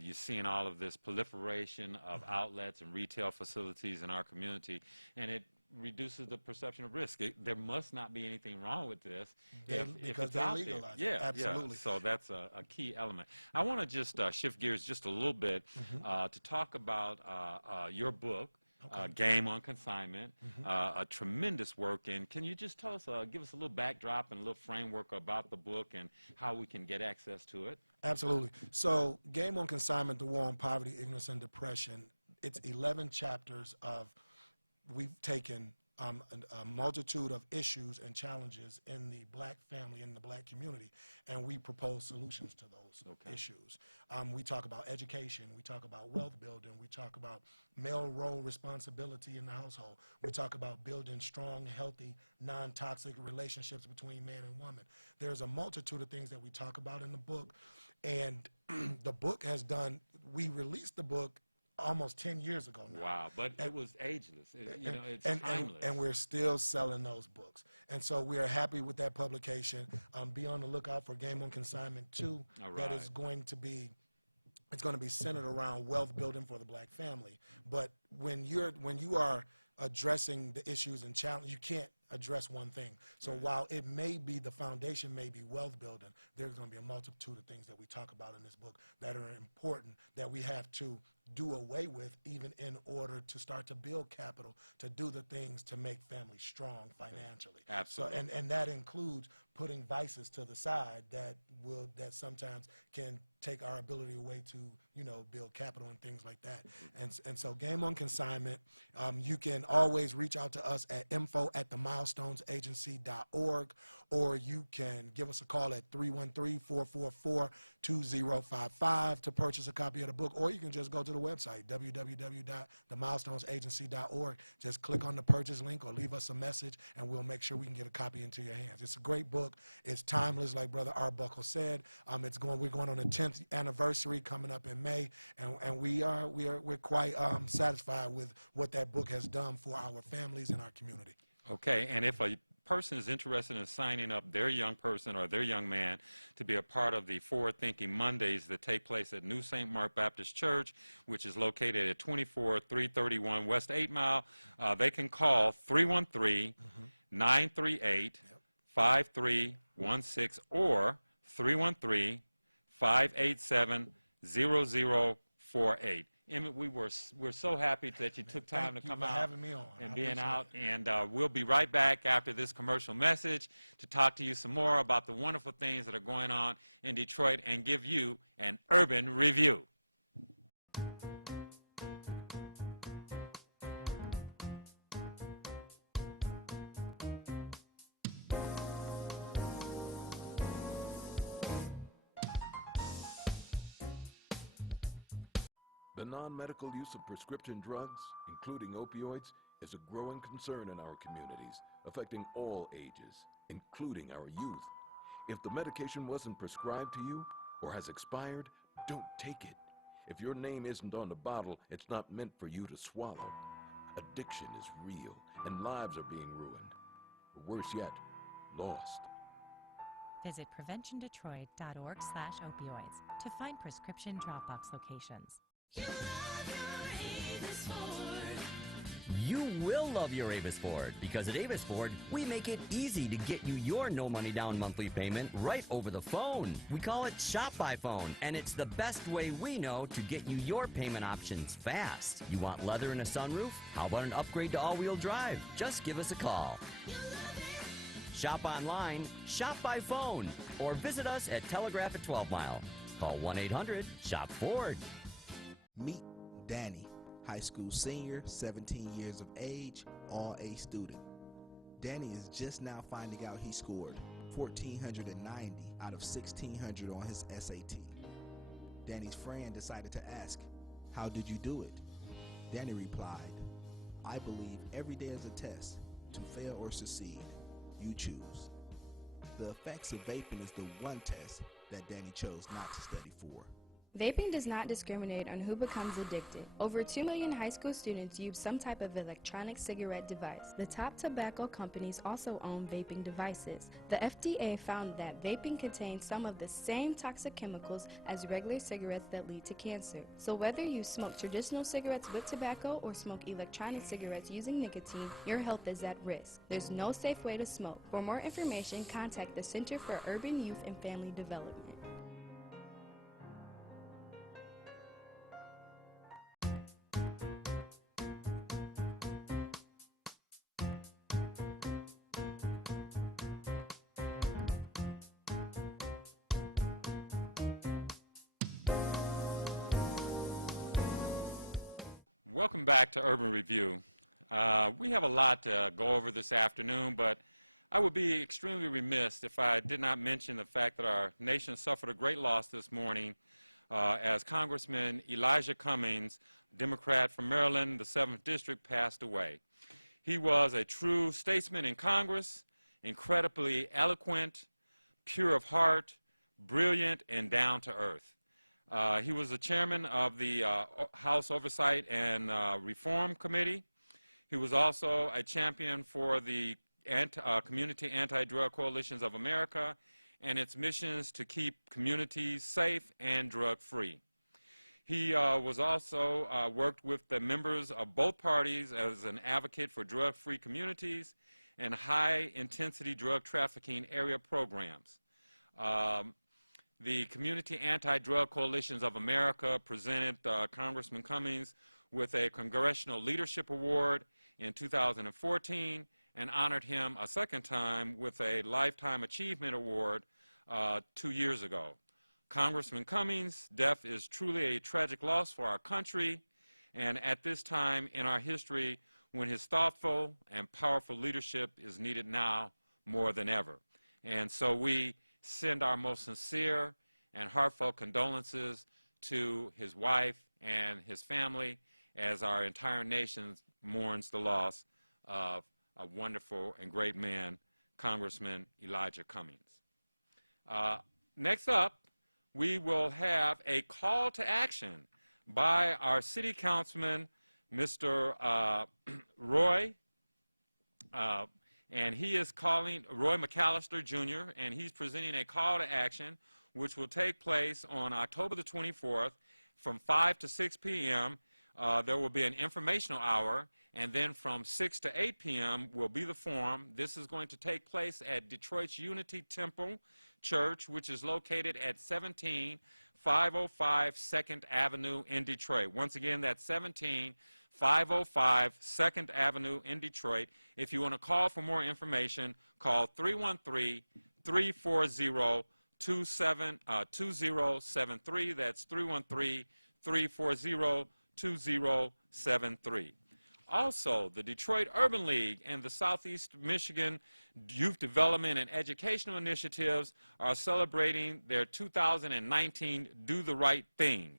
You're seeing all of this proliferation of outlets and retail facilities in our community, and it reduces the perception of risk. There must not be anything wrong with this if it's out there. Yeah, absolutely. Yeah. So that's a key element. I want to just shift gears just a little bit to talk about your book, Game on Consignment, a tremendous work. And can you just tell us, give us a little backdrop and a little framework about the book and how we can get access to it? Absolutely. So Game on Consignment, The War on Poverty, Ignorance, and Depression, it's 11 chapters of, we've taken a multitude of issues and challenges in the black family, in the black community, and we propose solutions to those issues. We talk about education, we talk about wealth building, we talk about male role responsibility in the household, we talk about building strong, healthy, non-toxic relationships between man and woman. There's a multitude of things that we talk about in the book, and the book has done, we released the book almost 10 years ago now. Wow, but it was ageless. It's timeless. And we're still selling those books. And so we are happy with that publication. Be on the lookout for Game on Consignment 2. That is going to be, it's going to be centered around wealth building for the black family. But when you are addressing the issues and challenges, you can't address one thing. So while it may be, the foundation may be wealth building, there's going to be a multitude of things that we talk about in this book that are important, that we have to do away with even in order to start to build capital, to do the things to make families strong financially. Absolutely. So, and that includes putting vices to the side that sometimes can take our ability away to, build capital and things like that. And so Game on Consignment, you can always reach out to us at info@themilestonesagency.org, or you can give us a call at 313-444-2055 to purchase a copy of the book, or you can just go to the website, www.themilestonesagency.org. Just click on the purchase link or leave us a message, and we'll make sure we can get a copy into your hands. It's a great book. It's timeless, like Brother Arbuckle said. We're going on the 10th anniversary coming up in May, and we're quite satisfied with what that book has done for our families and our community. Okay, and if a person is interested in signing up their young person or their young man to be a part of the Forward Thinking Mondays that take place at New St. Mark Baptist Church, which is located at 24331 West 8 Mile, they can call 313-938-5316 or 313-587-0048. Emmett, we're so happy that you took time to come out and being out, and we'll be right back after this commercial message to talk to you some more about the wonderful things that are going on in Detroit and give you an urban review. The non-medical use of prescription drugs, including opioids, is a growing concern in our communities, affecting all ages, including our youth. If the medication wasn't prescribed to you or has expired, don't take it. If your name isn't on the bottle, it's not meant for you to swallow. Addiction is real, and lives are being ruined. Or worse yet, lost. Visit PreventionDetroit.org/opioids to find prescription Dropbox locations. Your love, your aim is forward. You will love your Avis Ford, because at Avis Ford, we make it easy to get you your no money down monthly payment right over the phone. We call it Shop by Phone, and it's the best way we know to get you your payment options fast. You want leather and a sunroof? How about an upgrade to all-wheel drive? Just give us a call. Shop online, shop by phone, or visit us at Telegraph at 12 Mile. Call 1-800-SHOP-FORD. Meet Danny, high school senior, 17 years of age, all-A student. Danny is just now finding out he scored 1,490 out of 1,600 on his SAT. Danny's friend decided to ask, "How did you do it?" Danny replied, "I believe every day is a test. To fail or succeed, you choose." The effects of vaping is the one test that Danny chose not to study for. Vaping does not discriminate on who becomes addicted. Over 2 million high school students use some type of electronic cigarette device. The top tobacco companies also own vaping devices. The FDA found that vaping contains some of the same toxic chemicals as regular cigarettes that lead to cancer. So whether you smoke traditional cigarettes with tobacco or smoke electronic cigarettes using nicotine, your health is at risk. There's no safe way to smoke. For more information, contact the Center for Urban Youth and Family Development. Welcome back to Urban Review. We have a lot to go over this afternoon, but I would be extremely remiss if I did not mention the fact that our nation suffered a great loss this morning as Congressman Elijah Cummings, Democrat from Maryland, the 7th District, passed away. He was a true statesman in Congress, incredibly eloquent, pure of heart, brilliant, and down to earth. He was the chairman of the House Oversight and Reform Committee. He was also a champion for the Community Anti-Drug Coalitions of America and its missions to keep communities safe and drug-free. He was also worked with the members of both parties as an advocate for drug-free communities and high-intensity drug trafficking area programs. The Community Anti-Drug Coalitions of America presented Congressman Cummings with a Congressional Leadership Award in 2014 and honored him a second time with a Lifetime Achievement Award 2 years ago. Congressman Cummings' death is truly a tragic loss for our country, and at this time in our history when his thoughtful and powerful leadership is needed now more than ever. And so we send our most sincere and heartfelt condolences to his wife and his family as our entire nation mourns the loss of a wonderful and great man, Congressman Elijah Cummings. Next up, we will have a call to action by our city councilman, Mr. Roy, and he is calling Roy McAllister Jr., and he's presenting a call to action which will take place on October the 24th from 5 to 6 p.m. There will be an informational hour, and then from 6 to 8 p.m. will be the forum. This is going to take place at Detroit's Unity Temple Church, which is located at 17505 2nd Avenue in Detroit. Once again, that's 17505 2nd Avenue in Detroit. If you want to call for more information, call 313-340-2073. That's 313-340-2073. Also, the Detroit Urban League and the Southeast Michigan Youth Development and Educational Initiatives are celebrating their 2019 Do the Right Thing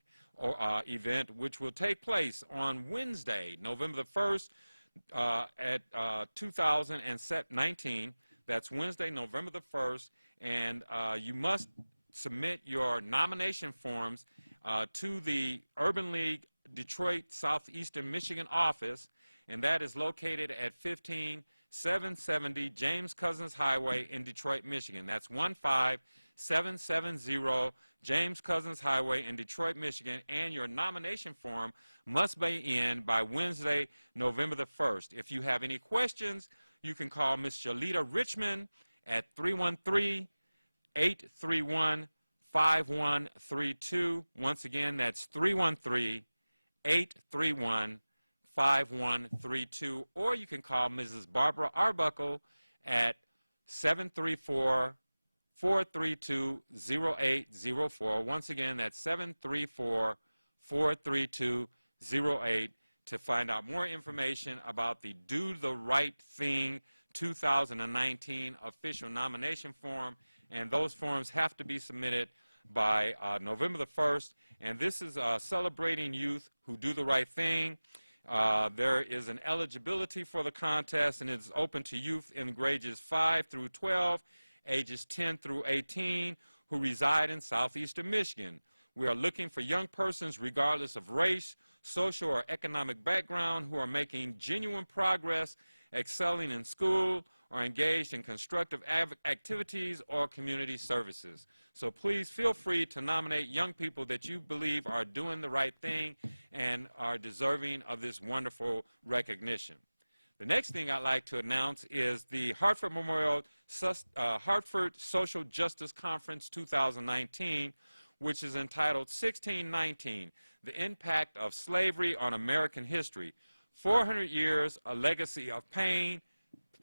event, which will take place on Wednesday, November the 1st at 2019. That's Wednesday, November the 1st, and you must submit your nomination forms to the Urban League Detroit Southeastern Michigan office, and that is located at 15 770 James Cousins Highway in Detroit, Michigan. That's 15770 James Cousins Highway in Detroit, Michigan. And your nomination form must be in by Wednesday, November the 1st. If you have any questions, you can call Ms. Shalita Richmond at 313-831-5132. Once again, that's 313-831-5132. Or you can call Mrs. Barbara Arbuckle at 734-432-0804. Once again, that's 734-432-08 to find out more information about the Do the Right Thing 2019 official nomination form. And those forms have to be submitted by November the 1st. And this is celebrating youth who do the right thing. There is an eligibility for the contest, and it's open to youth in grades 5 through 12, ages 10 through 18, who reside in southeastern Michigan. We are looking for young persons regardless of race, social, or economic background who are making genuine progress, excelling in school, or engaged in constructive activities or community services. So please feel free to nominate young people that you believe are doing the right thing and are deserving of this wonderful recognition. The next thing I'd like to announce is the Hartford Memorial Hartford Social Justice Conference 2019, which is entitled 1619, The Impact of Slavery on American History, 400 Years, A Legacy of Pain,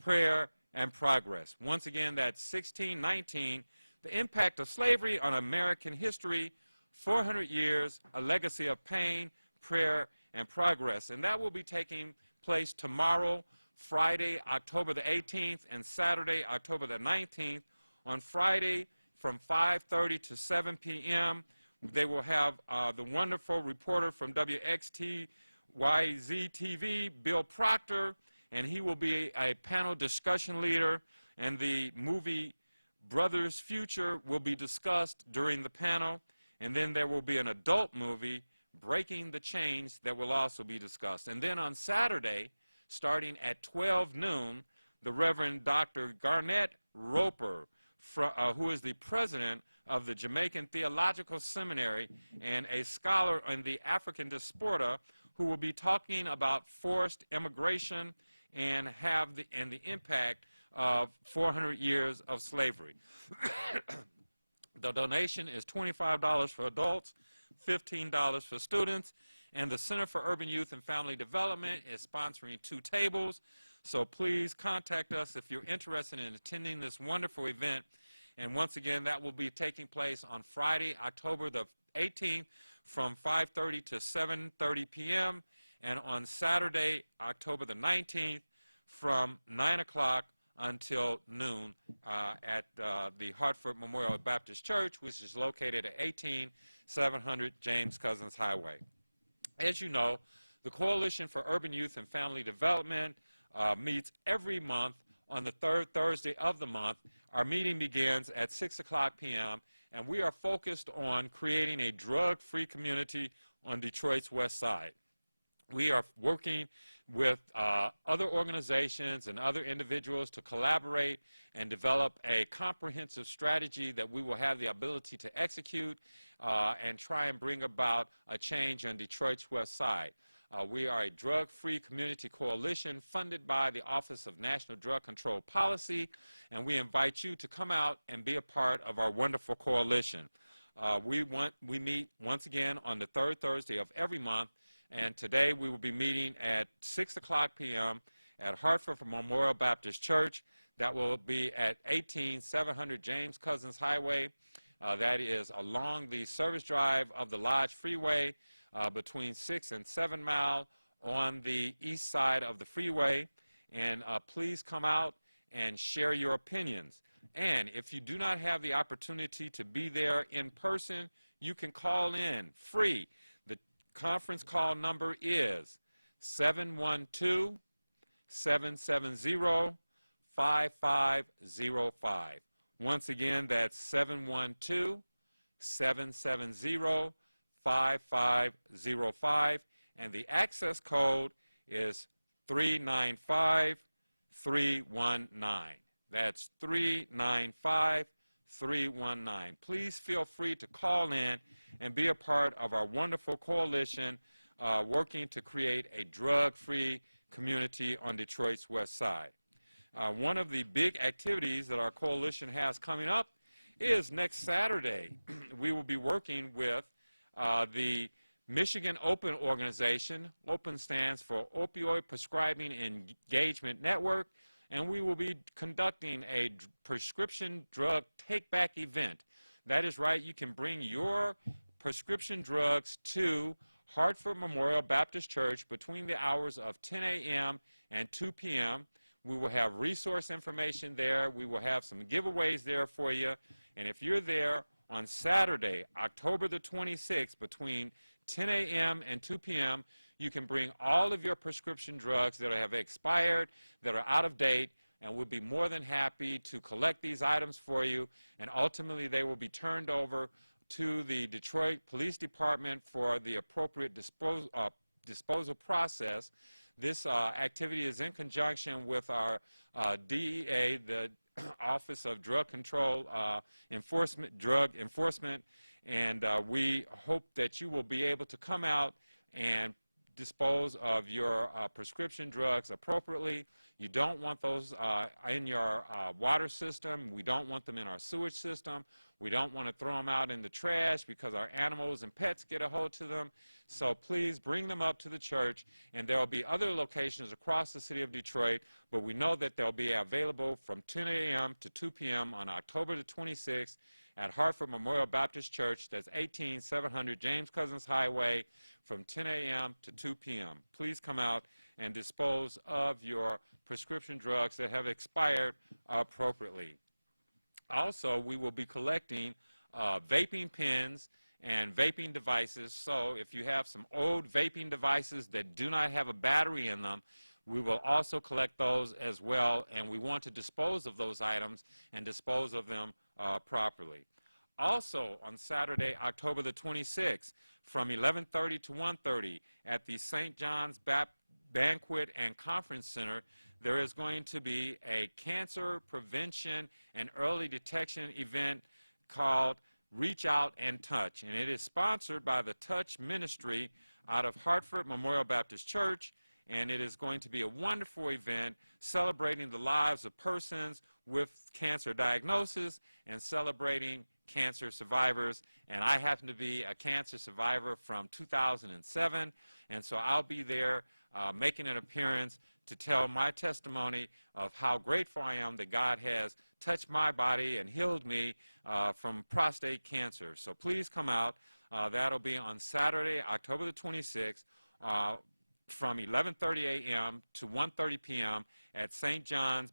Prayer, and Progress. Once again, that's 1619, The Impact of Slavery on American History, 400 Years, A Legacy of Pain, Prayer, and Progress. And that will be taking place tomorrow, Friday, October the 18th, and Saturday, October the 19th. On Friday, from 5:30 to 7 p.m., they will have the wonderful reporter from WXTYZ TV, Bill Proctor, and he will be a panel discussion leader, and the movie Brothers Future will be discussed during the panel. And then there will be an adult movie, Breaking the Chains, that will also be discussed. And then on Saturday, starting at 12 noon, the Reverend Dr. Garnett Roper, who is the president of the Jamaican Theological Seminary and a scholar in the African diaspora, who will be talking about forced immigration and the impact of 400 years of slavery. The donation is $25 for adults, $15 for students, and the Center for Urban Youth and Family Development is sponsoring 2 tables. So please contact us if you're interested in attending this wonderful event. And once again, that will be taking place on Friday, October the 18th from 5:30 to 7:30 p.m. and on Saturday, October the 19th from 9 o'clock until noon at the Hartford Memorial Baptist Church, which is located at 18700 James Cousins Highway. As you know, the Coalition for Urban Youth and Family Development meets every month on the 3rd Thursday of the month. Our meeting begins at 6 o'clock p.m., and we are focused on creating a drug-free community on Detroit's west side. We are working with other organizations and other individuals to collaborate and develop a comprehensive strategy that we will have the ability to execute and try and bring about a change on Detroit's west side. We are a drug-free community coalition funded by the Office of National Drug Control Policy, and we invite you to come out and be a part of our wonderful coalition. We meet once again on the 3rd Thursday of every month, and today we will be meeting at 6 o'clock p.m. at Hartford Memorial Baptist Church. That will be at 18700 James Cousins Highway. That is along the service drive of the Lodge Freeway, between 6 and 7 Mile on the east side of the freeway. And please come out and share your opinions. And if you do not have the opportunity to be there in person, you can call in free. The conference call number is 712-770-5505. Once again, that's 712-770-5505, and the access code is 395 That's 395-319. Please feel free to call in and be a part of our wonderful coalition working to create a drug-free community on Detroit's west side. One of the big activities that our coalition has coming up is next Saturday. We will be working with the Michigan Open organization. Open stands for Opioid Prescribing Engagement Network, and we will be conducting a prescription drug take-back event. That is right, you can bring your prescription drugs to Hartford Memorial Baptist Church between the hours of 10 a.m. and 2 p.m. We will have resource information there. We will have some giveaways there for you. And if you're there on Saturday, October the 26th, between 10 a.m. and 2 p.m., you can bring all of your prescription drugs that have expired, that are out of date, and we'll be more than happy to collect these items for you. And ultimately, they will be turned over to the Detroit Police Department for the appropriate disposal process. This activity is in conjunction with our DEA, the Office of Drug Control Drug Enforcement, and we hope that you will be able to come out and dispose of your prescription drugs appropriately. You don't want those in your water system. We don't want them in our sewage system. We don't want to throw them out in the trash because our animals and pets get a hold to them. So please bring them up to the church, and there will be other locations across the city of Detroit, but we know that they'll be available from 10 a.m. to 2 p.m. on October the 26th at Hartford Memorial Baptist Church. That's 18700 James Cousins Highway, from 10 a.m. to 2 p.m. Please come out and dispose of your prescription drugs that have expired appropriately. Also, we will be collecting vaping pens and vaping devices. So if you have some old vaping devices that do not have a battery in them, we will also collect those as well, and we want to dispose of those items and dispose of them properly. Also on Saturday, October the 26th, from 11:30 to 1:30 at the St. John's Banquet and Conference Center, there is going to be a cancer prevention and early detection event called Reach Out and Touch, and it is sponsored by the Touch Ministry out of Hartford Memorial Baptist Church, and it is going to be a wonderful event celebrating the lives of persons with cancer diagnosis and celebrating cancer survivors. And I happen to be a cancer survivor from 2007, and so I'll be there making an appearance to tell my testimony of how grateful I am that God has touched my body and healed me from prostate cancer. So please come out. That'll be on Saturday, October the 26th, from 11:30 a.m. to 1:30 p.m. at St. John's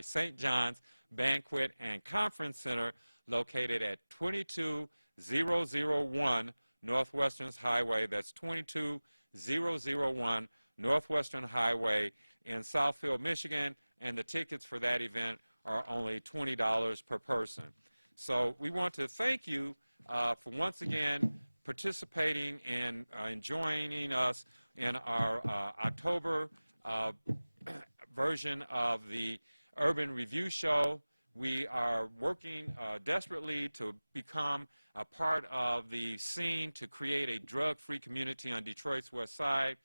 St. John's Banquet and Conference Center, located at 22001 Northwestern Highway. That's 22001 Northwestern Highway in Southfield, Michigan, and the tickets for that event are only $20 per person. So we want to thank you for once again participating and joining us in our October version of the Urban Review Show. We are working desperately to become a part of the scene to create a drug-free community on Detroit's west side.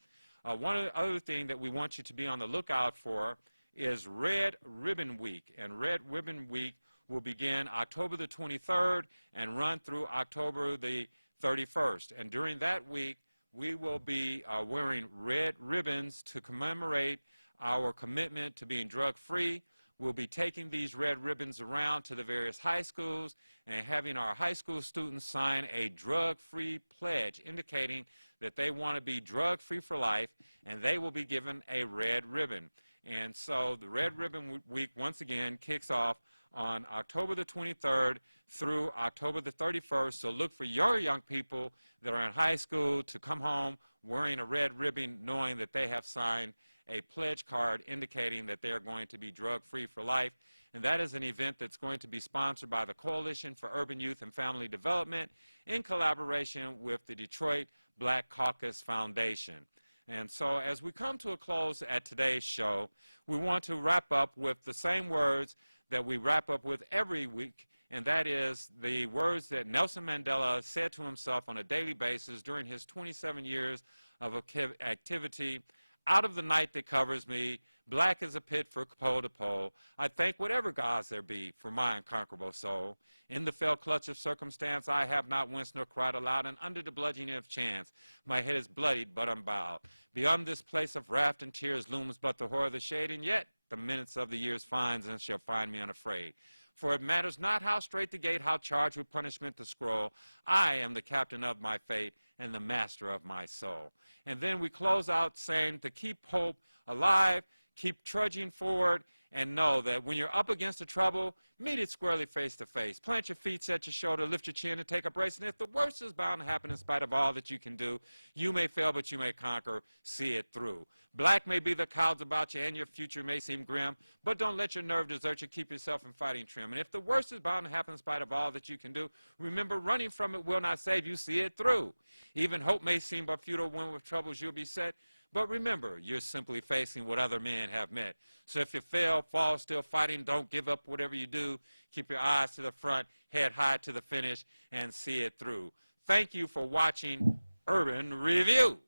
One other thing that we want you to be on the lookout for is Red Ribbon Week, and Red Ribbon Week will begin October the 23rd and run through October the 31st. And during that week, we will be wearing red ribbons to commemorate our commitment to being drug-free. We'll be taking these red ribbons around to the various high schools and having our high school students sign a drug-free pledge indicating that they want to be drug-free for life, and they will be given a red ribbon. And so the Red Ribbon Week, once again, kicks off on October the 23rd through October the 31st. So look for your young people that are in high school to come home wearing a red ribbon, knowing that they have signed a pledge card indicating that they are going to be drug-free for life. And that is an event that's going to be sponsored by the Coalition for Urban Youth and Family Development in collaboration with the Detroit Black Caucus Foundation. And so as we come to a close at today's show, we want to wrap up with the same words that we wrap up with every week, and that is the words that Nelson Mandela said to himself on a daily basis during his 27 years of activity. Out of the night that covers me, black as a pit for pole to pole, I thank whatever gods there be for my unconquerable soul. In the fell clutch of circumstance, I have not winced nor cried aloud, and under the bludgeoning of chance, my head is bloodied but unbowed. Beyond this place of wrath and tears looms but the horror of the shade, and yet the minutes of the years finds and shall find me unafraid. For it matters not how straight the gate, how charged with punishment the scroll. I am the captain of my fate and the master of my soul. And then we close out saying to keep hope alive, keep trudging forward, and know that when you're up against the trouble, meet it squarely face to face. Plant your feet, set your shoulder, lift your chin, and take a brace. And if the worst is bound to happen in spite of all that you can do, you may fail, but you may conquer. See it through. Black may be the clouds about you, and your future may seem grim, but don't let your nerve desert you. Keep yourself in fighting trim. And if the worst is bound to happen in spite of all that you can do, remember, running from it will not save you. See it through. Even hope may seem but futile when with troubles you'll be set. But remember, you're simply facing what other men have met. So if you fail, fall, still fighting, don't give up whatever you do. Keep your eyes to the front, head high to the finish, and see it through. Thank you for watching Urban Review.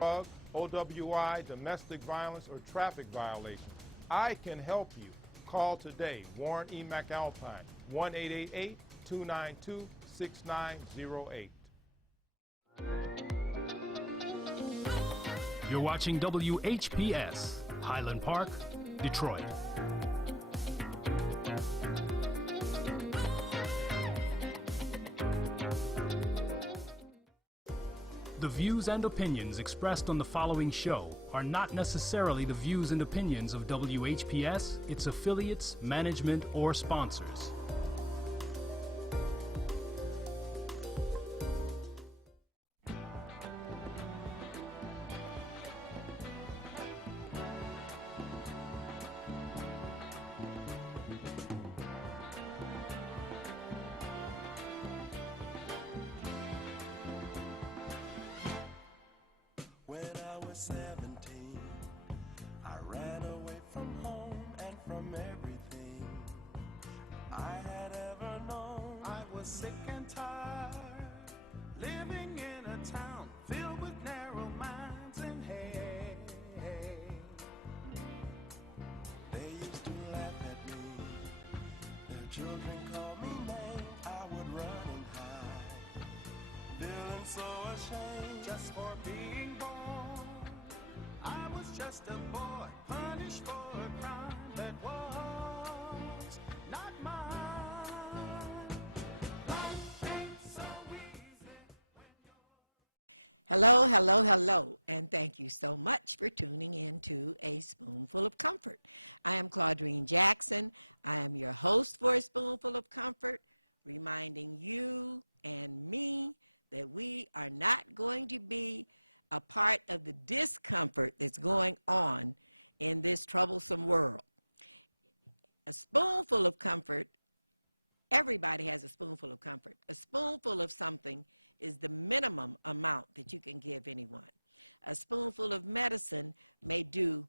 Drug, OWI, domestic violence, or traffic violation. I can help you. Call today. Warren E. McAlpine, 1-888-292-6908. You're watching WHPS, Highland Park, Detroit. The views and opinions expressed on the following show are not necessarily the views and opinions of WHPS, its affiliates, management, or sponsors. When I was 17, I ran away from home and from everything I had ever known. I was sick and tired, living in a town filled with narrow minds and hate. They used to laugh at me, their children called me names. I would run and hide, feeling so ashamed just for being born. I was just a boy, punished for a crime that was not mine. Life ain't so easy. Hello, hello, hello, and thank you so much for tuning in to A Spoonful of Comfort. I am Claudrine Jackson. I am your host for A Spoonful of Comfort, reminding you and me that we are not going to be a part of the discomfort that's going on in this troublesome world. A spoonful of comfort, everybody has a spoonful of comfort. A spoonful of something is the minimum amount that you can give anyone. A spoonful of medicine may do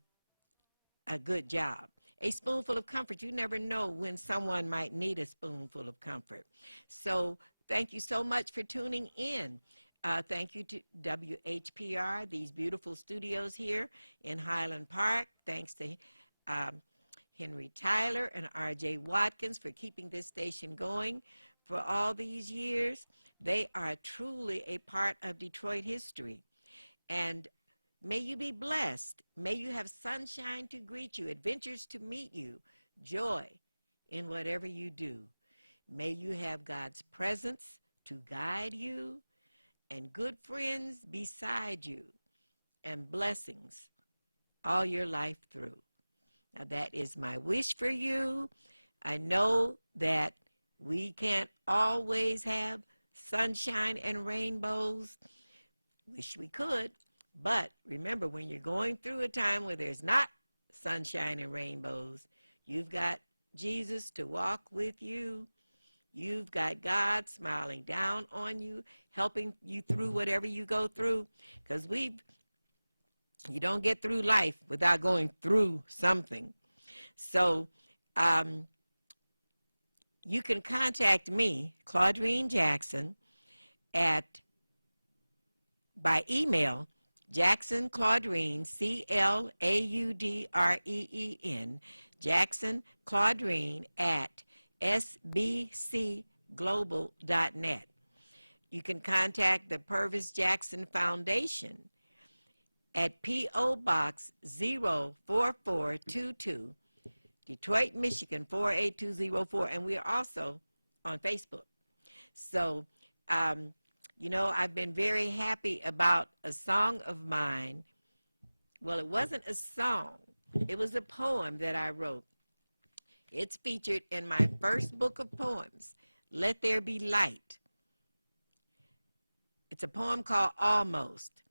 a good job. A spoonful of comfort, you never know when someone might need a spoonful of comfort. So thank you so much for tuning in. Thank you to WHPR, these beautiful studios here in Highland Park. Thanks to Henry Tyler and R.J. Watkins for keeping this station going for all these years. They are truly a part of Detroit history. And may you be blessed. May you have sunshine to greet you, adventures to meet you, joy in whatever you do. May you have God's presence to guide you, and good friends beside you, and blessings all your life through. Now that is my wish for you. I know that we can't always have sunshine and rainbows. Wish we could, but remember, when you're going through a time where there's not sunshine and rainbows, you've got Jesus to walk with you You've got God smiling down on you, helping you through whatever you go through, because you don't get through life without going through something. So you can contact me, Claudrine Jackson, by email, Jackson Claudrine, Claudreen, Jackson Claudrine at sbcglobal.net. You can contact the Purvis Jackson Foundation at P.O. Box 04422, Detroit, Michigan 48204, and we are also on Facebook. So, you know, I've been very happy about a song of mine. Well, it wasn't a song. It was a poem that I wrote. It's featured in my first book of poems, Let There Be Light. It's a poem called Almost.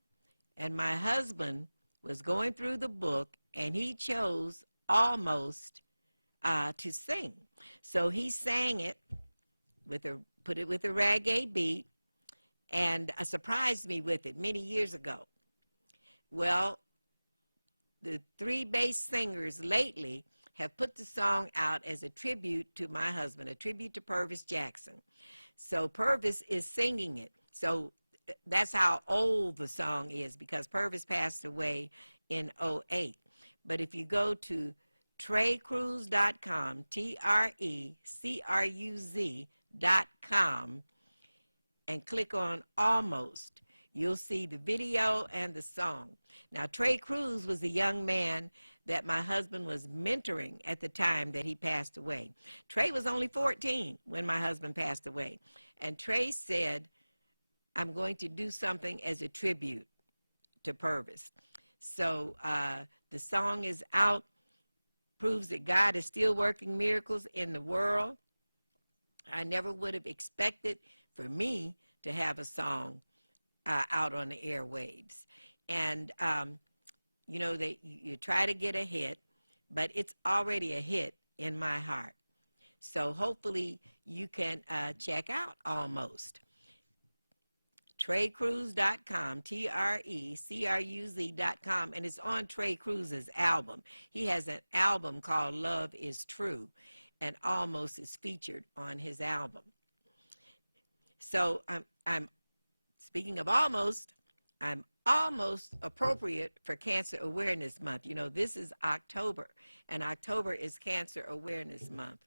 And my husband was going through the book, and he chose Almost to sing. So he sang it put it with a reggae beat, and surprised me with it many years ago. Well, the three bass singers lately have put the song out as a tribute to my husband, a tribute to Purvis Jackson. So Purvis is singing it. So that's how old the song is, because Purvis passed away in '08. But if you go to TreCruz.com, TRECRUZ.com, and click on Almost, you'll see the video and the song. Now, Trey Cruz was a young man that my husband was mentoring at the time that he passed away. Trey was only 14 when my husband passed away. And Trey said, I'm going to do something as a tribute to Purvis. So the song is out, proves that God is still working miracles in the world. I never would have expected for me to have a song out on the airwaves. And, you know, you try to get a hit, but it's already a hit in my heart. So hopefully you can check out Almost. TreCruz.com, TRECRUZ.com, and it's on Trey Cruz's album. He has an album called Love Is True, and Almost is featured on his album. So I'm speaking of almost, I'm almost appropriate for Cancer Awareness Month. You know, this is October, and October is Cancer Awareness Month.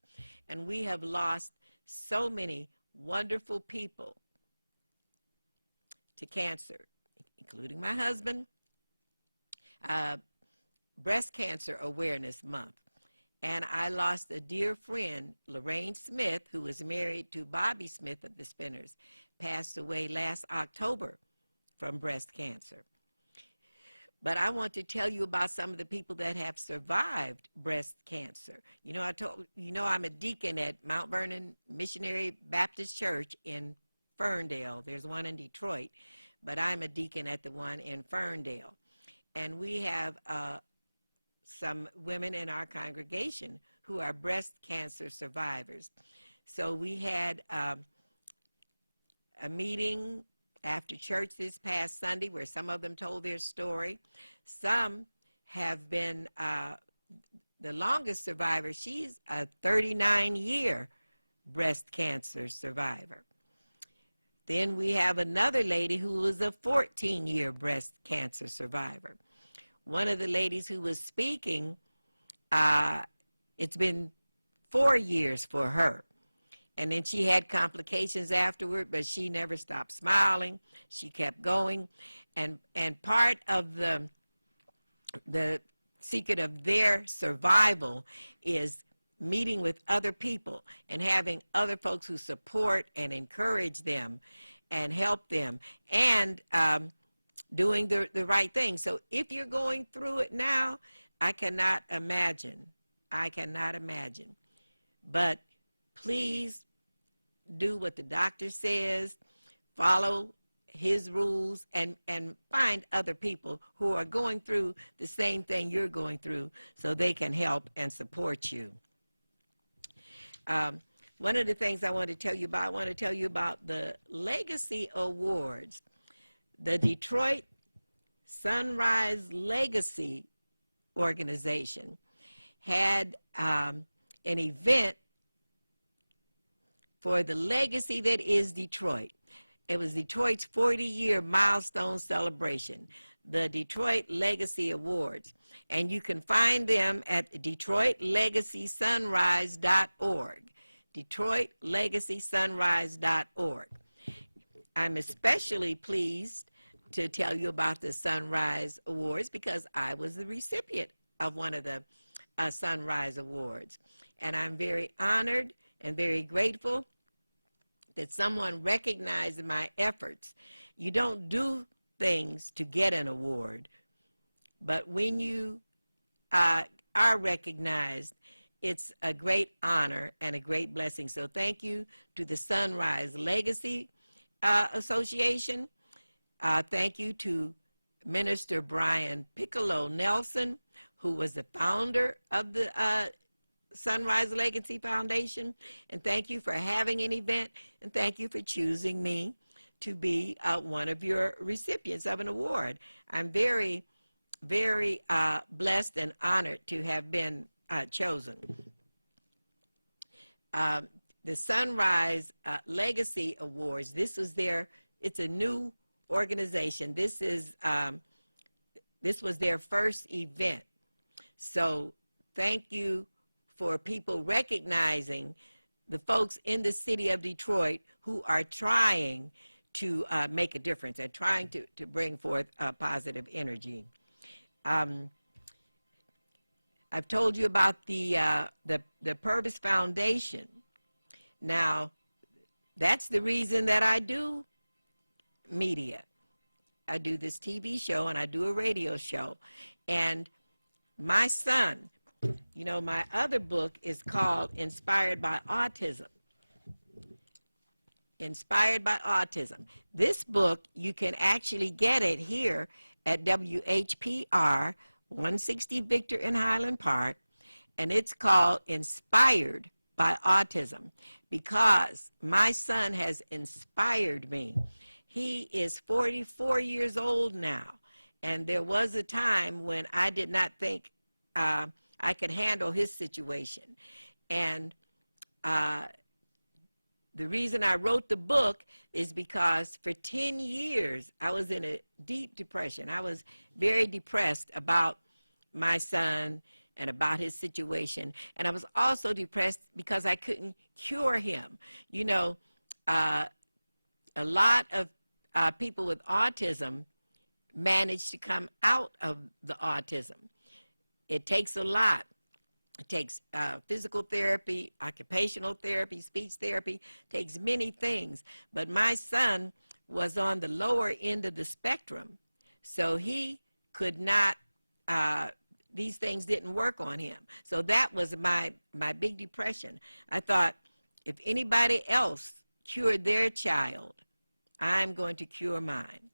And we have lost so many wonderful people to cancer, including my husband. Breast Cancer Awareness Month. And I lost a dear friend, Lorraine Smith, who was married to Bobby Smith of the Spinners, passed away last October from breast cancer. But I want to tell you about some of the people that have survived breast cancer. You know, I'm a deacon at Mount Vernon Missionary Baptist Church in Ferndale. There's one in Detroit, but I'm a deacon at the one in Ferndale. And we have some women in our congregation who are breast cancer survivors. So we had a meeting after church this past Sunday where some of them told their story. Some have been, the longest survivor, she's a 39-year breast cancer survivor. Then we have another lady who was a 14-year breast cancer survivor. One of the ladies who was speaking, it's been 4 years for her. And then she had complications afterward, but she never stopped smiling. She kept going. And part of the secret of their survival is meeting with other people and having other folks who support and encourage them and help them, and doing the right thing. So if you're going through it now, I cannot imagine. But please do what the doctor says, follow his rules, and find other people who are going through the same thing you're going through so they can help and support you. one of the things I want to tell you about, I want to tell you about the Legacy Awards. The Detroit Sunrise Legacy organization had an event for the legacy that is Detroit. It was Detroit's 40-year milestone celebration, the Detroit Legacy Awards. And you can find them at DetroitLegacySunrise.org, DetroitLegacySunrise.org. I'm especially pleased to tell you about the Sunrise Awards because I was the recipient of one of the Sunrise Awards. And I'm very honored and very grateful that someone recognized my efforts. You don't do things to get an award, but when you are recognized, it's a great honor and a great blessing. So thank you to the Sunrise Legacy Association. Thank you to Minister Brian Piccolo Nelson, who was the founder of the Sunrise Legacy Foundation. And thank you for having an event, and thank you for choosing me to be one of your recipients of an award. I'm very, very blessed and honored to have been chosen. The Sunrise Legacy Awards, this was it's a new organization. This was their first event. So thank you for people recognizing the folks in the city of Detroit who are trying to make a difference and trying to bring forth positive energy. I've told you about the Purvis Foundation. Now, that's the reason that I do media. I do this TV show and I do a radio show. And my son, you know, my other book is called Inspired by Autism. Inspired by Autism. This book, you can actually get it here at WHPR 160 Victor in Highland Park, and it's called Inspired by Autism because my son has inspired me. He is 44 years old now, and there was a time when I did not think I could handle his situation. And the reason I wrote the book is because for 10 years, I was in a deep depression. I was very depressed about my son and about his situation. And I was also depressed because I couldn't cure him. You know, a lot of people with autism manage to come out of the autism. It takes a lot. It takes physical therapy, occupational therapy, speech therapy, takes many things. But my son was on the lower end of the spectrum, so he could not, these things didn't work on him. So that was my big depression. I thought, if anybody else cured their child, I'm going to cure mine.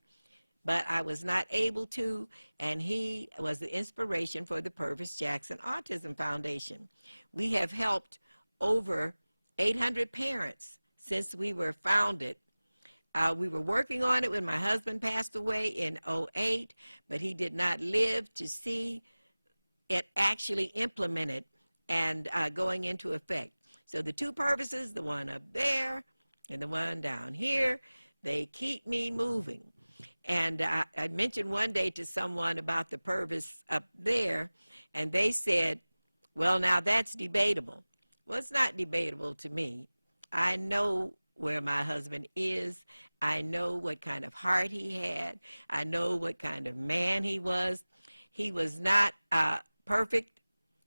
But I was not able to, and he was the inspiration for the Purvis Jackson Autism Foundation. We have helped over 800 parents since we were founded. We were working on it when my husband passed away in 2008, but he did not live to see it actually implemented and going into effect. So the two Purvises, the one up there and the one down here, they keep me moving. And I mentioned one day to someone about the Purvis up there, and they said, well, now that's debatable. Well, it's not debatable to me. I know where my husband is. I know what kind of heart he had. I know what kind of man he was. He was not perfect.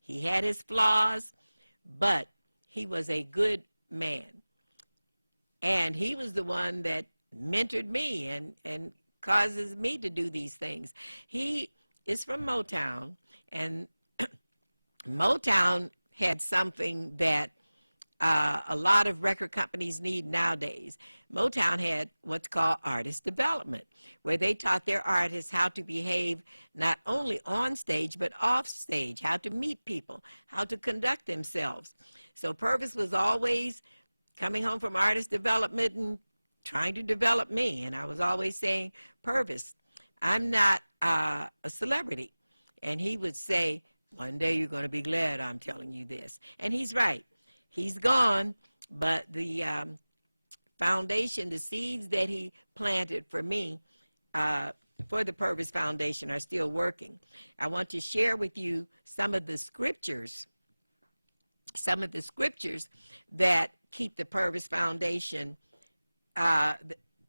He had his flaws, but he was a good man. And he was the one that mentored me and causes me to do these things. He is from Motown, and Motown had something that a lot of record companies need nowadays. Motown had what's called artist development, where they taught their artists how to behave not only on stage, but off stage, how to meet people, how to conduct themselves. So Purvis was always coming home from artist development and trying to develop me. And I was always saying, Purvis, I'm not a celebrity. And he would say, one day you're going to be glad I'm telling you this. And he's right. He's gone, but the foundation, the seeds that he planted for me, for the Purvis Foundation, are still working. I want to share with you some of the scriptures that keep the Purvis Foundation, that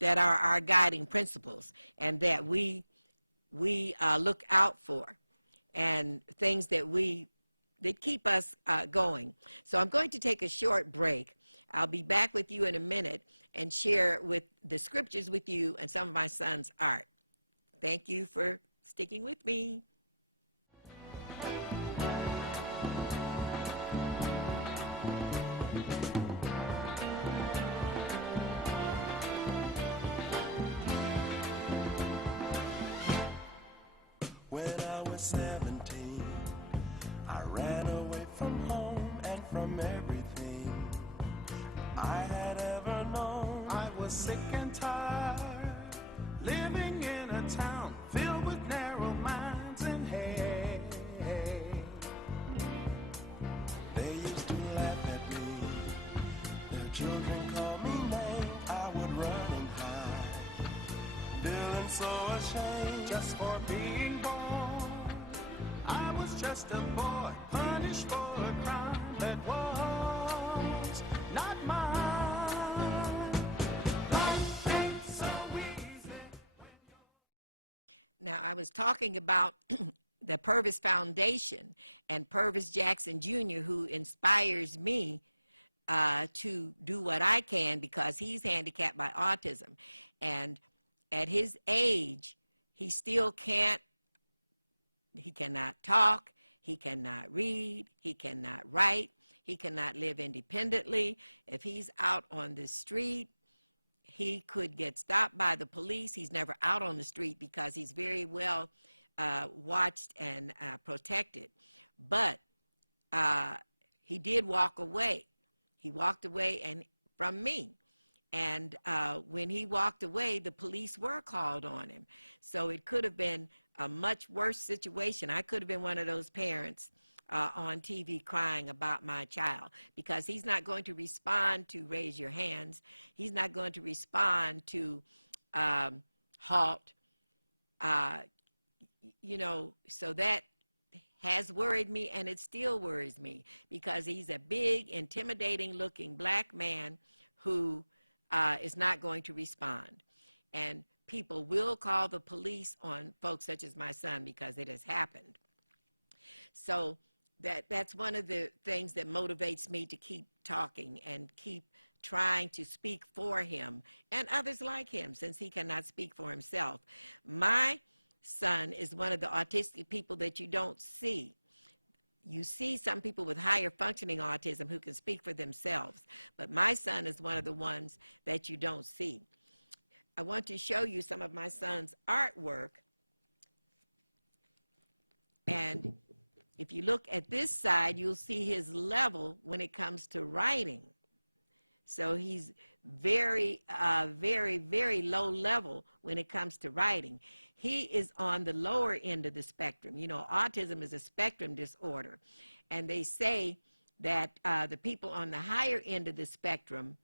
are our guiding principles, and that we look out for, and things that keep us going. So I'm going to take a short break. I'll be back with you in a minute and share with the scriptures with you and some of my son's art. Thank you for sticking with me. When I was 17, I ran away from home and from everything I had ever known. I was sick and tired, living in a town filled with narrow minds and hate. They used to laugh at me, their children called me names. I would run and hide, feeling so ashamed just for being born. I was just a boy, punished for a crime that was not mine. Life ain't so easy. Now, I was talking about the Purvis Foundation and Purvis Jackson Jr., who inspires me to do what I can, because he's handicapped by autism. And at his age, he still he cannot talk, he cannot read, he cannot write, he cannot live independently. If he's out on the street, he could get stopped by the police. He's never out on the street because he's very well watched and protected. But he did walk away. He walked away from me. And when he walked away, the police were called on him. So it could have been a much worse situation. I could have been one of those parents on TV crying about my child, because he's not going to respond to raise your hands. He's not going to respond to halt. So that has worried me, and it still worries me, because he's a big, intimidating-looking black man who is not going to respond. And people will call the police on folks such as my son because it has happened. So that's one of the things that motivates me to keep talking and keep trying to speak for him and others like him, since he cannot speak for himself. My son is one of the autistic people that you don't see. You see some people with higher functioning autism who can speak for themselves, but my son is one of the ones that you don't see. I want to show you some of my son's artwork. And if you look at this side, you'll see his level when it comes to writing. So he's very, very low level when it comes to writing. He is on the lower end of the spectrum. You know, autism is a spectrum disorder. And they say that the people on the higher end of the spectrum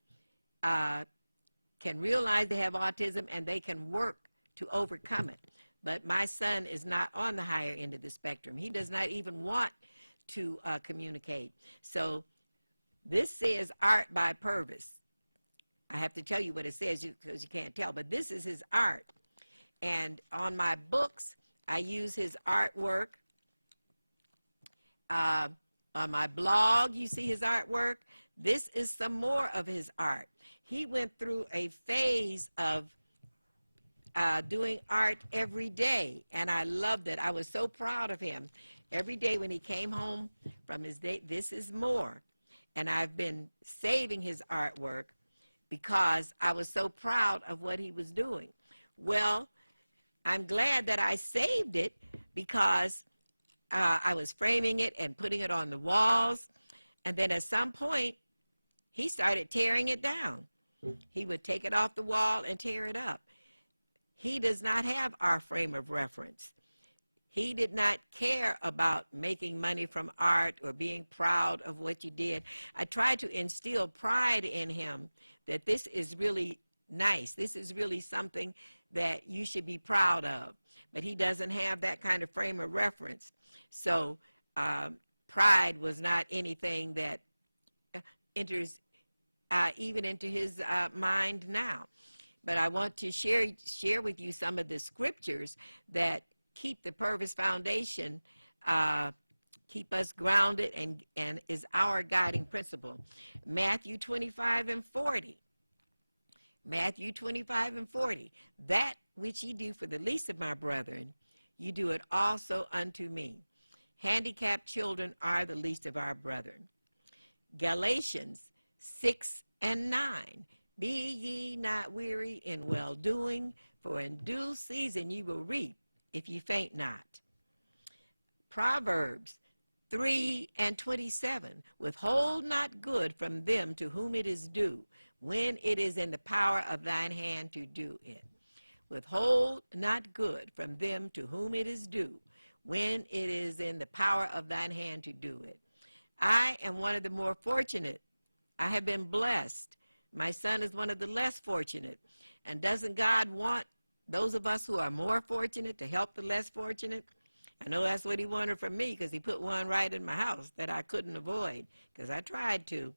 can realize they have autism and they can work to overcome it. But my son is not on the higher end of the spectrum. He does not even want to communicate. So this says Art by Purvis. I have to tell you what it says because you can't tell, but this is his art. And on my books, I use his artwork. On my blog, you see his artwork. This is some more of his art. He went through a phase of doing art every day, and I loved it. I was so proud of him. Every day when he came home from his day, this is more. And I've been saving his artwork because I was so proud of what he was doing. Well, I'm glad that I saved it because I was framing it and putting it on the walls. And then at some point, he started tearing it down. He would take it off the wall and tear it up. He does not have our frame of reference. He did not care about making money from art or being proud of what you did. I tried to instill pride in him that this is really nice. This is really something that you should be proud of. But he doesn't have that kind of frame of reference. So pride was not anything that enters even into his mind now. But I want to share with you some of the scriptures that keep the Purvis Foundation, keep us grounded and is our guiding principle. Matthew 25:40. Matthew 25:40. That which ye do for the least of my brethren, you do it also unto me. Handicapped children are the least of our brethren. Galatians 6:9. Be ye not weary in well-doing, for in due season ye will reap, if ye faint not. Proverbs 3:27. Withhold not good from them to whom it is due, when it is in the power of thine hand to do it. Withhold not good from them to whom it is due, when it is in the power of thine hand to do it. I am one of the more fortunate. I have been blessed. My son is one of the less fortunate. And doesn't God want those of us who are more fortunate to help the less fortunate? I know that's what he wanted from me, because he put one right in my house that I couldn't avoid, because I tried to.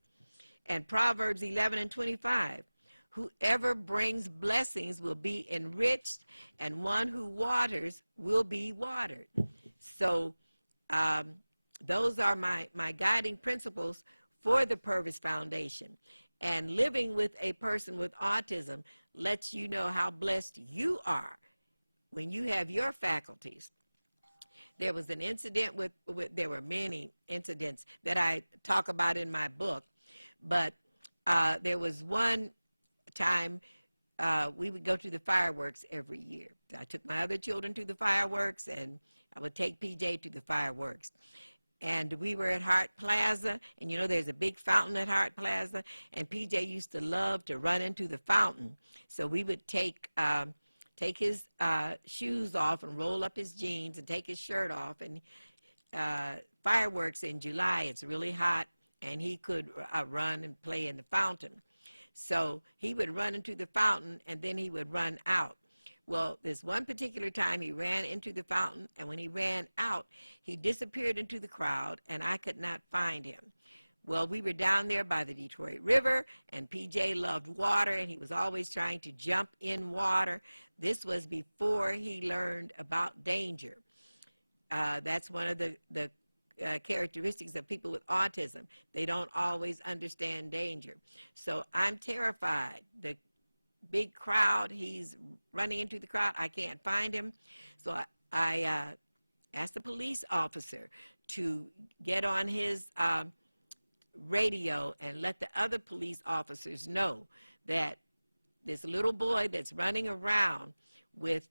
And Proverbs 11:25. Whoever brings blessings will be enriched, and one who waters will be watered. So those are my guiding principles for the Purvis Foundation. And living with a person with autism lets you know how blessed you are when you have your faculties. There was an incident there were many incidents that I talk about in my book, but there was one time we would go to the fireworks every year. I took my other children to the fireworks, and I would take PJ to the fireworks. And we were at Hart Plaza, and you know there's a big fountain at Hart Plaza, and PJ used to love to run into the fountain. So we would take his shoes off and roll up his jeans and take his shirt off. And fireworks in July, it's really hot, and he could run and play in the fountain. So he would run into the fountain, and then he would run out. Well, this one particular time he ran into the fountain, and when he ran out, he disappeared into the crowd, and I could not find him. Well, we were down there by the Detroit River, and PJ loved water, and he was always trying to jump in water. This was before he learned about danger. That's one of the characteristics of people with autism. They don't always understand danger. So I'm terrified. The big crowd, he's running into the crowd. I can't find him. So I asked the police officer to get on his radio and let the other police officers know that this little boy that's running around with